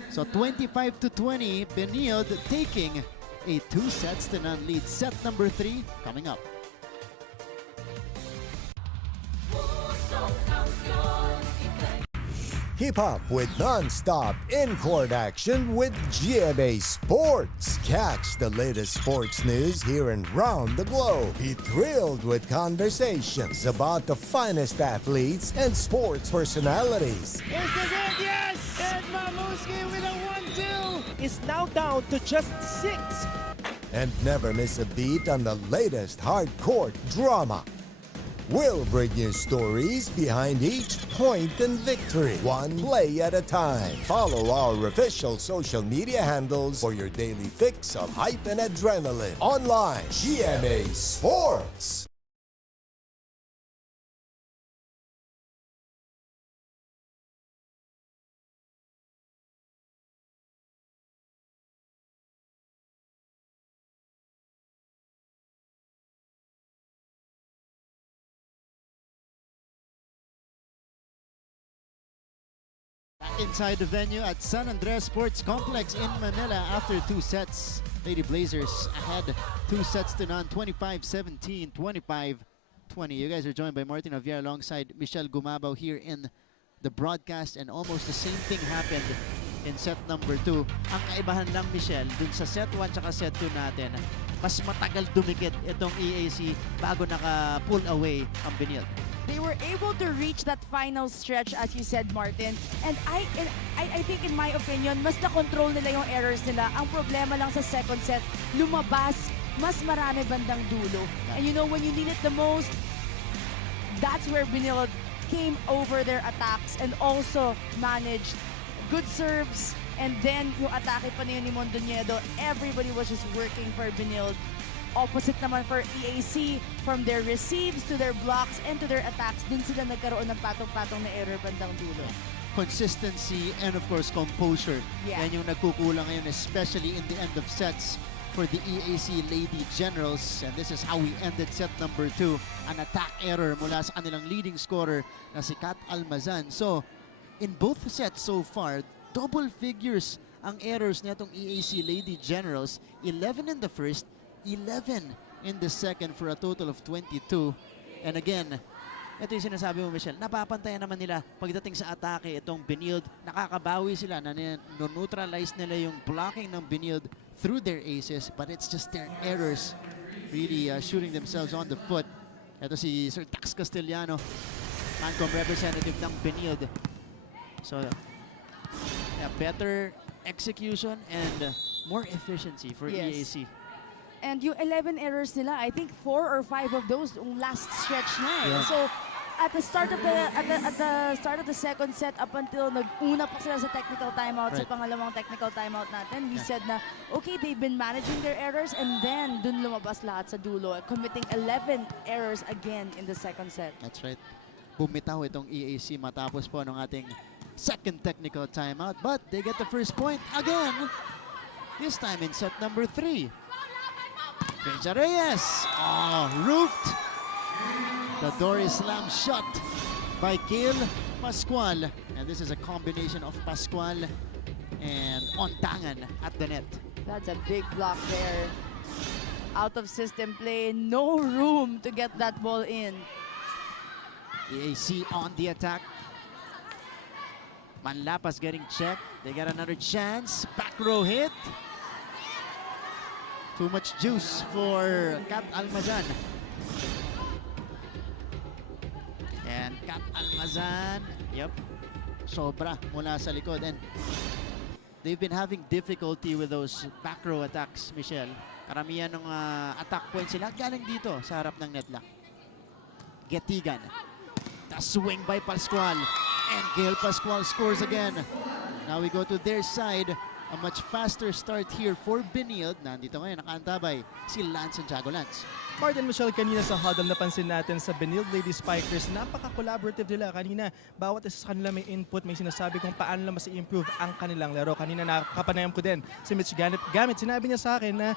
So 25-20, Benilde taking a 2-0 lead. Set number 3 coming up. Hip hop with non-stop in-court action with GMA Sports. Catch the latest sports news here and round the globe. Be thrilled with conversations about the finest athletes and sports personalities. Is this it? Yes! And Mamuski with a 1-2 is now down to just 6. And never miss a beat on the latest hard-court drama. We'll bring you stories behind each point and victory, one play at a time. Follow our official social media handles for your daily fix of hype and adrenaline. Online, GMA Sports. inside the venue at San Andres Sports Complex in Manila after 2 sets. Lady Blazers ahead 2 sets to none, 25-17, 25-20. You guys are joined by Martin Javier alongside Michelle Gumabaw here in the broadcast, and almost the same thing happened in set number 2. Ang kaibahan lang, Michelle, dun sa set 1 tsaka set 2 natin, mas matagal dumikit itong EAC bago naka-pull away ang Benilde. They were able to reach that final stretch, as you said, Martin. And I think, in my opinion, mas na-control nila yung errors nila. Ang problema lang sa second set, lumabas, mas marami bandang dulo. And you know, when you need it the most, that's where Benilde came over their attacks and also managed good serves. And then, yung atake pa na yun ni Mondoñedo, everybody was just working for Benilde. Opposite naman for EAC, from their receives to their blocks and to their attacks, dun sila nagkaroon ng patong-patong na error bandang dulo. Consistency and of course composure. Yan yung nagkukulang ngayon, especially in the end of sets for the EAC Lady Generals. And this is how we ended set number 2. An attack error mula sa kanilang leading scorer na si Kat Almazan. So, in both sets so far, double figures ang errors nitong EAC Lady Generals. 11 in the first, 11 in the second for a total of 22. And again, ito yung sinasabi mo, Michelle, napapantayan naman nila pagdating sa atake itong Benilde. Nakakabawi sila, neutralize nila yung blocking ng Benilde through their aces, but it's just their errors really shooting themselves on the foot. Ito si Sir Dax Castellano, Mancom representative ng Benilde. So, yeah, better execution and more efficiency for EAC. And yung 11 errors nila, I think 4 or 5 of those yung last stretch na eh. Yeah. So at the start of the second set, up until nag-una pa sila sa technical timeout, sa pangalawang technical timeout natin, we said na okay, they've been managing their errors, and then dun lumabas lahat sa dulo, committing 11 errors again in the second set. That's right. Bumitaw itong EAC matapos po ng ating second technical timeout, but they get the first point again, this time in set number 3. Pincha Reyes, roofed. The door is slammed shut by Gail Pascual. And this is a combination of Pascual and Ontangan at the net. That's a big block there. Out of system play, no room to get that ball in. EAC on the attack. Manlapas getting checked. They got another chance. Back row hit. Too much juice for Kat Almazan. And Kat Almazan, sobra mula sa likod. And they've been having difficulty with those back row attacks, Michelle. Karamihan ng attack points sila galing dito sa harap ng netlock. Getigan. The swing by Pascual. And Gail Pascual scores again. Now we go to their side. A much faster start here for Benilde. Nandito ngayon, nakaantabay si Lance Santiago. Lance. Martin, Michelle, kanina sa huddle napansin natin sa Benilde Lady Spikers, napaka-collaborative nila. Kanina, bawat isa sa kanila may input, may sinasabi kung paano lang mas i-improve ang kanilang laro. Kanina nakapanayam ko din si Mitch Gamit. Sinabi niya sa akin na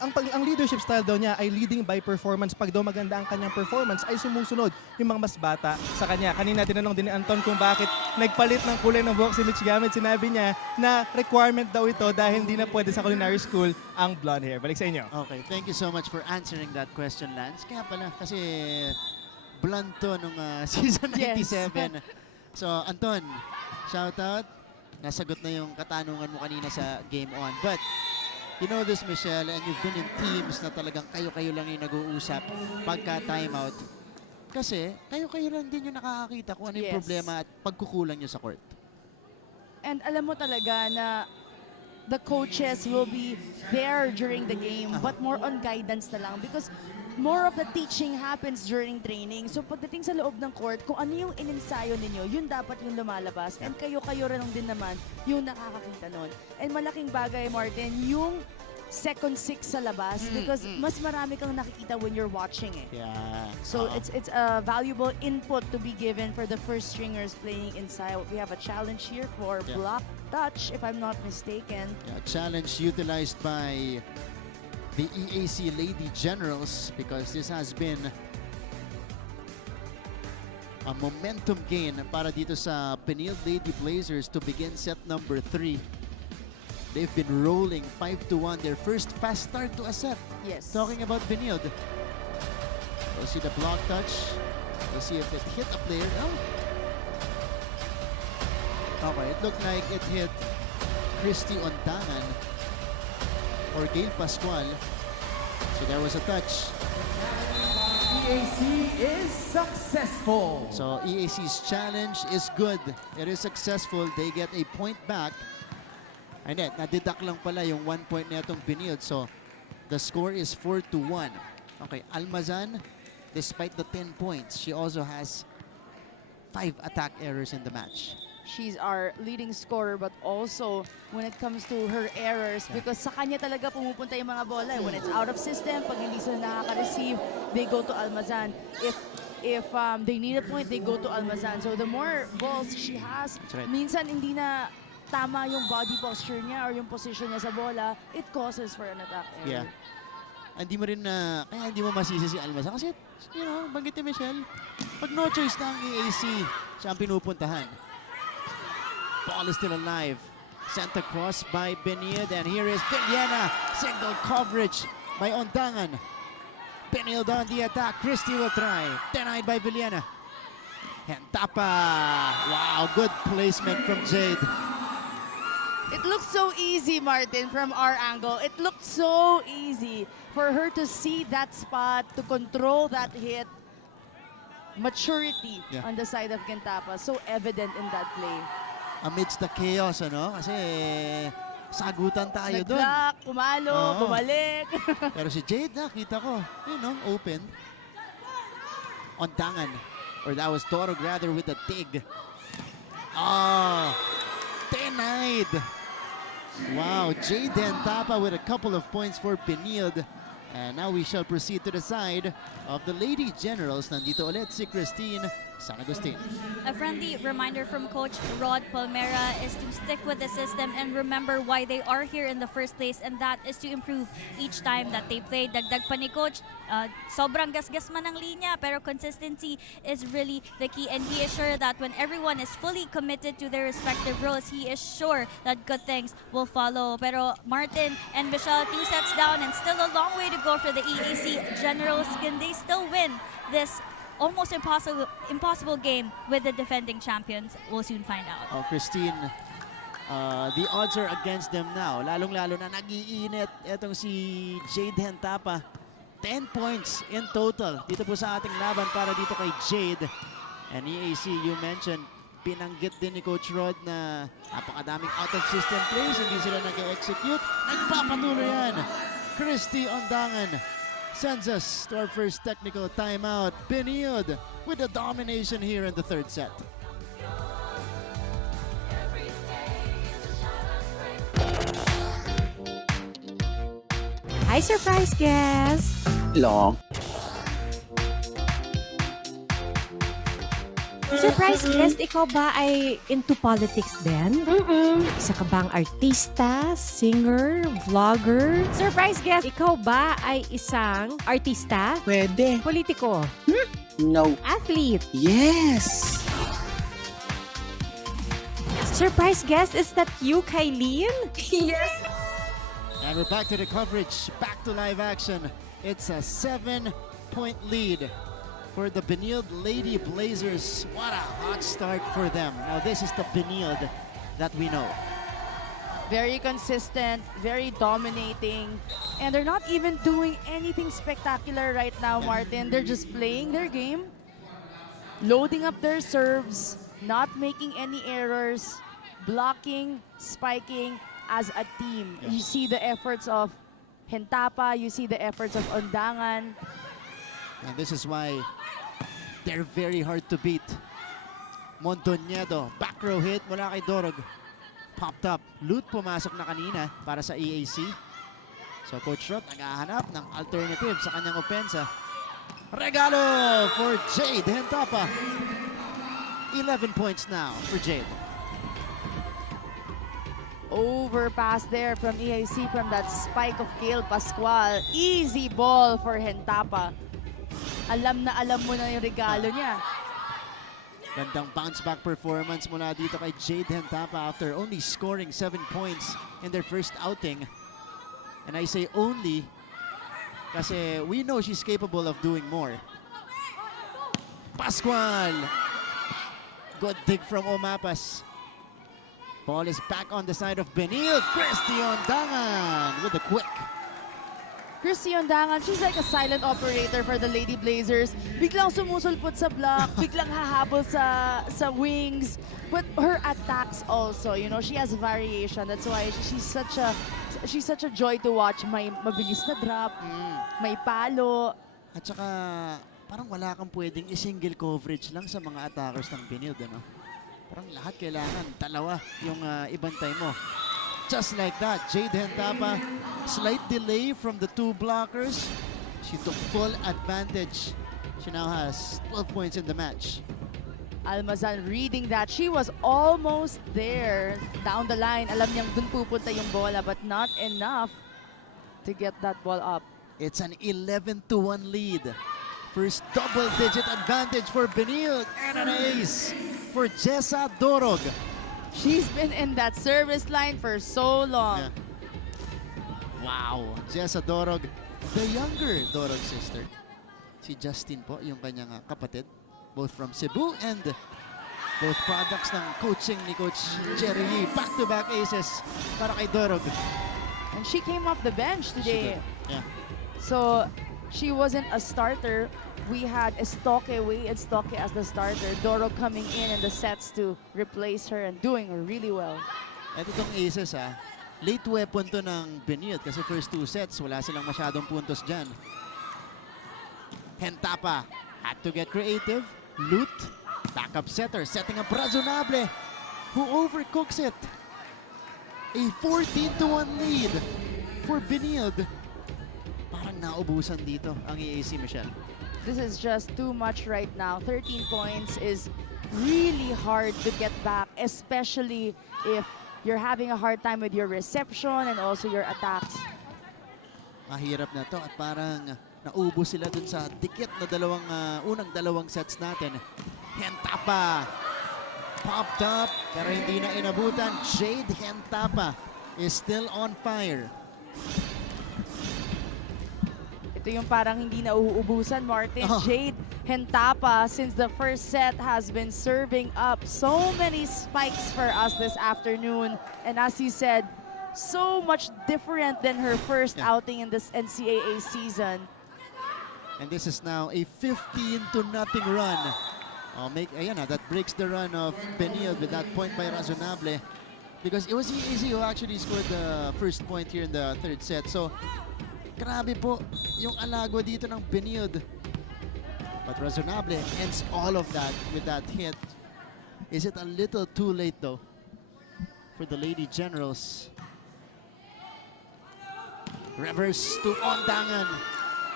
ang leadership style daw niya ay leading by performance. Pag daw maganda ang kanyang performance, ay sumusunod yung mga mas bata sa kanya. Kanina tinanong din ni Anton kung bakit nagpalit ng kulay ng buhok si Mitch Gamit. Sinabi niya na requirement daw ito dahil hindi na pwede sa culinary school ang blonde hair. Balik sa inyo. Okay, thank you so much for answering that question, Lance. Kaya pala, kasi blonde to nung season 97. So, Anton, shout out. Nasagot na yung katanungan mo kanina sa Game On. But, you know this, Michelle, and you've been in teams na talagang kayo-kayo lang yung nag-uusap pagka timeout. Kasi, kayo-kayo lang din yung nakakakita kung ano yung problema at pagkukulang nyo sa court. And alam mo talaga na the coaches will be there during the game, but more on guidance na lang, because more of the teaching happens during training. So pagdating sa loob ng court, kung ano yung ininsayo ninyo, yun dapat yung lumalabas. And kayo-kayo rin din naman yung nakakakita nun. And malaking bagay, Martin, yung second six sa labas, because mas marami kang nakikita when you're watching it. So it's a valuable input to be given for the first stringers playing inside. We have a challenge here for block touch, if I'm not mistaken. Challenge utilized by the EAC Lady Generals, because this has been A momentum gain para dito sa Benilde Lady Blazers to begin set number 3. They've been rolling 5-1, their first fast start to a set. Yes. Talking about Benilde. We'll see the block touch. We'll see if it hit a player. Oh. Okay, it looked like it hit Christy Ontangan or Gail Pascual. So there was a touch. EAC is successful. So EAC's challenge is good. It is successful. They get a point back. And then, nadidak lang pala yung 1 point na itong Benilde. So the score is 4-1. Okay, Almazan, despite the 10 points, she also has 5 attack errors in the match. She's our leading scorer, but also when it comes to her errors, because sa kanya talaga pumupunta yung mga bola. When it's out of system, pag hindi sila nakaka-receive, they go to Almazan. If they need a point, they go to Almazan. So the more balls she has, minsan hindi na tama yung body posture niya or yung position niya sa bola, it causes for an attack error. Yeah. Hindi mo rin na, kaya hindi mo masisi si Almazan. Kasi, you know, banggit ni Michelle, pag no choice na ang EAC, siya ang pinupuntahan. Ball is still alive. Sent across by Benilde, and here is Villena. Single coverage by Ondangan. Benilde on the attack. Christie will try. Denied by Villena. Hentapa. Wow, good placement from Jade. It looks so easy, Martin, from our angle. It looked so easy for her to see that spot, to control that hit. Maturity on the side of Hentapa, so evident in that play. Amidst the chaos, ano? Kasi sagutan tayo doon. Nag-block, pumalo, bumalik. Pero si Jade, nakita ko, you know, open. Ondangan. Or that was Dorog rather with a dig. Oh, denied. Wow, Jade Hentapa with a couple of points for Benilde. And now we shall proceed to the side of the Lady Generals. Nandito ulit si Christine San Agustin. A friendly reminder from Coach Rod Palmera is to stick with the system and remember why they are here in the first place, and that is to improve each time that they play. Dagdag pa ni Coach, sobrang gasgas man ang linya, pero consistency is really the key, and he is sure that when everyone is fully committed to their respective roles, he is sure that good things will follow. Pero Martin and Michelle, 2 sets down and still a long way to go for the EAC Generals. Can they still win this almost impossible game with the defending champions? We'll soon find out. Oh, Christine, the odds are against them now. Lalong-lalo na nag-iinit etong si Jade Hentapa. 10 points in total dito po sa ating laban para dito kay Jade. And EAC, you mentioned, binanggit din ni Coach Rod na napakadaming out-of-system plays. Hindi sila nag-execute. Nagpapatuloy yan. Christy Ondangan sends us to our first technical timeout. Benilde with the domination here in the third set. Hi, surprise guest! Long. Surprise guest, ikaw ba ay into politics din? Isa ka bang artista, singer, vlogger? Surprise guest, ikaw ba ay isang artista? Pwede. Politiko? No. Athlete? Yes! Surprise guest, is that you, Kylene? Yes! And we're back to the coverage, back to live action. It's a 7-point lead for the Benilde Lady Blazers. What a hot start for them. Now this is the Benilde that we know. Very consistent, very dominating, and they're not even doing anything spectacular right now, Martin. They're just playing their game, loading up their serves, not making any errors, blocking, spiking as a team. You see the efforts of Hentapa, you see the efforts of Ondangan. And this is why they're very hard to beat. Montoñedo, back row hit mula kay Dorog. Popped up. Loot pumasok na kanina para sa EAC. So Coach Rod naghahanap ng alternative sa kanyang opensa. Regalo for Jade Hentapa. 11 points now for Jade. Overpass there from EAC from that spike of Gail Pascual. Easy ball for Hentapa. Alam na alam mo na yung regalo niya. Gandang bounce-back performance mula dito kay Jade Hentapa after only scoring 7 points in their first outing. And I say only kasi we know she's capable of doing more. Pascual! Good dig from Omapas. Ball is back on the side of Benilde. Christian Dangan with the quick. Christian Dangan, she's like a silent operator for the Lady Blazers. Biglang sumusulpot sa block, biglang hahabol sa wings. But her attacks also, you know, she has variation. That's why she's such a joy to watch. May mabilis na drop, may palo. At saka parang wala kang pwedeng i-single coverage lang sa mga attackers ng Benilde, no? Parang lahat kailangan dalawa yung ibantay mo. Just like that, Jade Hentapa, slight delay from the 2 blockers. She took full advantage. She now has 12 points in the match. Almazan reading that. She was almost there down the line. Alam niyang dun pupunta yung bola but not enough to get that ball up. It's an 11-1 lead. First double-digit advantage for Benilde and an ace for Jessa Dorog. She's been in that service line for so long. Yeah. Wow, Jessa Dorog, the younger Dorog sister. Si Justin po, yung kanyang kapatid. Both from Cebu and both products ng coaching ni Coach Jerry Yee. Back-to-back aces para kay Dorog. And she came off the bench today. Yeah. So she wasn't a starter. We had Estoque, Wei Estoque as the starter. Dorog coming in the sets to replace her and doing really well. Ito tong aces late weapon to ng Benilde kasi first 2 sets wala silang masyadong puntos dyan. Hentapa had to get creative. Loot, backup setter, setting up Razonable who overcooks it. A 14-1 lead for Benilde. Parang naubusan dito ang EAC, Michelle. This is just too much right now. 13 points is really hard to get back, especially if you're having a hard time with your reception and also your attacks. Mahirap na to at parang naubos sila dun sa dikit na unang dalawang sets natin. Hentapa popped up pero hindi na inabutan. Jade Hentapa is still on fire. Ito yung parang hindi na uubusan, Martin. Jade Hentapa, since the first set, has been serving up so many spikes for us this afternoon. And as you said, so much different than her first outing in this NCAA season. And this is now a 15-0 run. That breaks the run of Benilde with that point by Razonable. Because it was easy who actually scored the first point here in the 3rd set. So, grabe po yung alagwa dito ng Benilde. But Razonable ends all of that with that hit. Is it a little too late though for the Lady Generals? Reverse to Ondangan.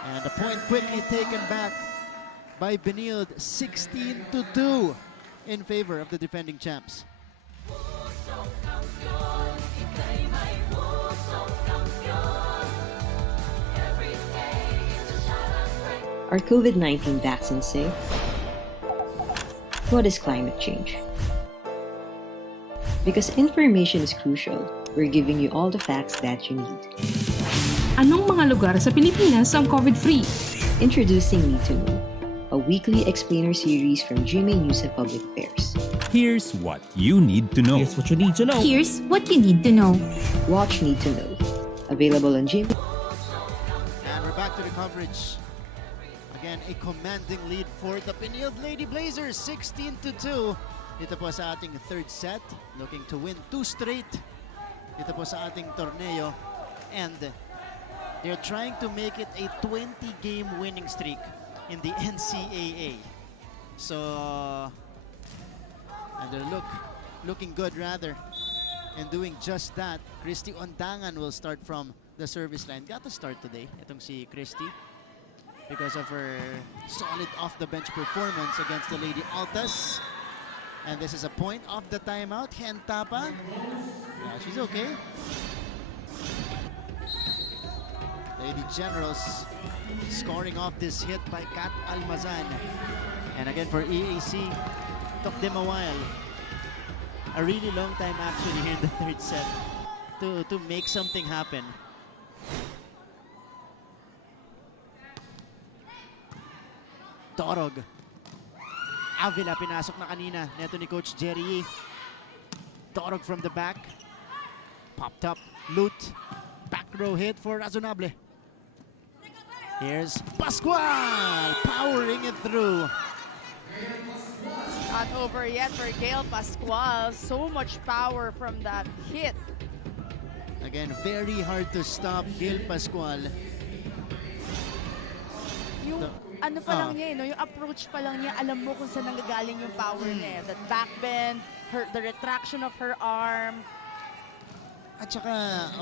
And the point quickly taken back by Benilde. 16-2 in favor of the defending champs. Are COVID-19 vaccines safe? What is climate change? Because information is crucial, we're giving you all the facts that you need. Anong mga lugar sa Pilipinas ang COVID-free? Introducing Need to Know, a weekly explainer series from GMA News and Public Affairs. Here's what you need to know. Here's what you need to know. Here's what you need to know. Watch Need to Know. Available on GMA. And we're back to the coverage. Again, a commanding lead for the Benilde Lady Blazers, 16-2. Dito po sa ating 3rd set, looking to win 2 straight. Dito po sa ating torneo. And they're trying to make it a 20-game winning streak in the NCAA. So, and they're looking good rather. And doing just that, Christy Ondangan will start from the service line. Got to start today, itong si Christy, because of her solid off-the-bench performance against the Lady Altas. And this is a point of the timeout. Hentapa. Yeah, she's okay. Lady Generals scoring off this hit by Kat Almazan. And again for EAC, Took them a while. A really long time actually here in the third set to make something happen. Dorog. Avila pinasok na kanina. Neto ni Coach Jerry. Dorog from the back. Popped up. Loot. Back row hit for Razonable. Here's Pascual powering it through. Not over yet for Gail Pascual. So much power from that hit. Again, very hard to stop Gail Pascual. Yung ano pa lang niya, no? Yung approach pa lang niya, alam mo kung saan nanggagaling yung power niya. That backbend, the retraction of her arm. At saka,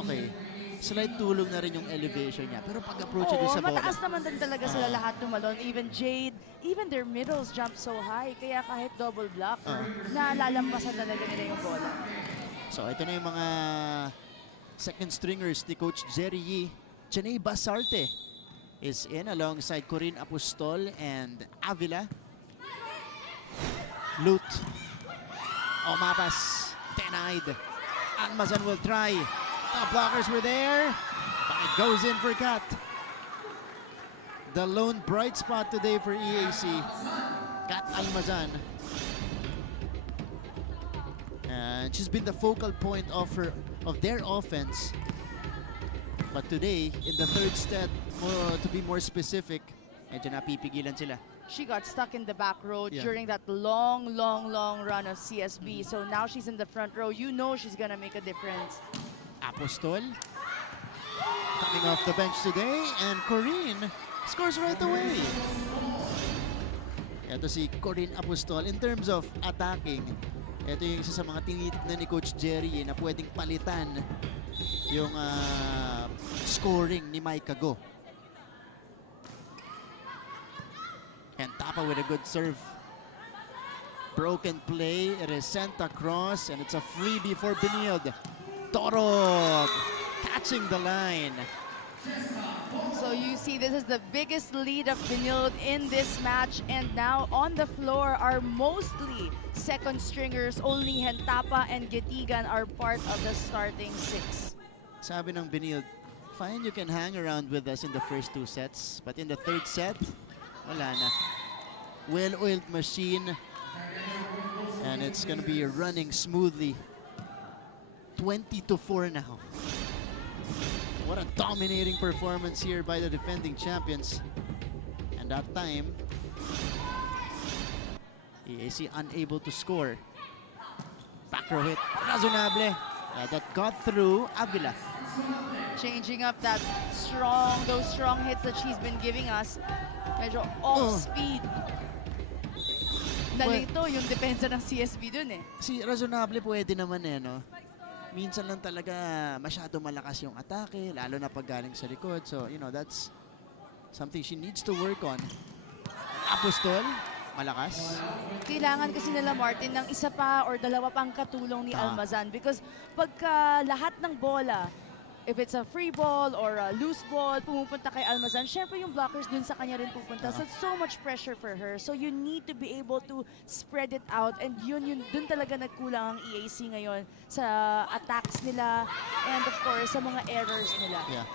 okay, slight tulong na rin yung elevation niya. Pero pag-approach niya sa bola. Mataas naman din talaga sila lahat tumalon. Even Jade, even their middles jump so high. Kaya kahit double block, nalalampasan talaga nila yung bola. So ito na yung mga second stringers ni Coach Jerry Yee. Janay Basarte is in alongside Corinne Apostol and Avila. Loot. Mapas. Denied. Almazan will try. The blockers were there. But it goes in for Kat. The lone bright spot today for EAC. Kat Almazan. And she's been the focal point of their offense. But today, in the third set, to be more specific, medyo napipigilan sila. She got stuck in the back row during that long run of CSB. So now she's in the front row. You know she's gonna make a difference. Apostol coming off the bench today, and Corinne scores right away. Ito si Corinne Apostol. In terms of attacking, ito yung isa sa mga tinitignan ni Coach Jerry na pwedeng palitan yung scoring ni Micah Go. And Tapa with a good serve. Broken play, it is sent across, and it's a freebie for Benilde. Dorog catching the line. So you see, this is the biggest lead of Benilde in this match, and now on the floor are mostly second stringers. Only Hentapa and Getigan are part of the starting six. Sabi ng Benilde, fine, you can hang around with us in the first two sets, but in the third set, wala na. Well-oiled machine, and it's gonna be running smoothly. 20-4 now. What a dominating performance here by the defending champions. And that time, EAC unable to score. Back row hit, Razonable. That got through Avila. Changing up those strong hits that she's been giving us. Medyo off speed. Nalito yung depensa ng CSB dun eh. Si Razonable pwede naman eh, no? Minsan lang talaga masyado malakas yung atake, lalo na pag galing sa likod. So, you know, that's something she needs to work on. Apostol, malakas. Kailangan kasi nila, Martin, ng isa pa or dalawa pang katulong ni Almazan. Because pagka lahat ng bola, if it's a free ball or a loose ball, pumupunta kay Almazan, syempre yung blockers dun sa kanya rin pupunta. So, so much pressure for her. So, you need to be able to spread it out. And dun talaga nagkulang ang EAC ngayon sa attacks nila and of course, sa mga errors nila. Yeah.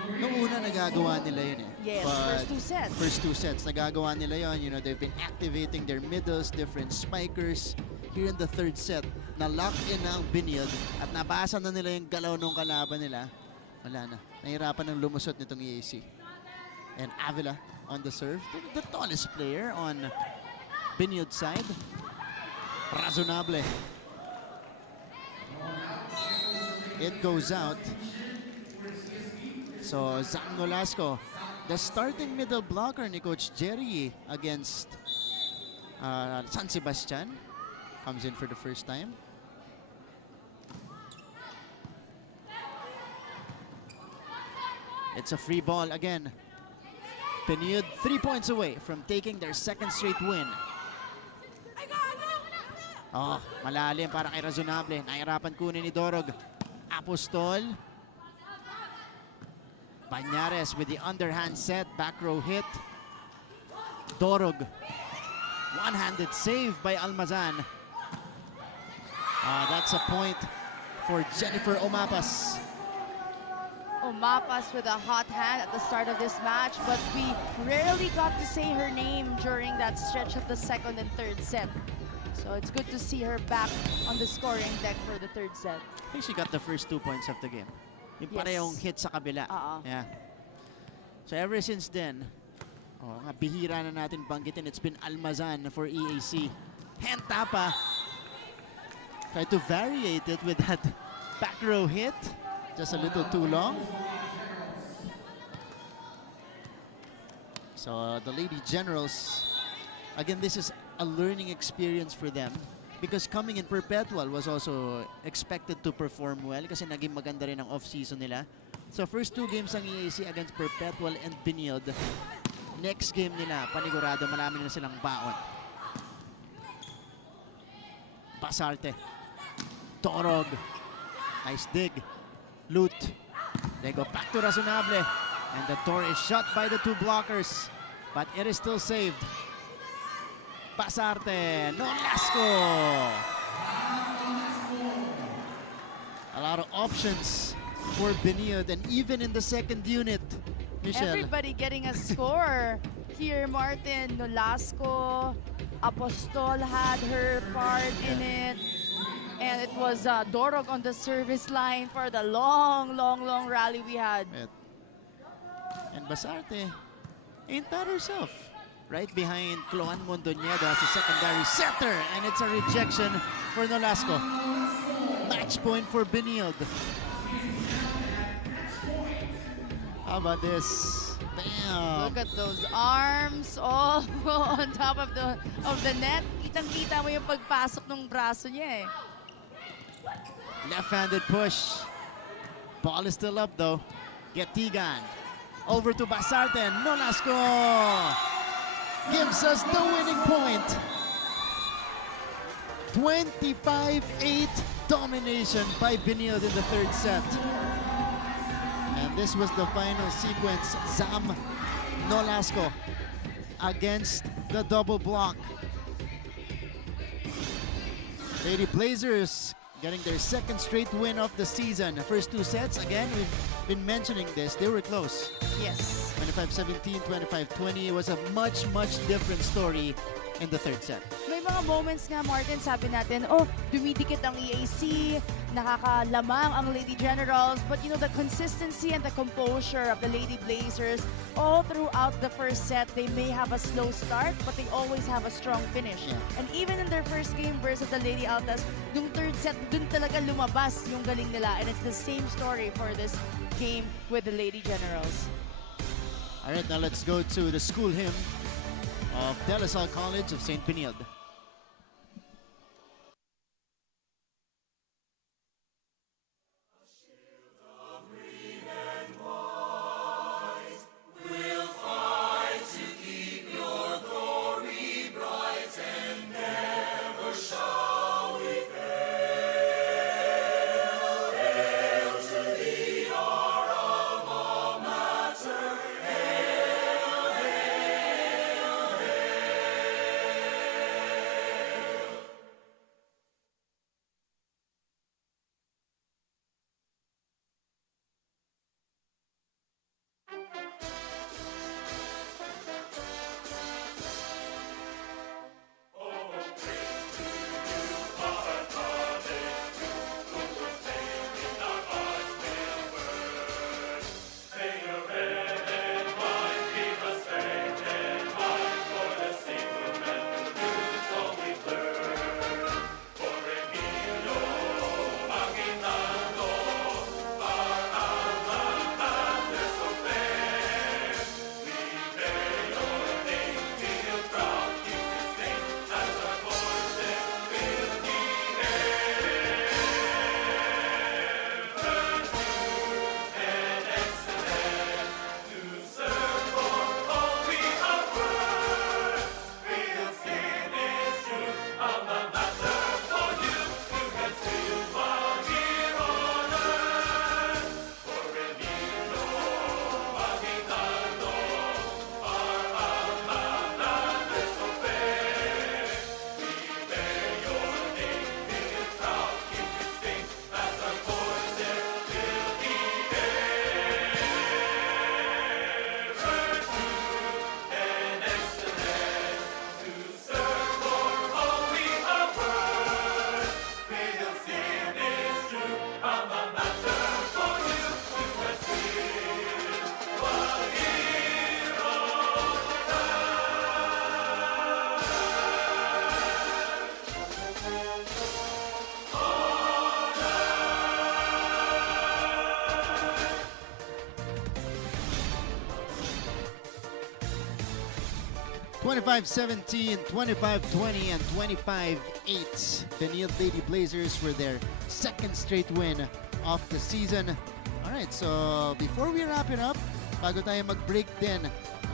Noong una, nagagawa nila yun eh. Yes, but first two sets. First two sets, nagagawa nila yun. You know, they've been activating their middles, different spikers. Here in the third set, na-lock in na ang Benilde at nabasa na nila yung galaw ng kalaban nila. Wala na. Nahirapan ng lumusot nitong EAC. And Avila on the serve. The tallest player on Benilde's side. Razonable. It goes out. So, Zang Nolasco, the starting middle blocker ni Coach Jerry against San Sebastian, comes in for the first time. It's a free ball again. Benilde 3 points away from taking their second straight win. Oh, malalim para kay Razonable. Nahirapan kunin ni Dorog. Apostol. Banyares with the underhand set. Back row hit. Dorog. One-handed save by Almazan. That's a point for Jennifer Omapas. Omapas with a hot hand at the start of this match, but we rarely got to say her name during that stretch of the second and third set. So it's good to see her back on the scoring deck for the third set. I think she got the first 2 points of the game. Yung parehong hit sa kabila. Yeah. So ever since then, bihira na natin banggitin, it's been Almazan for EAC. Hand tapa. Try to variate it with that back row hit. Just a little too long. So the Lady Generals, again, this is a learning experience for them because coming in Perpetual was also expected to perform well kasi naging maganda rin ang off-season nila. So first 2 games ang EAC against Perpetual and Benilde. Next game nila, panigurado, marami na silang baon. Pasarte. Torog. Nice dig. Loot. They go back to Razonable. And the door is shut by the 2 blockers. But it is still saved. Pasarte. Nolasco. A lot of options for Benilde. And even in the second unit, Michelle. Everybody getting a score. Here, Martin, Nolasco, Apostol had her part in it. And it was Dorog on the service line for the long rally we had. And Basarte ain't that herself. Right behind Cloan Mondoñedo as a secondary setter. And it's a rejection for Nolasco. Match point for Benilde. How about this? Damn. Look at those arms all on top of the net. Kitang-kita mo yung pagpasok ng braso niya eh. Left-handed push. Ball is still up though. Getigan. Over to Basarte. Nolasco gives us the winning point. 25-8 domination by Benilde in the third set. And this was the final sequence. Zam Nolasco against the double block. Lady Blazers getting their second straight win of the season. The first 2 sets, again, we've been mentioning this, they were close. Yes. 25-17, 25-20. It was a much different story in the third set. May mga moments nga, Martin, sabi natin, dumidikit ang EAC, nakakalamang ang Lady Generals, but you know, the consistency and the composure of the Lady Blazers, all throughout the first set, they may have a slow start, but they always have a strong finish. Yeah. And even in their first game versus the Lady Altas, yung third set, dun talaga lumabas yung galing nila. And it's the same story for this game with the Lady Generals. All right, now let's go to the school hymn of De La Salle College of St. Benilde. 25-17, 25-20, and 25-8. Benilde Lady Blazers were their second straight win of the season. Alright, so before we wrap it up, bago tayo mag-break din,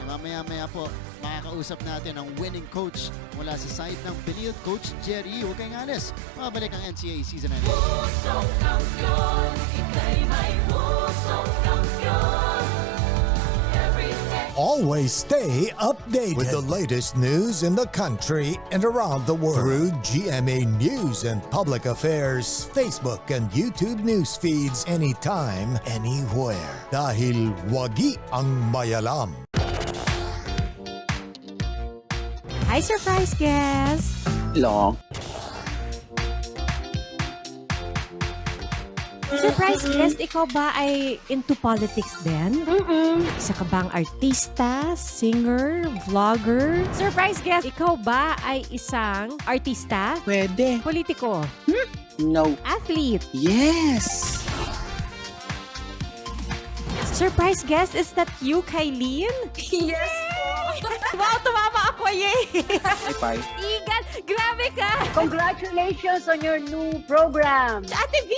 mamaya-maya po, makakausap natin ang winning coach mula sa side ng Benilde, Coach Jerry. Huwag kayong alis. Mabalik ang NCAA Season 9. Pusong kampiyon, ika'y may pusong kampiyon. Always stay updated with the latest news in the country and around the world through GMA News and Public Affairs Facebook and YouTube news feeds anytime, anywhere. Dahil wagi ang mayalam. Hi, surprise guest! Long. Surprise guest, ikaw ba ay into politics din? Isa ka bang artista, singer, vlogger? Surprise guest, ikaw ba ay isang artista? Pwede. Politiko? No. Athlete? Yes! Surprise guest, is that you, Kylene? Yes po. Wow, tumama ako, yay! High five. Igan, grabe ka! Congratulations on your new program. Ate V!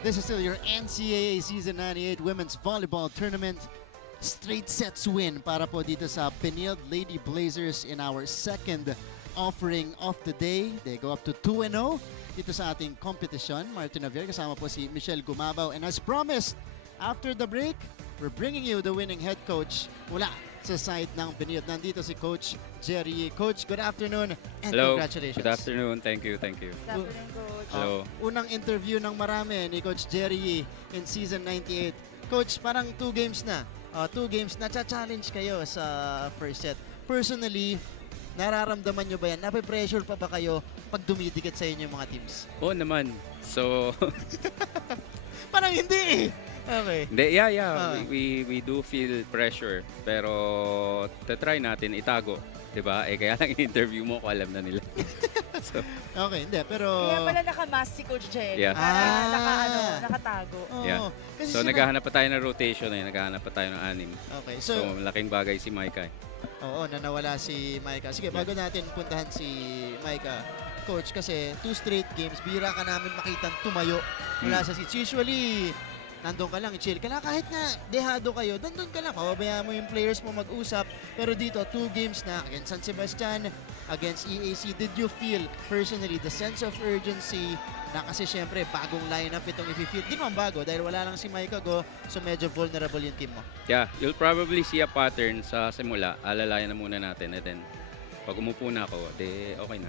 This is still your NCAA Season 98 Women's Volleyball Tournament. Straight sets win para po dito sa Benilde Lady Blazers in our second offering of the day. They go up to 2-0 dito sa ating competition. Martin Javier, kasama po si Michelle Gumabaw. And as promised, after the break, we're bringing you the winning head coach mula sa side ng Benilde. Nandito si Coach Jerry. Coach, good afternoon and Hello. Congratulations. Good afternoon. Thank you. Thank you. Good afternoon, Coach. Hello. Unang interview ng marami ni Coach Jerry in Season 98. Coach, parang 2 games na. 2 games na challenge kayo sa first set. Personally, nararamdaman nyo ba yan? Nape-pressure pa ba kayo pag dumidikit sa inyo yung mga teams? Oo naman. So, parang hindi eh. Okay. Hindi, yeah. We do feel pressure. Pero, try natin itago. Diba? Kaya lang in-interview mo ko alam na nila. So, okay, hindi. Pero... Kaya pala naka-mask si Coach Jerry. Yeah. Nakatago. Yeah. So, naghahanap pa tayo ng rotation eh. Naghahanap pa tayo ng 6. Okay. So, malaking bagay si Micah. Oo, nawala si Micah. Sige, bago natin puntahan si Micah, Coach, kasi 2 straight games, bira ka namin makitang tumayo mula sa seats. Usually, nandun ka lang, chill ka lang. Kahit na dehado kayo, nandun ka lang. Pababayaan mo yung players mo mag-usap. Pero dito, 2 games na against San Sebastian, against EAC. Did you feel personally the sense of urgency na kasi syempre bagong lineup itong i-feel? Di naman bago dahil wala lang si Micah Go, so medyo vulnerable yung team mo. Yeah, you'll probably see a pattern sa simula. Alalayan na muna natin. And then, pag umupo na ako, okay na.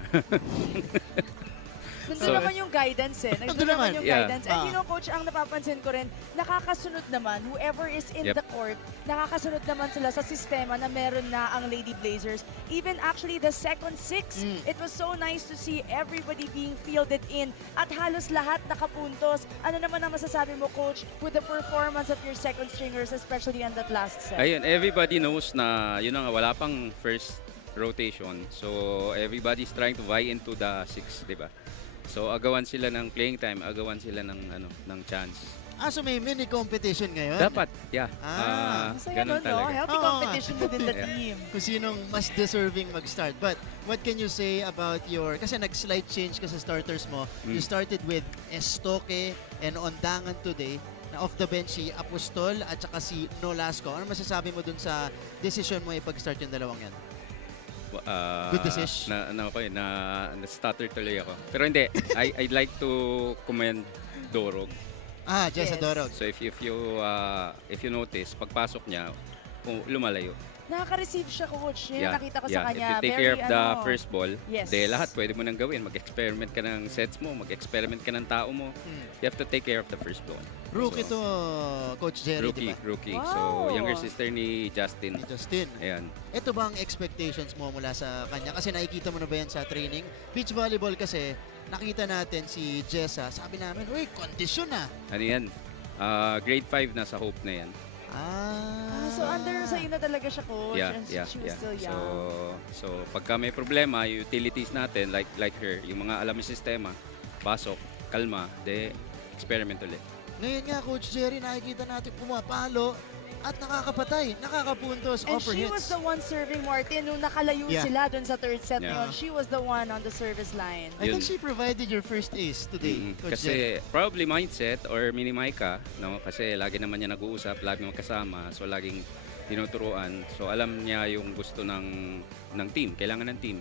Nandun naman yung guidance eh. Nandun naman yung guidance. And you know, Coach, ang napapansin ko rin, nakakasunod naman, whoever is in the court, nakakasunod naman sila sa sistema na meron na ang Lady Blazers. Even actually the second 6, it was so nice to see everybody being fielded in at halos lahat nakapuntos. Ano naman ang masasabi mo, Coach, with the performance of your second stringers, especially on that last set? Ayun, everybody knows na yun nga, wala pang first rotation. So, everybody's trying to vie into the 6, di ba? So agawan sila ng playing time, agawan sila ng chance. So may mini competition ngayon? Dapat, yeah. Masaya Ganun no? talaga. Healthy competition within the Yeah. team. Kung sinong mas deserving mag-start. But what can you say about kasi nag-slight change ka sa starters mo. You started with Estoque and Ondangan today. Na off the bench si Apostol at saka si Nolasco. Ano masasabi mo dun sa decision mo ipag-start yung dalawang yan? Good decision. Na-stutter tuloy ako. Pero hindi, I'd like to commend Dorog. Jessa Dorog. So if you notice, pagpasok niya, lumalayo. Nakaka-receive siya, coach. Yeah, Nakita ko yeah. sa kanya. If you take care of the first ball, Yes. lahat pwede mo nang gawin. Mag-experiment ka ng sets mo, mag-experiment ka ng tao mo. You have to take care of the first ball. Rookie to Coach Jerry, Rookie, diba? rookie. Wow. So, younger sister ni Justin. Ayan. Ito ba ang expectations mo mula sa kanya? Kasi nakikita mo na ba yan sa training? Beach volleyball kasi, nakita natin si Jessa. Sabi namin, uy, kondisyon na. Ano yan? Grade 5 na sa Hope na yan. So under sa'yo na talaga siya, coach. Yeah, and yeah, she was yeah. still young. So pagka may problema, yung utilities natin, like her, yung mga alam yung sistema, pasok, kalma, experiment ulit. Ngayon nga, Coach Jerry, nakikita natin pumapalo at nakakapatay, nakakapuntos, And offer she hits. was the one serving Martin nung nakalayo Yeah. sila dun sa third set Yeah. na yun. She was the one on the service line. I think she provided your first ace today, Coach Kasi Jerry. probably mindset or mini Micah, no? Kasi lagi naman niya nag-uusap, lagi magkasama, so laging tinuturuan. So alam niya yung gusto ng team, kailangan ng team.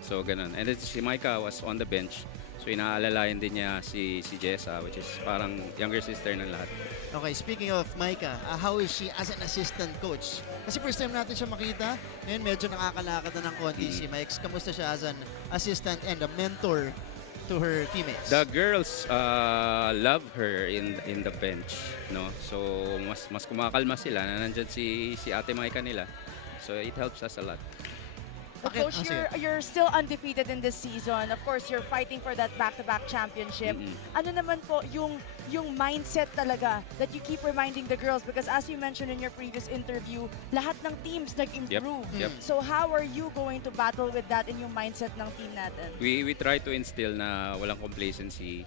So ganun. And then si Micah was on the bench. So inaalalayan din niya si Jessa, which is parang younger sister ng lahat. Okay, speaking of Micah, how is she as an assistant coach? Kasi first time natin siya makita, ngayon medyo nakakalakad na ng konti si Mike. Kamusta siya as an assistant and a mentor to her teammates? The girls love her in the bench, no? So mas kumakalma sila na nandiyan si Ate Micah nila. So it helps us a lot. But coach, you're still undefeated in this season. Of course, you're fighting for that back-to-back championship. Ano naman po yung mindset talaga that you keep reminding the girls? Because as you mentioned in your previous interview, lahat ng teams nag-improve. Yep. So how are you going to battle with that in yung mindset ng team natin? We try to instill na walang complacency.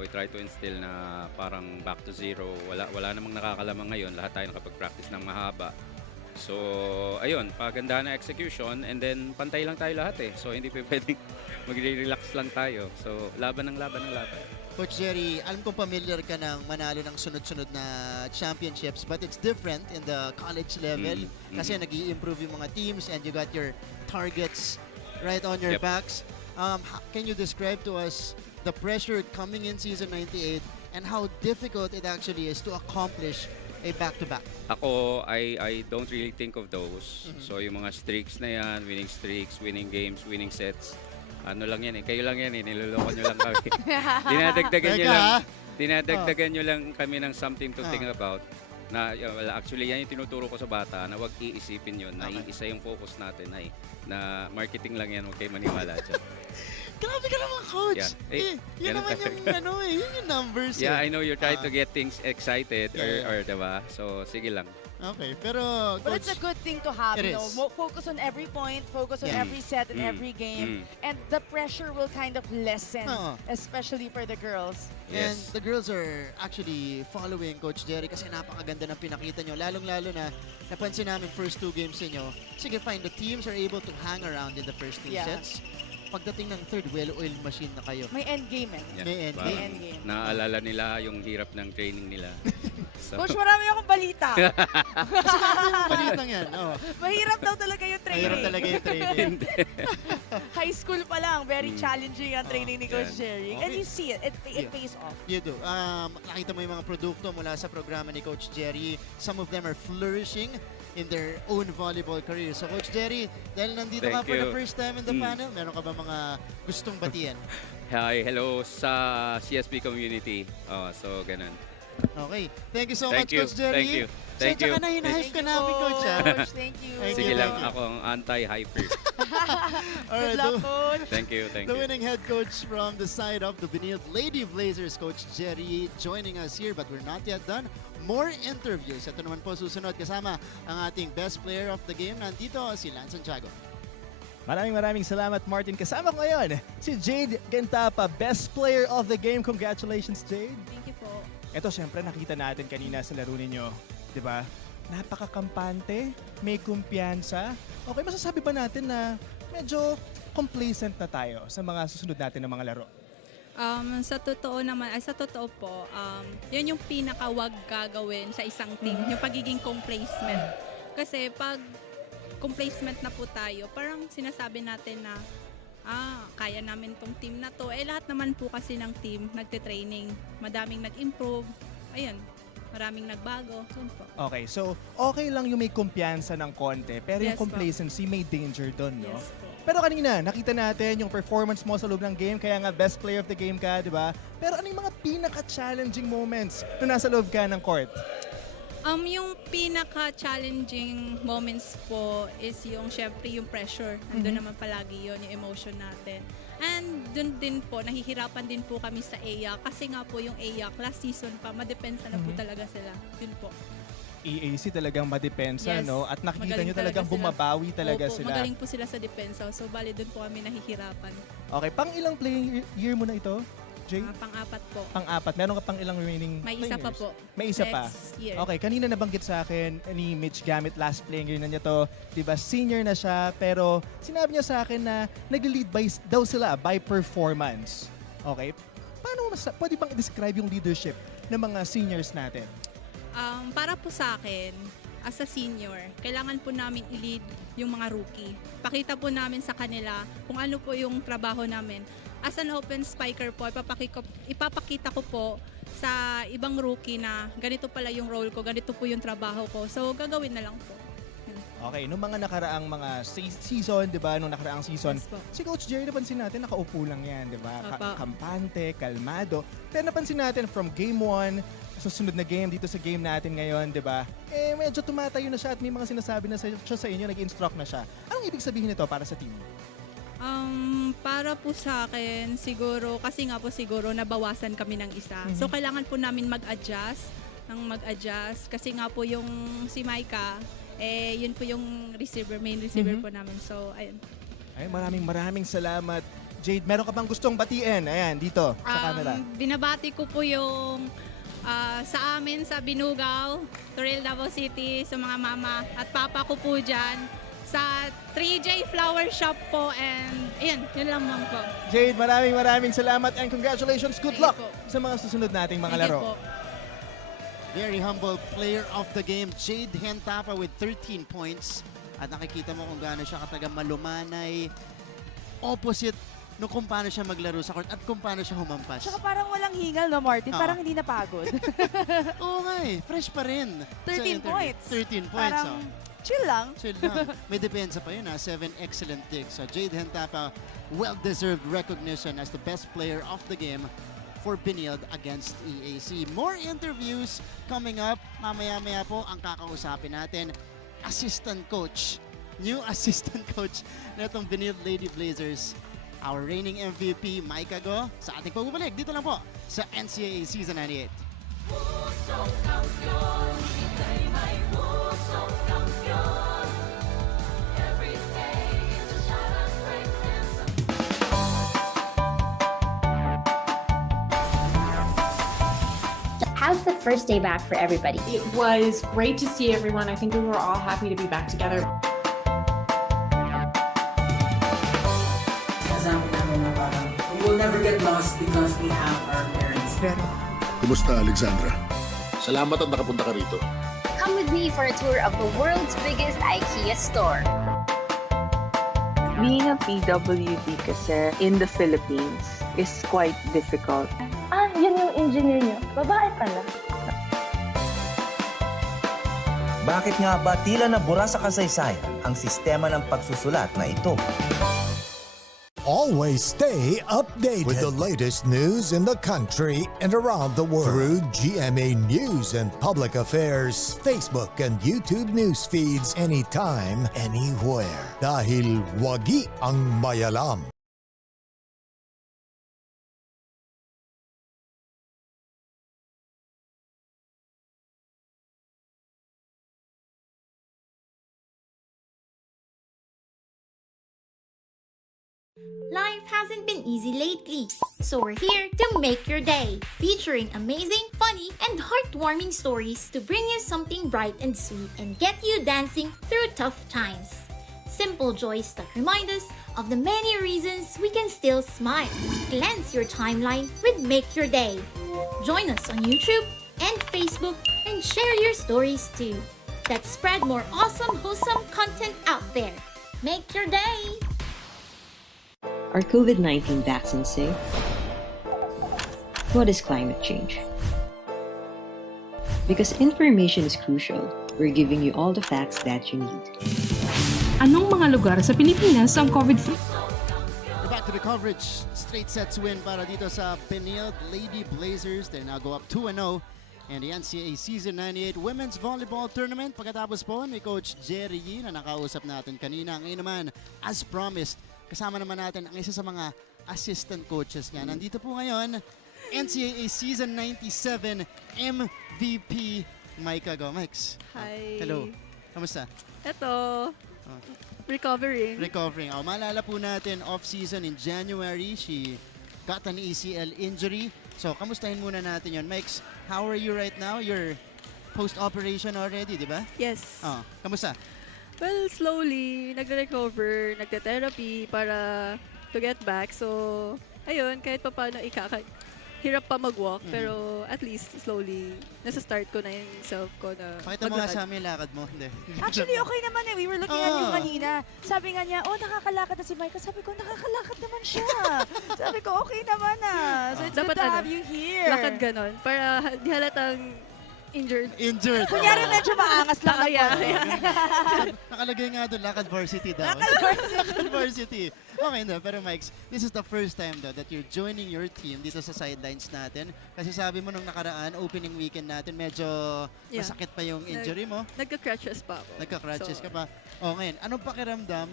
We try to instill na parang back to zero. Wala namang nakakalamang ngayon. Lahat tayo nakapag-practice ng mahaba. So, ayun, paganda na execution and then pantay lang tayo lahat eh. So, hindi pwedeng magre-relax lang tayo. So, laban ng laban. Coach Jerry, alam kong familiar ka ng manalo ng sunod-sunod na championships, but it's different in the college level kasi nag-i-improve yung mga teams and you got your targets right on your backs. Can you describe to us the pressure coming in season 98 and how difficult it actually is to accomplish a back-to-back? Ako, I don't really think of those. So, yung mga streaks na yan, winning streaks, winning games, winning sets, ano lang yan eh. Kayo lang yan eh. Niloloko nyo lang kami. Dinadagdagan nyo lang kami ng something to think about. Na, actually, yan yung tinuturo ko sa bata na wag iisipin yun. Na iisa yung focus natin ay na marketing lang yan. Huwag kayo maniwala dyan. Grabe ka naman, Coach. Yeah. Yun naman yung yung numbers. Yeah, I know you're trying to get things excited or diba? So, sige lang. Okay, pero But it's a good thing to have, It you know. is. Focus on every point, focus on every set and every game. And the pressure will kind of lessen, especially for the girls. And the girls are actually following Coach Jerry kasi napakaganda ng pinakita nyo. Lalong-lalo na napansin namin first two games niyo. Sige, fine, the teams are able to hang around in the first two sets. Pagdating ng third, well-oiled machine na kayo. May endgame eh. Yeah. May endgame. May endgame. Naaalala nila yung hirap ng training nila. So, Coach, marami akong balita. Kasi yung balitang yan. Mahirap daw talaga yung training. Mahirap talaga yung training. High school pa lang, very challenging ang training ni Coach Jerry. And Okay. you see it. It pays off. You do. Nakita mo yung mga produkto mula sa programa ni Coach Jerry. Some of them are flourishing in their own volleyball career. So Coach Jerry, dahil nandito ka Thank for the you. first time in the panel, meron ka ba mga gustong batiyan? Hi, hello sa CSP community. So, ganun. Okay. Thank you so Thank much, you. Coach Jerry. Thank you. Thank you. Ka na, hinahype ka namin, Coach. Thank you. Sige lang, ako ang anti-hyper. Alright, Good luck, Coach. Thank you. The winning head coach from the side of the Benilde Lady Blazers, Coach Jerry, joining us here, but we're not yet done. More interviews. Ito naman po susunod kasama ang ating best player of the game. Nandito si Lance Santiago. Maraming salamat, Martin. Kasama ko ngayon si Jade Gentapa, Best Player of the Game. Congratulations, Jade. Thank you po. Ito, syempre, nakita natin kanina sa laro ninyo. Di ba? Napakakampante, may kumpiyansa. Okay, masasabi ba natin na medyo complacent na tayo sa mga susunod natin na mga laro? Sa totoo po, yun yung pinakawag gagawin sa isang team, yung pagiging complacent. Kasi pag complacement na po tayo, parang sinasabi natin na kaya namin tong team na to. Lahat naman po kasi ng team nagte-training, madaming nag-improve, ayun, maraming nagbago. Po. Okay, so okay lang yung may kumpiyansa ng konti, pero yung complacency may danger doon, no? Yes po. Pero kanina, nakita natin yung performance mo sa loob ng game, kaya nga best player of the game ka, di ba? Pero ano yung mga pinaka-challenging moments na nasa loob ka ng court? Yung pinaka-challenging moments po is yung syempre yung pressure. Nandun naman palagi yun, yung emotion natin. And dun din po, nahihirapan din po kami sa EAC kasi nga po yung EAC last season pa, madepensa na po talaga sila. Yun po. EAC talagang madepensa, Yes, no? At nakikita magaling nyo talagang talaga sila. bumabawi talaga Opo, sila. magaling po sila sa depensa. So, bali dun po kami nahihirapan. Okay, pang ilang playing year mo na ito, Jay? Pang-apat po. Pang-apat. Meron ka pang ilang remaining May playing isa pa years? po. May isa pa? Next year. Okay, kanina nabanggit sa akin ni Mitch Gamit, last playing year na niya to. Diba, senior na siya, pero sinabi niya sa akin na nag-lead daw sila by performance. Okay? Pwede bang i-describe yung leadership ng mga seniors natin? Para po sa akin, as a senior, kailangan po namin i-lead yung mga rookie. Pakita po namin sa kanila kung ano po yung trabaho namin. As an open spiker po, ipapakita ko po sa ibang rookie na ganito pala yung role ko, ganito po yung trabaho ko. So, gagawin na lang po. Okay, nung mga nakaraang mga season, 'di ba? Nung nakaraang season, si Coach Jerry napansin natin nakaupo lang 'yan, 'di ba? Kampante, kalmado. Pero napansin natin from game 1 sa sunod na game dito sa game natin ngayon, 'di ba? Medyo tumatayo na siya at may mga sinasabi na siya sa inyo, nag-instruct na siya. Anong ibig sabihin nito para sa team? Para po sa akin, siguro, kasi nga po siguro nabawasan kami ng isa. So, kailangan po namin mag-adjust kasi nga po yung si Micah, yun po yung main receiver po namin. So, ayun. Ay, maraming salamat. Jade, meron ka bang gustong batiin? Ayan, dito, sa camera. Binabati ko po yung sa amin, sa Binugaw, Toril, Davao City, sa mga mama at papa ko po dyan, sa 3J Flower Shop po, and yun lang po. Jade, maraming salamat and congratulations. Good luck sa mga susunod nating mga laro. Very humble player of the game, Jade Gentapa with 13 points. At nakikita mo kung gaano siya kataga malumanay. Opposite no kung paano siya maglaro sa court at kung paano siya humampas. Tsaka parang walang hingal, no, Martin? Parang hindi napagod. Oo nga fresh pa rin. 13 points. 13 points. Parang chill lang. Chill lang. May depensa pa yun, 7 excellent digs. So Jade Gentapa, well-deserved recognition as the best player of the game for Benilde against EAC. More interviews coming up. Mamaya-maya po ang kakausapin natin. Assistant coach, new assistant coach na itong Benilde Lady Blazers. Our reigning MVP, Micah Go, sa ating pagbabalik dito lang po sa NCAA Season 98. Pusong kampiyon, ika'y may pusong kampiyon. Every day is a shot of greatness. How's the first day back for everybody? It was great to see everyone. I think we were all happy to be back together. We will never get lost because we have our parents. Kumusta, Alexandra? Salamat at nakapunta ka rito. Come with me for a tour of the world's biggest IKEA store. Being a PWD kasi in the Philippines is quite difficult. Yun yung engineer nyo. Babae pala. Bakit nga ba tila nabura sa kasaysayan ang sistema ng pagsusulat na ito? Always stay updated with the latest news in the country and around the world through GMA News and Public Affairs Facebook and YouTube news feeds anytime, anywhere. Dahil wagi ang mayalam. Life hasn't been easy lately, so we're here to make your day, featuring amazing, funny, and heartwarming stories to bring you something bright and sweet and get you dancing through tough times. Simple joys that remind us of the many reasons we can still smile. Cleanse your timeline with Make Your Day. Join us on YouTube and Facebook and share your stories too. Let's spread more awesome, wholesome content out there. Make your day! Are COVID-19 vaccines safe? What is climate change? Because information is crucial, we're giving you all the facts that you need. Anong mga lugar sa Pilipinas ang COVID-free? We're back to the coverage. Straight sets win para dito sa Benilde Lady Blazers. They now go up 2-0. And the NCAA Season 98 Women's Volleyball Tournament. Pagkatapos po ni Coach Jerry Yee na nakausap natin kanina. Ngayon naman, as promised, kasama naman natin ang isa sa mga assistant coaches niya. Nandito po ngayon, NCAA Season 97 MVP Micah Go. Mikes. Hi. Hello. Kamusta? Eto. Recovering. Recovering. Maalala po natin, off-season in January, she got an ACL injury. So, kamustahin muna natin yun. Mikes, how are you right now? You're post-operation already, di ba? Yes. Kamusta? Well, slowly, nagre-recover, nagte-therapy para to get back. So, ayun, kahit pa paano hirap pa mag-walk, pero at least slowly, nasa-start ko na yung self ko na Pakita mo nga sa amin lakad mo. Hindi. Actually, okay naman eh. We were looking at you kanina. Sabi nga niya, nakakalakad na si Micah. Sabi ko, nakakalakad naman siya. Sabi ko, okay naman So it's Dapat good to have you here. Lakad ganon, para di halatang injured. Injured. Kunyari medyo maangas lang ako. Nakalagay nga doon, lakad varsity daw. Lakad varsity. Okay na, pero Mikes, this is the first time though that you're joining your team dito sa sidelines natin. Kasi sabi mo nung nakaraan, opening weekend natin, medyo masakit pa yung injury mo. Nagka-crutches pa ako. Nagka-crutches ka pa. Ngayon, anong pakiramdam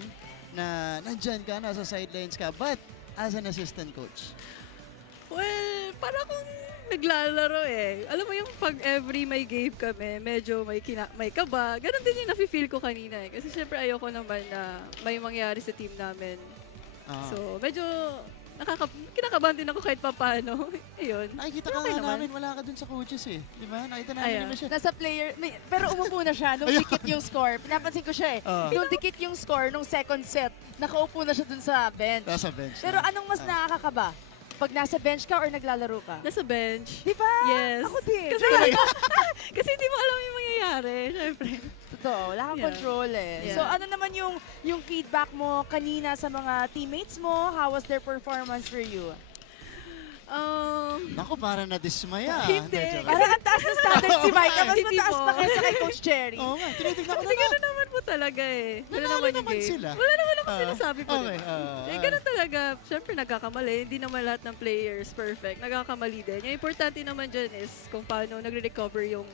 na nandyan ka, nasa sidelines ka, but as an assistant coach? Well, para kung naglalaro eh. Alam mo yung pag every may game kami, medyo may kaba. Ganon din yung nafe-feel ko kanina eh. Kasi syempre ayoko naman na may mangyari sa team namin. So, medyo kinakabahan din ako kahit papaano. Ayun. Nakikita ka namin, wala ka dun sa coaches eh. Di ba? Nakita namin naman siya. Nasa player, pero umupo na siya nung dikit yung score. Pinapansin ko siya eh. Nung dikit yung score, nung second set, nakaupo na siya dun sa bench. Nasa bench. Pero anong mas nakakakaba? Pag nasa bench ka or naglalaro ka? Nasa bench. Di ba? Yes. Ako din. Kasi hindi mo alam yung mangyayari, syempre. Totoo, wala kang control eh. Yeah. So ano naman yung feedback mo kanina sa mga teammates mo? How was their performance for you? Naku, parang na-dismaya. Hindi. Parang ang taas ng standard si Micah. Mas mataas pa kaysa kay Coach Cherry. Oo nga, tinitignan ko Hindi, gano'n naman po talaga eh. Gano'n naman yung game. Sila. Wala naman ako sinasabi po. Okay. Gano'n talaga. Siyempre nagkakamali. Hindi naman lahat ng players perfect. Nagkakamali din. Yung importante naman dyan is kung paano nagre-recover yung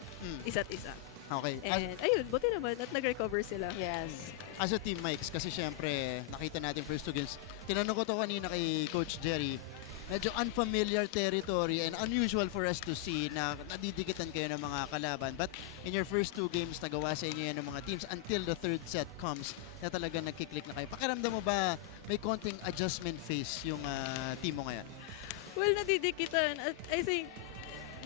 isa't isa. Okay. And ayun, buti naman at nag-recover sila. Yes. As a team, Mikes, kasi syempre, nakita natin first two games. Tinanong ko to kanina kay Coach Jerry, medyo unfamiliar territory and unusual for us to see na nadidikitan kayo ng mga kalaban. But in your first two games, nagawa sa inyo yan ng mga teams until the third set comes na talaga nagkiklik na kayo. Pakiramdam mo ba may konting adjustment phase yung team mo ngayon? Well, nadidikitan. I think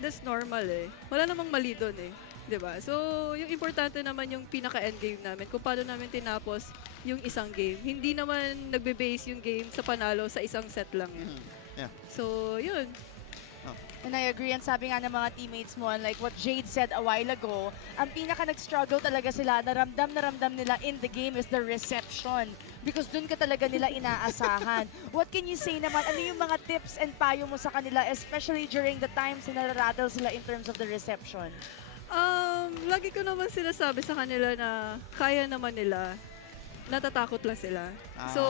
that's normal eh. Wala namang mali doon eh. Diba? So, yung importante naman yung pinaka-endgame namin, kung paano namin tinapos yung isang game. Hindi naman nagbe-base yung game sa panalo sa isang set lang. Yeah. So, yun. And I agree. And sabi nga ng mga teammates mo, and like what Jade said a while ago, ang pinaka nag-struggle talaga sila, na ramdam nila in the game is the reception. Because dun ka talaga nila inaasahan. What can you say naman? Ano yung mga tips and payo mo sa kanila, especially during the times na nararattle sila in terms of the reception? Lagi ko naman sinasabi sa kanila na kaya naman nila. Natatakot lang sila. So,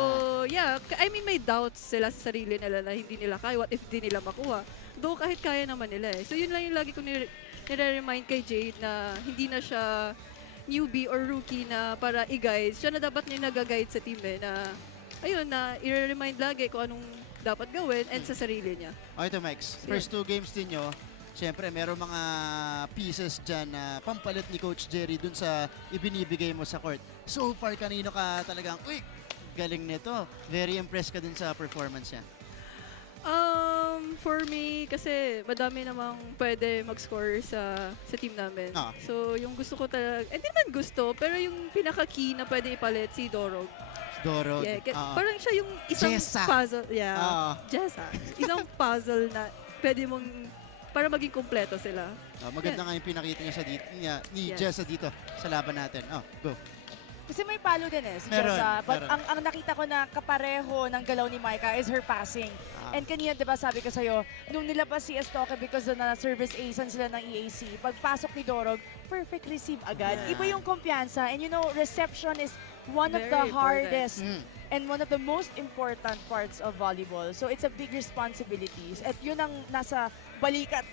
yeah. I mean, may doubts sila sa sarili nila na hindi nila kaya. What if di nila makuha? Though kahit kaya naman nila eh. So, yun lang yung lagi ko nire-remind kay Jade na hindi na siya newbie or rookie na para i-guide. Siya na dapat niya nag-guide sa team eh. Na, ayun, na i-remind lagi kung anong dapat gawin and sa sarili niya. Okay, Max. First two games din nyo, siyempre, meron mga pieces dyan na pampalit ni Coach Jerry dun sa ibinibigay mo sa court. So far, kanino ka talagang, Galing nito. Very impressed ka din sa performance niya. For me, kasi madami namang pwede mag-score sa team namin. So, yung gusto ko talaga, hindi naman gusto, pero yung pinaka-key na pwede ipalit si Dorog. Dorog. Yeah, parang siya yung isang Jessa. puzzle. Yeah, Jessa. Isang puzzle na pwede mong, para maging kumpleto sila. Maganda nga yung pinakita niya ni Jessa dito sa laban natin. Go. Kasi may palo din si Jessa. But ang nakita ko na kapareho ng galaw ni Micah is her passing. And kanina, di ba, sabi ko sa'yo, nung nilabas si Estoque because na service ace sila ng EAC, pagpasok ni Dorog, perfect receive agad. Iba yung kumpiyansa. And you know, reception is one of the hardest and one of the most important parts of volleyball. So it's a big responsibility. At yun ang nasa balikat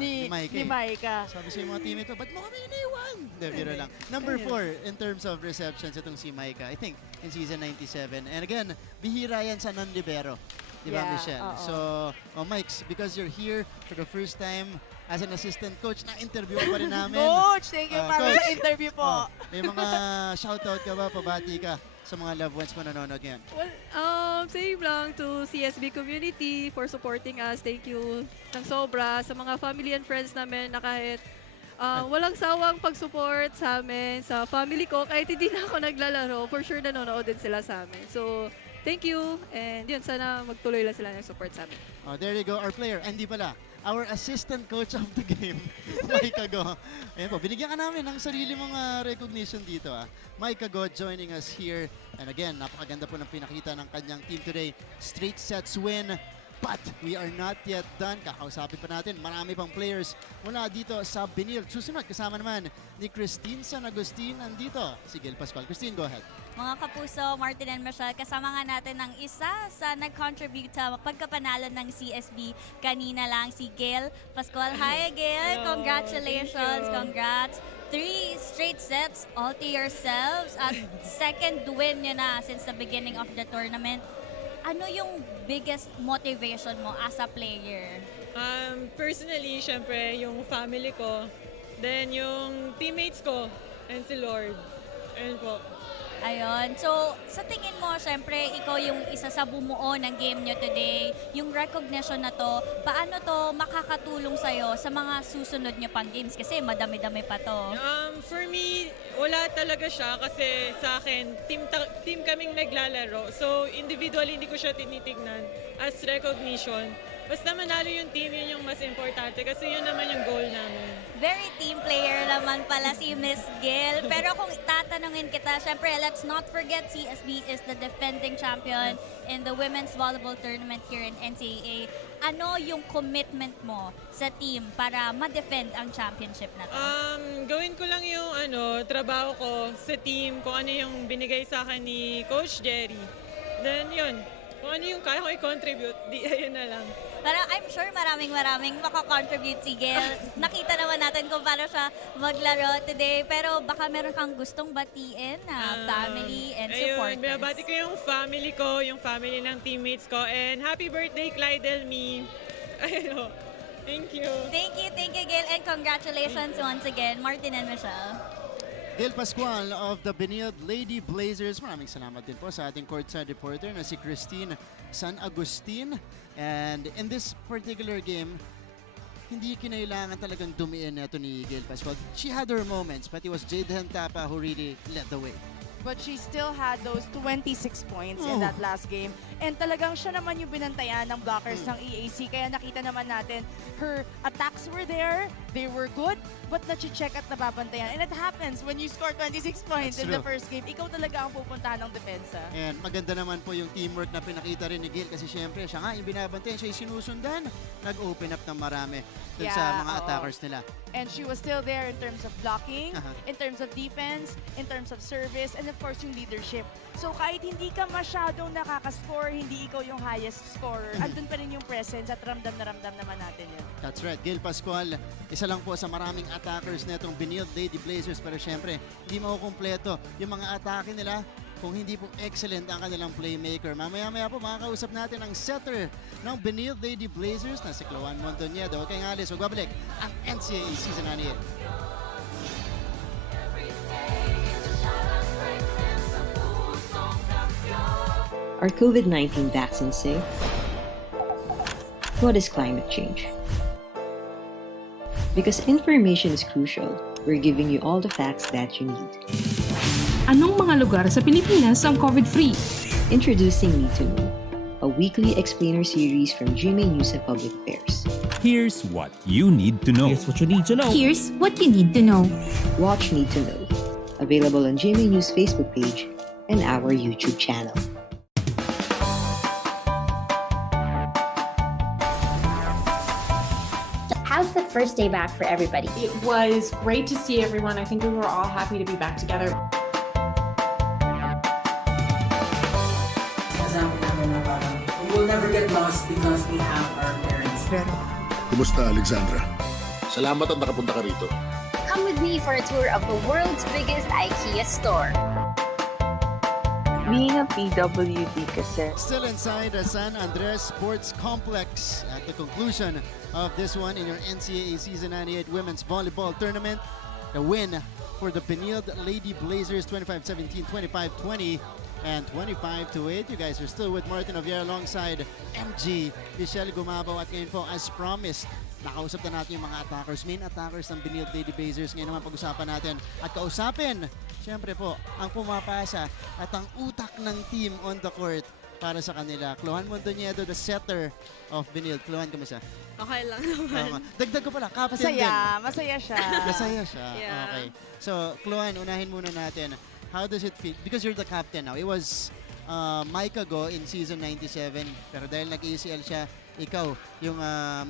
ni Micah. Sabi sa mga teammate ko, ba't mo kami iniwan? Biro lang. Number 4 in terms of receptions, itong si Micah. I think in season 97. And again, bihira yan sa non-libero. Di ba, Michelle? So, Mikes, because you're here for the first time as an assistant coach, na-interview pa rin namin. Coach, thank you para sa interview po. May mga shoutout ka ba? Pabati ka sa mga loved ones mo nanonood ngayon? Well, same lang to CSB community for supporting us. Thank you ng sobra sa mga family and friends namin na kahit walang sawang pag-support sa amin, sa family ko. Kahit hindi na ako naglalaro, for sure nanonood din sila sa amin. So, thank you. And yun, sana magtuloy lang sila ng support sa amin. There you go. Our player. Hindi pala. Our assistant coach of the game, Micah Go. Ayan po, binigyan ka namin ng sarili mong recognition dito. Micah Go joining us here. And again, napakaganda po ng pinakita ng kanyang team today. Straight sets win. But we are not yet done. Kakausapin pa natin. Marami pang players mula dito sa Benilde. Susunod, kasama naman ni Christine San Agustin. Nandito si Gail Pascual. Christine, go ahead. Mga kapuso, Martin and Michelle, kasama nga natin ang isa sa nag-contribute sa pagkapanalo ng CSB kanina lang, si Gail Pascual. Hi, Gail! Hello. Congratulations! Congrats! 3 straight sets all to yourselves at second win nyo na since the beginning of the tournament. Ano yung biggest motivation mo as a player? Personally, syempre, yung family ko. Then, yung teammates ko. And si Lord. Ayun po. Ayun. So, sa tingin mo, syempre, ikaw yung isa sa bumuo ng game nyo today. Yung recognition na to, paano to makakatulong sa'yo sa mga susunod nyo pang games? Kasi madami-dami pa to. For me, wala talaga siya kasi sa akin, team kaming naglalaro. So, individually, hindi ko siya tinitignan as recognition. Basta manalo yung team, yun yung mas importante kasi yun naman yung goal namin. Very team player naman pala si Miss Gail. Pero kung tatanungin kita, syempre, let's not forget CSB is the defending champion in the women's volleyball tournament here in NCAA. Ano yung commitment mo sa team para ma-defend ang championship na to? Gawin ko lang yung trabaho ko sa team, kung ano yung binigay sa akin ni Coach Jerry. Then yun, kung ano yung kaya ko i-contribute, ayun na lang. Pero I'm sure maraming makakontribute si Gail. Nakita naman natin kung paano siya maglaro today. Pero baka meron kang gustong batiin na family and supporters. Ayun, binabati ko yung family ko, yung family ng teammates ko. And happy birthday, Clydel Me. Ayun, thank you. Thank you, Gail. And congratulations once again, Martin and Michelle. Gail Pascual of the Benilde Lady Blazers. Maraming salamat din po sa ating courtside reporter na si Christine San Agustin. And in this particular game, hindi kinailangan talagang dumiin ito ni Gail Pascual. She had her moments, but it was Jade Hentapa who really led the way. But she still had those 26 points in that last game. And talagang siya naman yung binantayan ng blockers ng EAC. Kaya nakita naman natin, her attacks were there, they were good, but na-check at nababantayan. And it happens when you score 26 points in the first game. Ikaw talaga ang pupuntahan ng depensa. And maganda naman po yung teamwork na pinakita rin ni Gail kasi syempre siya nga yung binabantayan, siya yung sinusundan. Nag-open up ng marami dun sa mga attackers nila. And she was still there in terms of blocking, in terms of defense, in terms of service, and of course yung leadership. So kahit hindi ka masyadong nakaka-score, hindi ikaw yung highest scorer, andun pa rin yung presence at ramdam naman natin yun. That's right. Gail Pascual, isa lang po sa maraming attackers na itong Benilde Lady Blazers. Pero syempre, hindi makukumpleto yung mga atake nila kung hindi po excellent ang kanilang playmaker. Mamaya-maya po makakausap natin ang setter ng Benilde Lady Blazers na si Cloan Montoñedo. Huwag kayong alis, magbabalik ang NCAA Season 98. Every day is a shot of greatness, a full song of your Are COVID-19 vaccines safe? What is climate change? Because information is crucial, we're giving you all the facts that you need. Anong mga lugar sa Pilipinas ang COVID-free? Introducing Need to Know, a weekly explainer series from GMA News and Public Affairs. Here's what you need to know. Here's what you need to know. Here's what you need to know. Watch Need to Know, available on GMA News Facebook page and our YouTube channel. How's the first day back for everybody? It was great to see everyone. I think we were all happy to be back together. Sinasabi namin na parang we will never get lost because we have our parents. Kumusta, Alexandra? Salamat at nakapunta ka rito. Come with me for a tour of the world's biggest IKEA store. Being a PWD kasi. Still inside the San Andres Sports Complex at the conclusion of this one in your NCAA Season 98 Women's Volleyball Tournament. The win for the Benilde Lady Blazers 25-17, 25-20, and 25-8. You guys are still with Martin Oviera alongside MG, Michelle Gumabaw, at ngayon po, as promised, nakausap na natin yung mga attackers, main attackers ng Benilde Lady Blazers. Ngayon naman pag-usapan natin at kausapin, syempre po, ang pumapasa at ang utak ng team on the court para sa kanila. Chloan Mondoñedo, the setter of Benilde. Chloan, kamusta? Okay lang naman. Dagdag ko pala, captain din. Masaya siya. Masaya siya. Yeah. Okay. So, Chloan, unahin muna natin. How does it feel? Because you're the captain now. It was Micah Go in season 97. Pero dahil nag-ACL siya, ikaw yung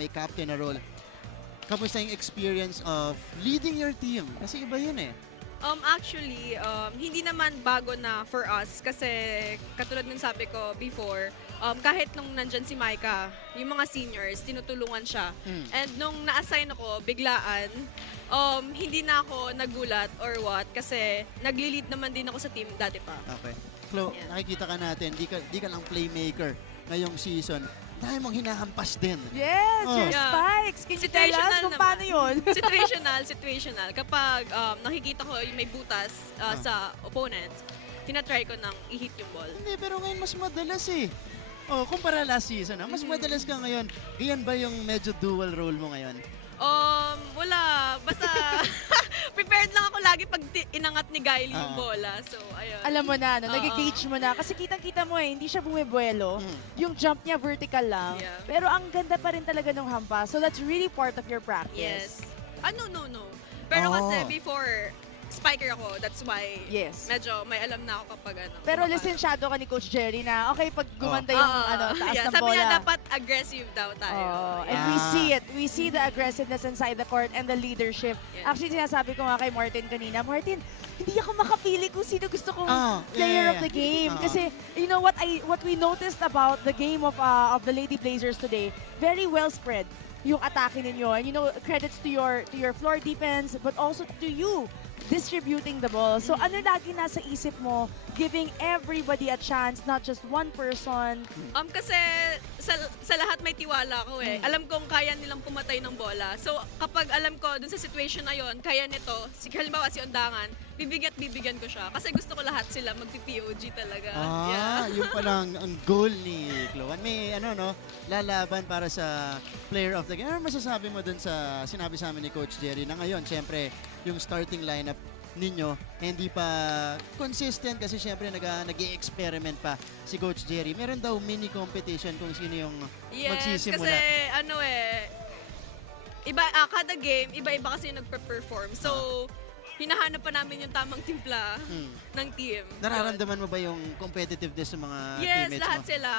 may captain na role. Kamusta yung experience of leading your team? Kasi iba yun eh. Actually, hindi naman bago na for us kasi katulad ng sabi ko before, kahit nung nandyan si Micah, yung mga seniors, tinutulungan siya. And nung na-assign ako, biglaan, hindi na ako nagulat or what kasi nagli-lead naman din ako sa team dati pa. Okay. Chloe, nakikita ka natin, di ka lang playmaker ngayong season. Dahil mong hinahampas din. Yes, your spikes. Can you tell us kung paano yun? Situational. Kapag nakikita ko yung may butas sa opponent, tinatry ko nang i-hit yung ball. Hindi, pero ngayon mas madalas eh. Kumpara last season, mas madalas ka ngayon. Ganyan ba yung medyo dual role mo ngayon? Wala. Basta prepared lang ako lagi pag inangat ni Gail yung bola. So, ayun. Alam mo na, nag-gauge mo na. Kasi kitang-kita mo hindi siya bumibuelo. Yung jump niya vertical lang. Yeah. Pero ang ganda pa rin talaga ng hampas. So that's really part of your practice. Yes. No. Pero kasi before, spiker ako. That's why medyo may alam na ako kapag ano. Pero lisensyado ka ni Coach Jerry na pag gumanda yung taas ng bola. Sabi niya dapat aggressive daw tayo. And we see it. We see the aggressiveness inside the court and the leadership. Yeah. Actually, sinasabi ko nga kay Martin kanina, Martin, hindi ako makapili kung sino gusto kong player of the game. Kasi, you know what we noticed about the game of the Lady Blazers today, very well spread yung atake ninyo. And you know, credits to your floor defense, but also to you distributing the ball. So ano lagi nasa isip mo, giving everybody a chance, not just one person? Kasi sa lahat may tiwala ako eh. Alam kong kaya nilang pumatay ng bola. So kapag alam ko dun sa situation na yon, kaya nito, halimbawa si Ondangan, bibigyan ko siya. Kasi gusto ko lahat sila magpi-POG talaga. Yung palang ang goal ni Chloan. May lalaban para sa player of the game. Ano masasabi mo dun sa sinabi sa amin ni Coach Jerry na ngayon, syempre, yung starting lineup ninyo hindi pa consistent kasi syempre nag-i-experiment pa si Coach Jerry. Meron daw mini competition kung sino yung magsisimula. Kasi kada game, iba-iba kasi yung nagpe-perform. So, hinahanap pa namin yung tamang timpla ng team. Nararamdaman mo ba yung competitiveness ng mga teammates mo? Yes, lahat sila.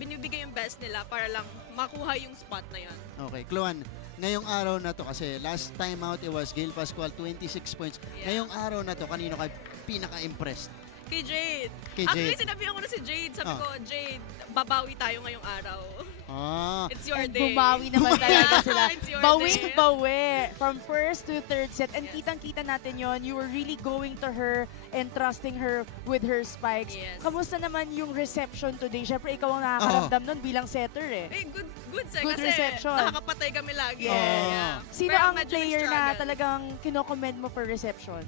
Binibigay yung best nila para lang makuha yung spot na yun. Okay, Chloan, ngayong araw na to, kasi last time out it was Gail Pascual, 26 points. Ngayong araw na to, kanino ka pinaka-impressed? Kay Jade. Actually, sinabihan ko na si Jade. Sabi ko, Jade, babawi tayo ngayong araw. It's your day. Bumawi naman talaga sila. It's your Bawi. From first to third set. And kitang-kita natin yon. You were really going to her and trusting her with her spikes. Yes. Kamusta naman yung reception today? Siyempre, ikaw ang nakakaramdam nun bilang setter eh. Good set. Good kasi reception. nakakapatay kami lagi. Sino Pero ang medyo player na nag-struggle. talagang kinokommend mo for reception?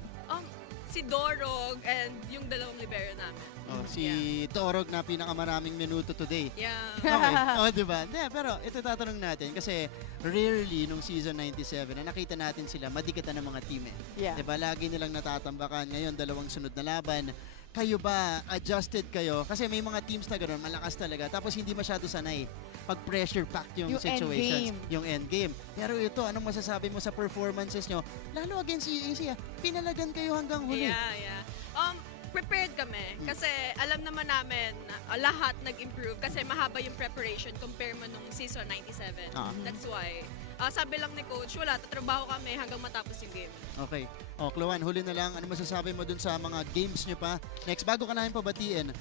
Si si Dorog, and yung dalawang libero namin. Oh, si Dorog na pinakamaraming minuto today. Yeah. Okay. Oh, diba? Hindi, pero ito tatanong natin kasi rarely nung season 97 na nakita natin sila madikatan ng mga team eh. Yeah. Diba? Lagi nilang natatambakan. Ngayon, dalawang sunod na laban. Kayo ba, adjusted kayo? Kasi may mga teams na gano'n, malakas talaga. Tapos hindi masyado sanay pag pressure-packed yung situations. Yung endgame. Pero ito, anong masasabi mo sa performances nyo? Lalo against EAC, pinalagan kayo hanggang huli. Yeah. Prepared kami kasi alam naman namin lahat nag-improve kasi mahaba yung preparation compare mo nung season 97. That's why. Sabi lang ni coach, wala, tatrabaho kami hanggang matapos yung game. Okay. O, Chloan, huli na lang. Ano masasabi mo dun sa mga games nyo pa? Next, bago ka namin pabatiin,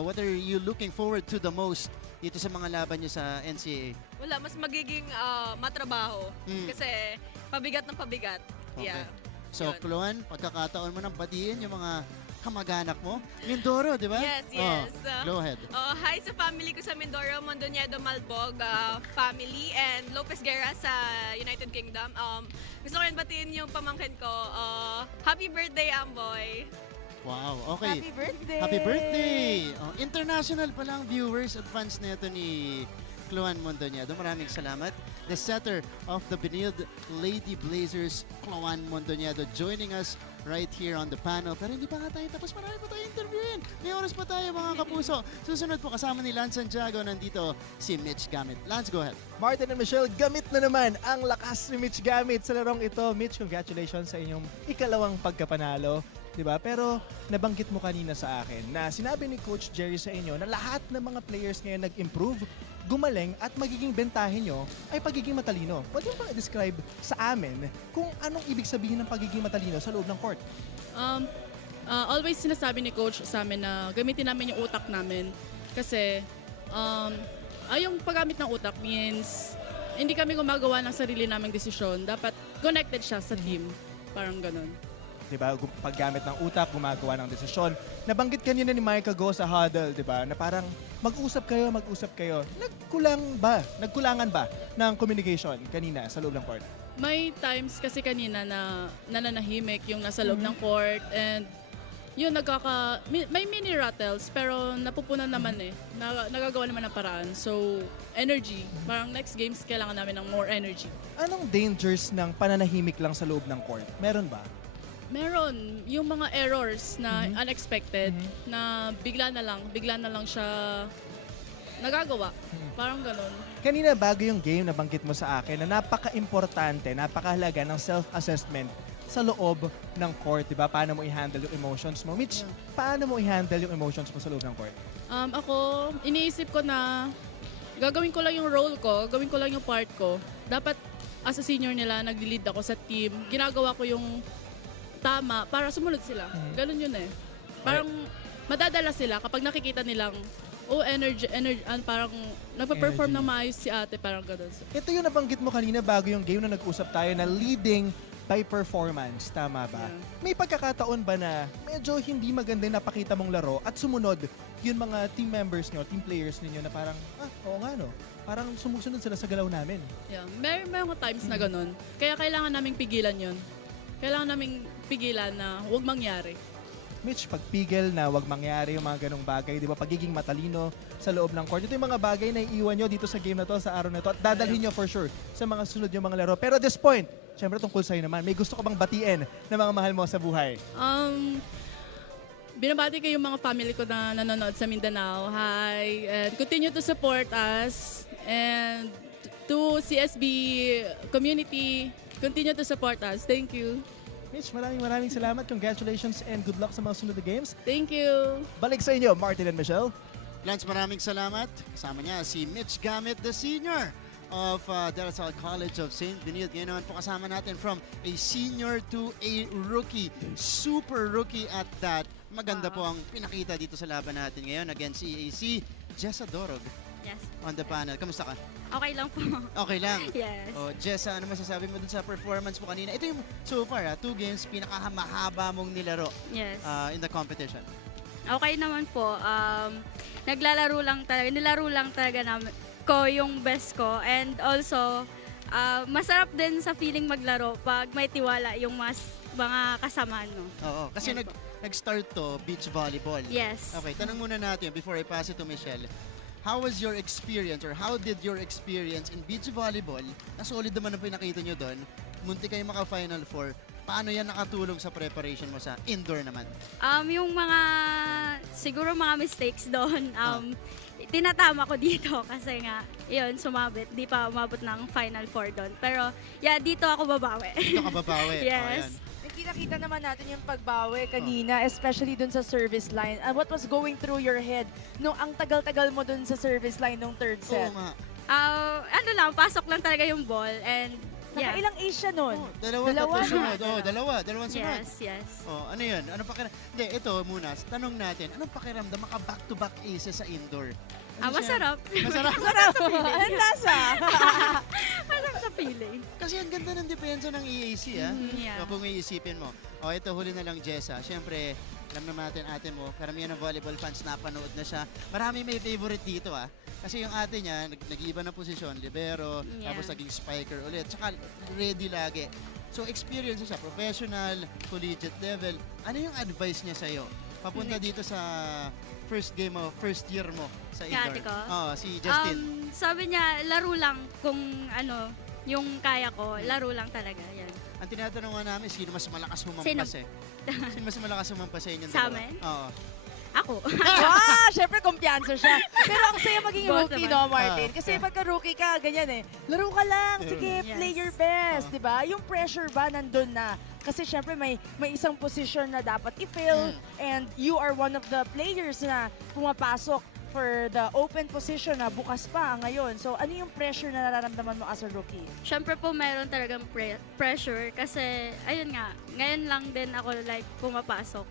what are you looking forward to the most dito sa mga laban nyo sa NCAA? Wala, mas magiging matrabaho kasi pabigat ng pabigat. Okay. Yeah. So, Chloan, pagkakataon mo nang batiin yung mga kamag-anak mo. Mindoro, di ba? Yes. Go ahead. Hi sa family ko sa Mindoro, Mondoñedo, Malbog family, and Lopez Guerra sa United Kingdom. Gusto ko rin batiin yung pamangkin ko. Happy birthday, Amboy! Wow, okay. Happy birthday! Happy birthday! International pa lang viewers at fans nito ni Chloan Mondoñedo. Maraming salamat. The setter of the Benilde Lady Blazers, Chloan Mondoñedo, joining us right here on the panel. Pero hindi pa nga tayo tapos, marami pa tayo interviewin. May oras pa tayo mga kapuso. Susunod po kasama ni Lance Santiago, nandito si Mitch Gamit. Lance, go ahead. Martin and Michelle, gamit na naman ang lakas ni Mitch Gamit sa larong ito. Mitch, congratulations sa inyong ikalawang pagkapanalo. Diba? Pero nabanggit mo kanina sa akin na sinabi ni Coach Jerry sa inyo na lahat ng mga players ngayon nag-improve, gumaling at magiging bentahin nyo ay pagiging matalino. Pwede mo ba describe sa amin kung anong ibig sabihin ng pagiging matalino sa loob ng court? Always sinasabi ni Coach sa amin na gamitin namin yung utak namin. Kasi yung paggamit ng utak means hindi kami gumagawa ng sarili naming desisyon. Dapat connected siya sa team. Parang ganun. Diba? Paggamit ng utak, gumagawa ng desisyon. Nabanggit kanina ni Micah Go sa huddle, diba? Na parang mag-usap kayo. Nagkulangan ba ng communication kanina sa loob ng court? May times kasi kanina na nananahimik yung nasa loob ng court and yun may mini rattles pero napupunan naman nagagawa naman ng paraan. So, energy. Parang next games kailangan namin ng more energy. Anong dangers ng pananahimik lang sa loob ng court? Meron ba? Meron. Yung mga errors na unexpected na bigla na lang siya nagagawa. Parang ganun. Kanina bago yung game, nabanggit mo sa akin na napaka-importante, napakahalaga ng self-assessment sa loob ng court, di ba? Paano mo i-handle yung emotions mo? Mitch, paano mo i-handle yung emotions mo sa loob ng court? Ako, iniisip ko na gagawin ko lang yung role ko, gagawin ko lang yung part ko. Dapat as a senior nila, nag-lead ako sa team. Ginagawa ko yung tama para sumunod sila. Ganun yun eh. Parang madadala sila kapag nakikita nilang energy, parang nagpa-perform ng maayos si ate, parang ganun. Ito yung nabanggit mo kanina bago yung game na nag-usap tayo na leading by performance. Tama ba? Yeah. May pagkakataon ba na medyo hindi maganda yung napakita mong laro at sumunod yung mga team members nyo, team players ninyo na parang, oo nga no, parang sumusunod sila sa galaw namin. Yeah. May mga times na ganun. Kaya kailangan naming pigilan yun. Kailangan naming pigilan na huwag mangyari. Mitch, pagpigil na huwag mangyari yung mga ganong bagay, di ba? Pagiging matalino sa loob ng court. Ito yung mga bagay na iiwan nyo dito sa game na to, sa araw na to. At dadalhin nyo for sure sa mga sunod yung mga laro. Pero at this point, syempre tungkol sa'yo naman, may gusto ka bang batiin na mga mahal mo sa buhay? Binabati ko yung mga family ko na nanonood sa Mindanao. Hi! And continue to support us. And to CSB community, continue to support us. Thank you. Mitch, maraming salamat. Congratulations and good luck sa mga sunod na games. Thank you. Balik sa inyo, Martin and Michelle. Lance, maraming salamat. Kasama niya si Mitch Gamit, the senior of De La Salle College of St. Benilde. Ngayon naman po kasama natin from a senior to a rookie. Super rookie at that. Maganda po ang pinakita dito sa laban natin ngayon against EAC. Jessa Dorog. Yes. On the panel. Kamusta ka? Okay lang po. Okay lang? Yes. Jessa, ano masasabi mo dun sa performance mo kanina? Ito yung, so far, 2 games, pinakamahaba mong nilaro in the competition. Okay naman po. Nilaro lang talaga namin ko yung best ko. And also, masarap din sa feeling maglaro pag may tiwala yung mas mga kasama, no? Oo, kasi Yan po. nag-start to beach volleyball. Yes. Okay, tanong muna natin before I pass it to Michelle. How was your experience or how did your experience in beach volleyball? Na solid naman ang pinakita nyo doon. Munti kayo maka-Final Four. Paano yan nakatulong sa preparation mo sa indoor naman? Yung siguro mga mistakes doon, tinatama ko dito kasi nga, yun, sumabit. Di pa umabot ng Final Four doon. Pero, yeah, dito ako babawi. Dito ka babawi. Yes. Nakita naman natin yung pagbawi kanina, especially dun sa service line. And what was going through your head nung ang tagal-tagal mo dun sa service line nung third set? Oo nga. Pasok lang talaga yung ball and yeah. Nakailang ace siya nun? Tatlo sunod. Dalawang sunod. Yes. Ano yun? Anong pakiramdam? Hindi, ito muna. Tanong natin, anong pakiramdam maka back-to-back aces sa indoor? Masarap. Masarap. Ang lasa. Masarap sa feeling. Kasi ang ganda ng depensa ng EAC, Yeah. So, kung iisipin mo. Ito, huli na lang, Jessa. Siyempre, alam naman natin ate mo, karamihan ng volleyball fans napanood na siya. Marami may favorite dito, Kasi yung ate niya, nag-iiba ng posisyon, libero, tapos naging spiker ulit. Tsaka ready lagi. So, experience siya, professional, collegiate level. Ano yung advice niya sa'yo? Papunta dito sa first game mo, first year mo sa indoor. Kate ko? Si Justin. Sabi niya, laro lang kung yung kaya ko, laro lang talaga. Yan. Ang tinatanong nga namin, sino mas malakas humampas Sino mas malakas humampas sa inyong Sa dalawa? amin? Oo. Ako. Syempre kumpiyansa siya. Pero ang saya maging Both rookie, naman. no, Martin? Kasi pagka rookie ka, ganyan laro ka lang, sige, Yes. play your best, di ba? Yung pressure ba nandun na? Kasi syempre may isang position na dapat i-fill and you are one of the players na pumapasok for the open position na bukas pa ngayon. So ano yung pressure na nararamdaman mo as a rookie? Siyempre po meron talagang pressure kasi ayun nga, ngayon lang din ako pumapasok.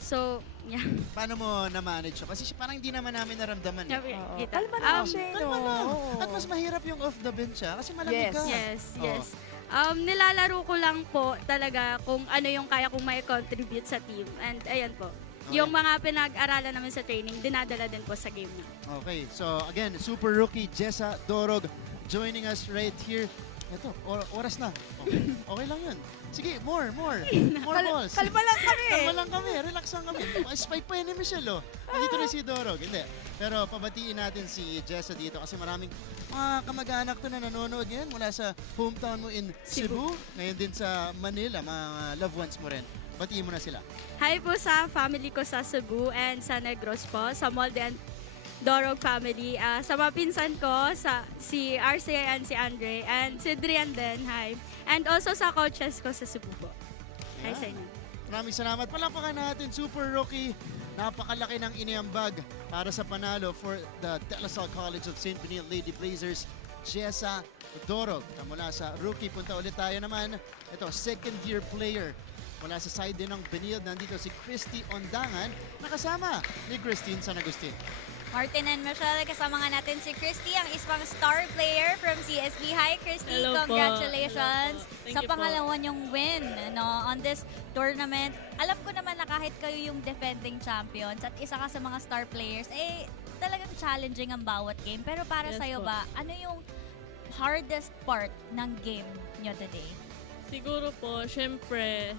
So, yeah. Paano mo na-manage siya? Kasi parang hindi naman namin naramdaman. Kita. Kalma lang siya, Kalma lang. At mas mahirap yung off the bench kasi malamig ka. Yes. Nilalaro ko lang po talaga kung ano yung kaya kong may contribute sa team. And ayan po. Yung mga pinag-aralan namin sa training, dinadala din po sa game na. Okay, so again, super rookie Jessa Dorog joining us right here. Ito, oras na. Okay lang yun. Sige, more balls. Kalma lang kami. Kalma lang kami, relax lang kami. Spike pa yun ni Michelle, Nandito rin si Dorog. Hindi. Pero pabatiin natin si Jessa dito kasi maraming mga kamag-anak to na nanonood ngayon mula sa hometown mo in Cebu. Ngayon din sa Manila, mga loved ones mo rin. Batiin mo na sila. Hi po sa family ko sa Cebu and sa Negros po, sa Molde and Dorog family. Sa mga pinsan ko, si RCA and si Andre, and si Drian din, hi. And also sa coaches ko sa Cebu po. Hi sa inyo. Maraming salamat. Palapakan natin, super rookie. Napakalaki ng iniambag para sa panalo for the De La Salle College of St. Benilde Lady Blazers, Jessa Dorog. Mula sa rookie, punta ulit tayo naman. Ito, second year player. Mula sa side din ng Benilde, nandito si Christy Ondangan, nakasama ni Christine San Agustin. Martin and Michelle, kasama nga natin si Christy, ang isang star player from CSB. Hi, Christy. Hello po. Congratulations Thank sa you po. pangalawa niyong win on this tournament. Alam ko naman na kahit kayo yung defending champions at isa ka sa mga star players, talagang challenging ang bawat game. Pero para sa'yo po. ba, ano yung hardest part ng game niyo today? Siguro po, syempre,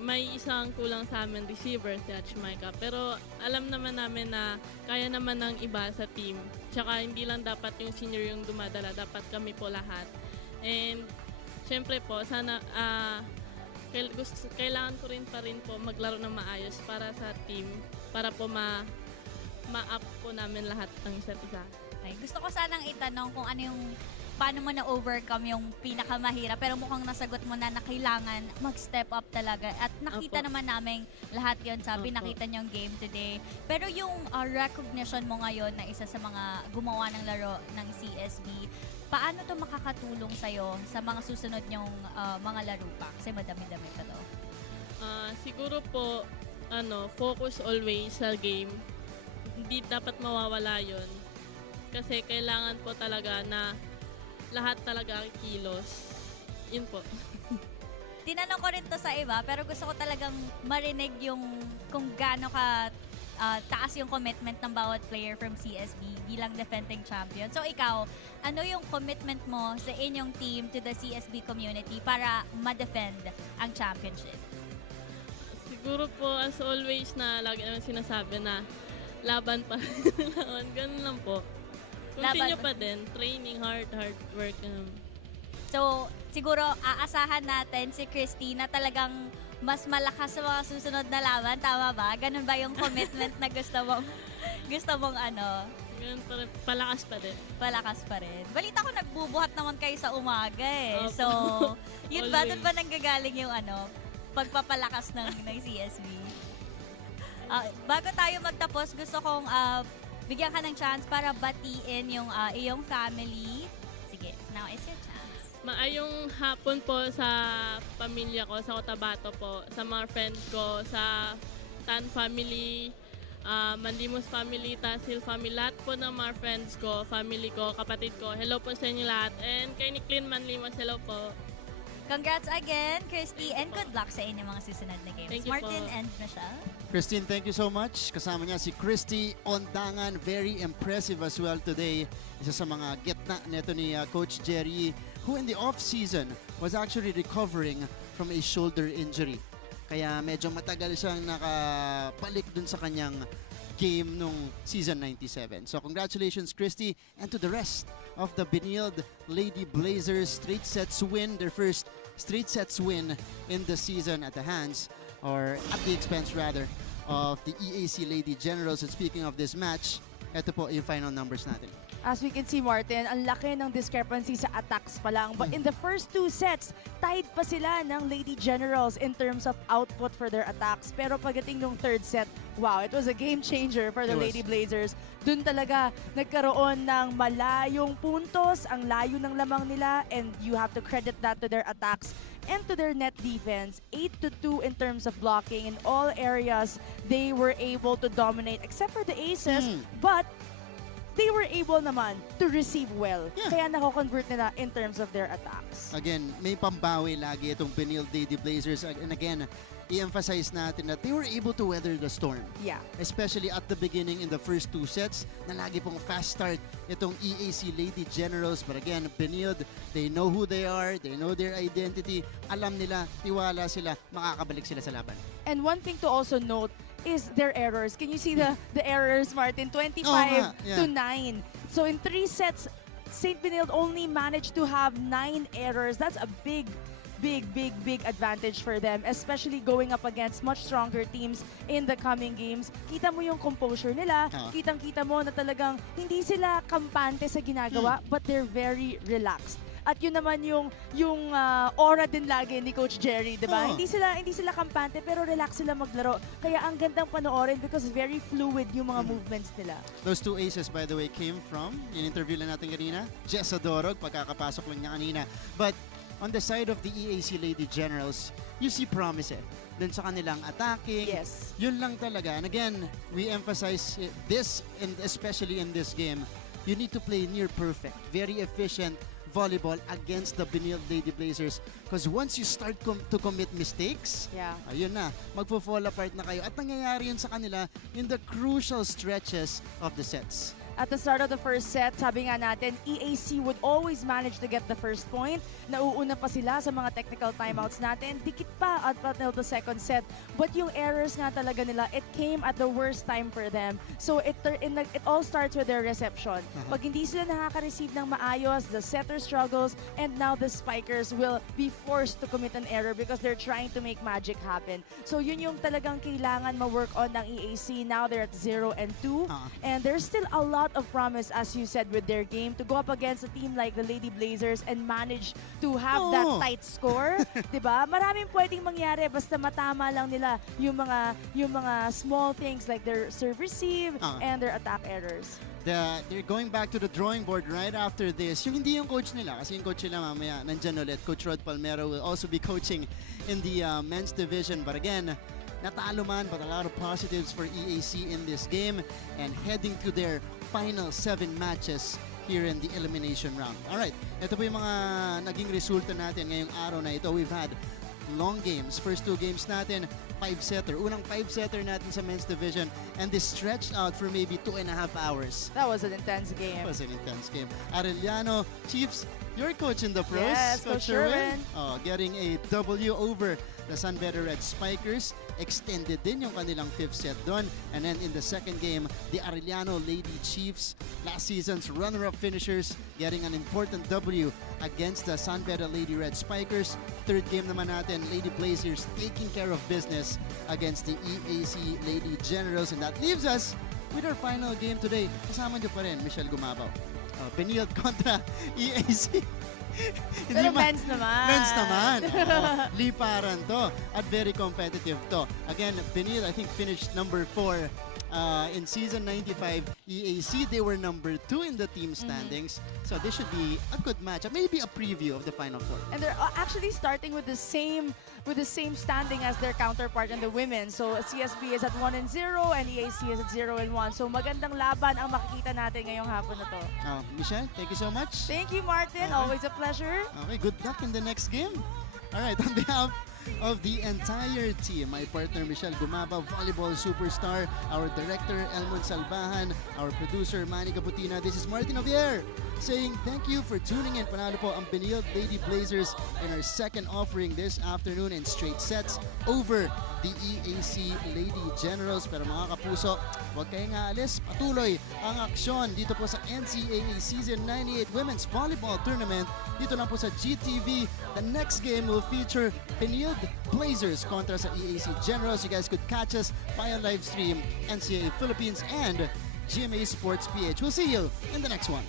may isang kulang sa amin receiver, si Micah. Pero alam naman namin na kaya naman ng iba sa team. Tsaka hindi lang dapat yung senior yung dumadala, dapat kami po lahat. And syempre po, sana kailangan ko rin pa rin po maglaro ng maayos para sa team, para po ma-up po namin lahat ng isa't isa. Okay. Gusto ko sanang itanong kung paano mo na-overcome yung pinakamahirap, pero mukhang nasagot mo na kailangan mag-step up talaga. At nakita naman namin lahat yon sa pinakita niyong game today. Pero yung recognition mo ngayon na isa sa mga gumawa ng laro ng CSB, paano to makakatulong sa'yo sa mga susunod niyong mga laro pa? Kasi madami-dami pa to. Siguro po, focus always sa game. Hindi dapat mawawala yon. Kasi kailangan po talaga na lahat talaga kilos. Yun po. Tinanong ko rin to sa iba, pero gusto ko talagang marinig yung kung gaano ka taas yung commitment ng bawat player from CSB bilang defending champion. So ikaw, ano yung commitment mo sa inyong team to the CSB community para ma-defend ang championship? Siguro po, as always na lagi naman sinasabi na laban pa. Ganun lang po. Continue pa din. Training, hard work. So, siguro aasahan natin si Christy na talagang mas malakas sa mga susunod na laban. Tama ba? Ganun ba yung commitment na gusto mong ano? Ganun pa rin. Palakas pa din. Palakas pa rin. Balita ko nagbubuhat naman kayo sa umaga eh. Opo. So, yun ba? Always. Doon ba nanggagaling yung ano? Pagpapalakas ng CSB? Bago tayo magtapos, gusto kong bigyan ka ng chance para batiin yung iyong family. Sige, now is your chance. Maayong hapon po sa pamilya ko, sa Cotabato po, sa mga friends ko, sa Tan family, Mandimos family, Tasil family, lahat po ng mga friends ko, family ko, kapatid ko. Hello po sa inyo lahat. And kay Nicklin Manlimos, hello po. Congrats again, Christy, and good luck sa inyong mga susunod na games. Thank you Martin po. and Michelle. Christine, thank you so much. Kasama niya si Christy Ondangan. Very impressive as well today. Isa sa mga gitna neto ni Coach Jerry, who in the off-season was actually recovering from a shoulder injury. Kaya medyo matagal siyang nakabalik dun sa kanyang game nung season 97. So congratulations, Christy, and to the rest of the Benilde Lady Blazers. Straight sets win, their first straight sets win in the season at the hands, or at the expense rather, of the EAC Lady Generals. And speaking of this match, ito po yung final numbers natin. As we can see, Martin, ang laki ng discrepancy sa attacks pa lang. But in the first two sets, tied pa sila ng Lady Generals in terms of output for their attacks. Pero pagdating ng third set, wow, it was a game changer for the Lady Blazers. Dun talaga nagkaroon ng malayong puntos, ang layo ng lamang nila, and you have to credit that to their attacks and to their net defense. 8-2 in terms of blocking. In all areas, they were able to dominate, except for the aces, but they were able naman to receive well. Kaya nako-convert nila in terms of their attacks. Again, may pambawi lagi itong Benilde Lady Blazers. And again, i-emphasize natin that they were able to weather the storm. Yeah. Especially at the beginning in the first two sets, na lagi pong fast start itong EAC Lady Generals. But again, Benilde, they know who they are, they know their identity, alam nila, tiwala sila, makakabalik sila sa laban. And one thing to also note is their errors. Can you see the errors, Martin? 25 to 9. So in 3 sets, St. Benilde only managed to have 9 errors. That's a big advantage for them, especially going up against much stronger teams in the coming games. Kita mo yung composure nila, kitang-kita mo na talagang hindi sila kampante sa ginagawa, but they're very relaxed. At yun naman yung aura din lagi ni Coach Jerry, di ba? Hindi sila kampante pero relax sila maglaro. Kaya ang gandang panoorin because very fluid yung mga movements nila. Those two aces, by the way, came from, yung interview lang natin kanina, Jessa Dorog, pagkakapasok lang niya kanina. But on the side of the EAC Lady Generals, you see promise dun sa kanilang attacking. Yes. Yun lang talaga. And again, we emphasize this, and especially in this game, you need to play near perfect, very efficient volleyball against the Benilde Lady Blazers. Because once you start to commit mistakes, ayun na, magpo-fall apart na kayo. At nangyayari yun sa kanila in the crucial stretches of the sets. At the start of the first set, sabi nga natin, EAC would always manage to get the first point. Nauuna pa sila sa mga technical timeouts natin. Dikit pa at until the second set. But yung errors nga talaga nila, it came at the worst time for them. So it all starts with their reception. Pag hindi sila nakaka-receive ng maayos, the setter struggles, and now the spikers will be forced to commit an error because they're trying to make magic happen. So yun yung talagang kailangan ma-work on ng EAC. Now they're at 0-2. And there's still a lot of promise, as you said, with their game to go up against a team like the Lady Blazers and manage to have that tight score. Diba? Maraming pwedeng mangyari basta matama lang nila yung mga small things like their serve receive and their attack errors. They're going back to the drawing board right after this. Yung hindi yung coach nila, kasi yung coach nila mamaya nandyan ulit. Coach Rod Palmero will also be coaching in the men's division. But again, natalo man, but a lot of positives for EAC in this game and heading to their final 7 matches here in the elimination round. Alright, ito po yung mga naging resulta natin ngayong araw na ito. We've had long games. First 2 games natin, 5-setter. Unang 5-setter natin sa men's division. And this stretched out for maybe 2.5 hours. That was an intense game. It was an intense game. Arellano Chiefs, your coach in the pros. Yes, Coach Sherwin. Getting a W over the San Beda Red Spikers. Extended din yung kanilang 5th set doon. And then in the second game, the Arellano Lady Chiefs, last season's runner-up finishers, getting an important W against the San Beda Lady Red Spikers. Third game naman natin, Lady Blazers taking care of business against the EAC Lady Generals. And that leaves us with our final game today. Kasama nyo pa rin, Michelle Gumabaw. Benilde kontra EAC. Pero men's naman. Men's naman. Liparan to. At very competitive to. Again, Benilde, I think, finished number 4 in season 95. EAC, they were number 2 in the team standings. So this should be a good matchup. Maybe a preview of the Final Four. And they're actually starting with the same standing as their counterpart in the women. So CSB is at 1-0 and EAC is at 0-1. So magandang laban ang makikita natin ngayong hapon na to. Michelle, thank you so much. Thank you, Martin. Always a pleasure. Okay, good luck in the next game. All right, on behalf of the entire team, my partner Michelle Gumabaw, volleyball superstar, our director Elmon Salbahan, our producer Manny Gabutina, this is Martin Javier saying thank you for tuning in. Panalo po ang Benilde Lady Blazers in our second offering this afternoon in straight sets over the EAC Lady Generals. Pero mga kapuso, huwag kayong aalis. Patuloy ang aksyon dito po sa NCAA Season 98 Women's Volleyball Tournament. Dito lang po sa GTV. The next game will feature Benilde Blazers kontra sa EAC Generals. You guys could catch us via live stream, NCAA Philippines and GMA Sports PH. We'll see you in the next one.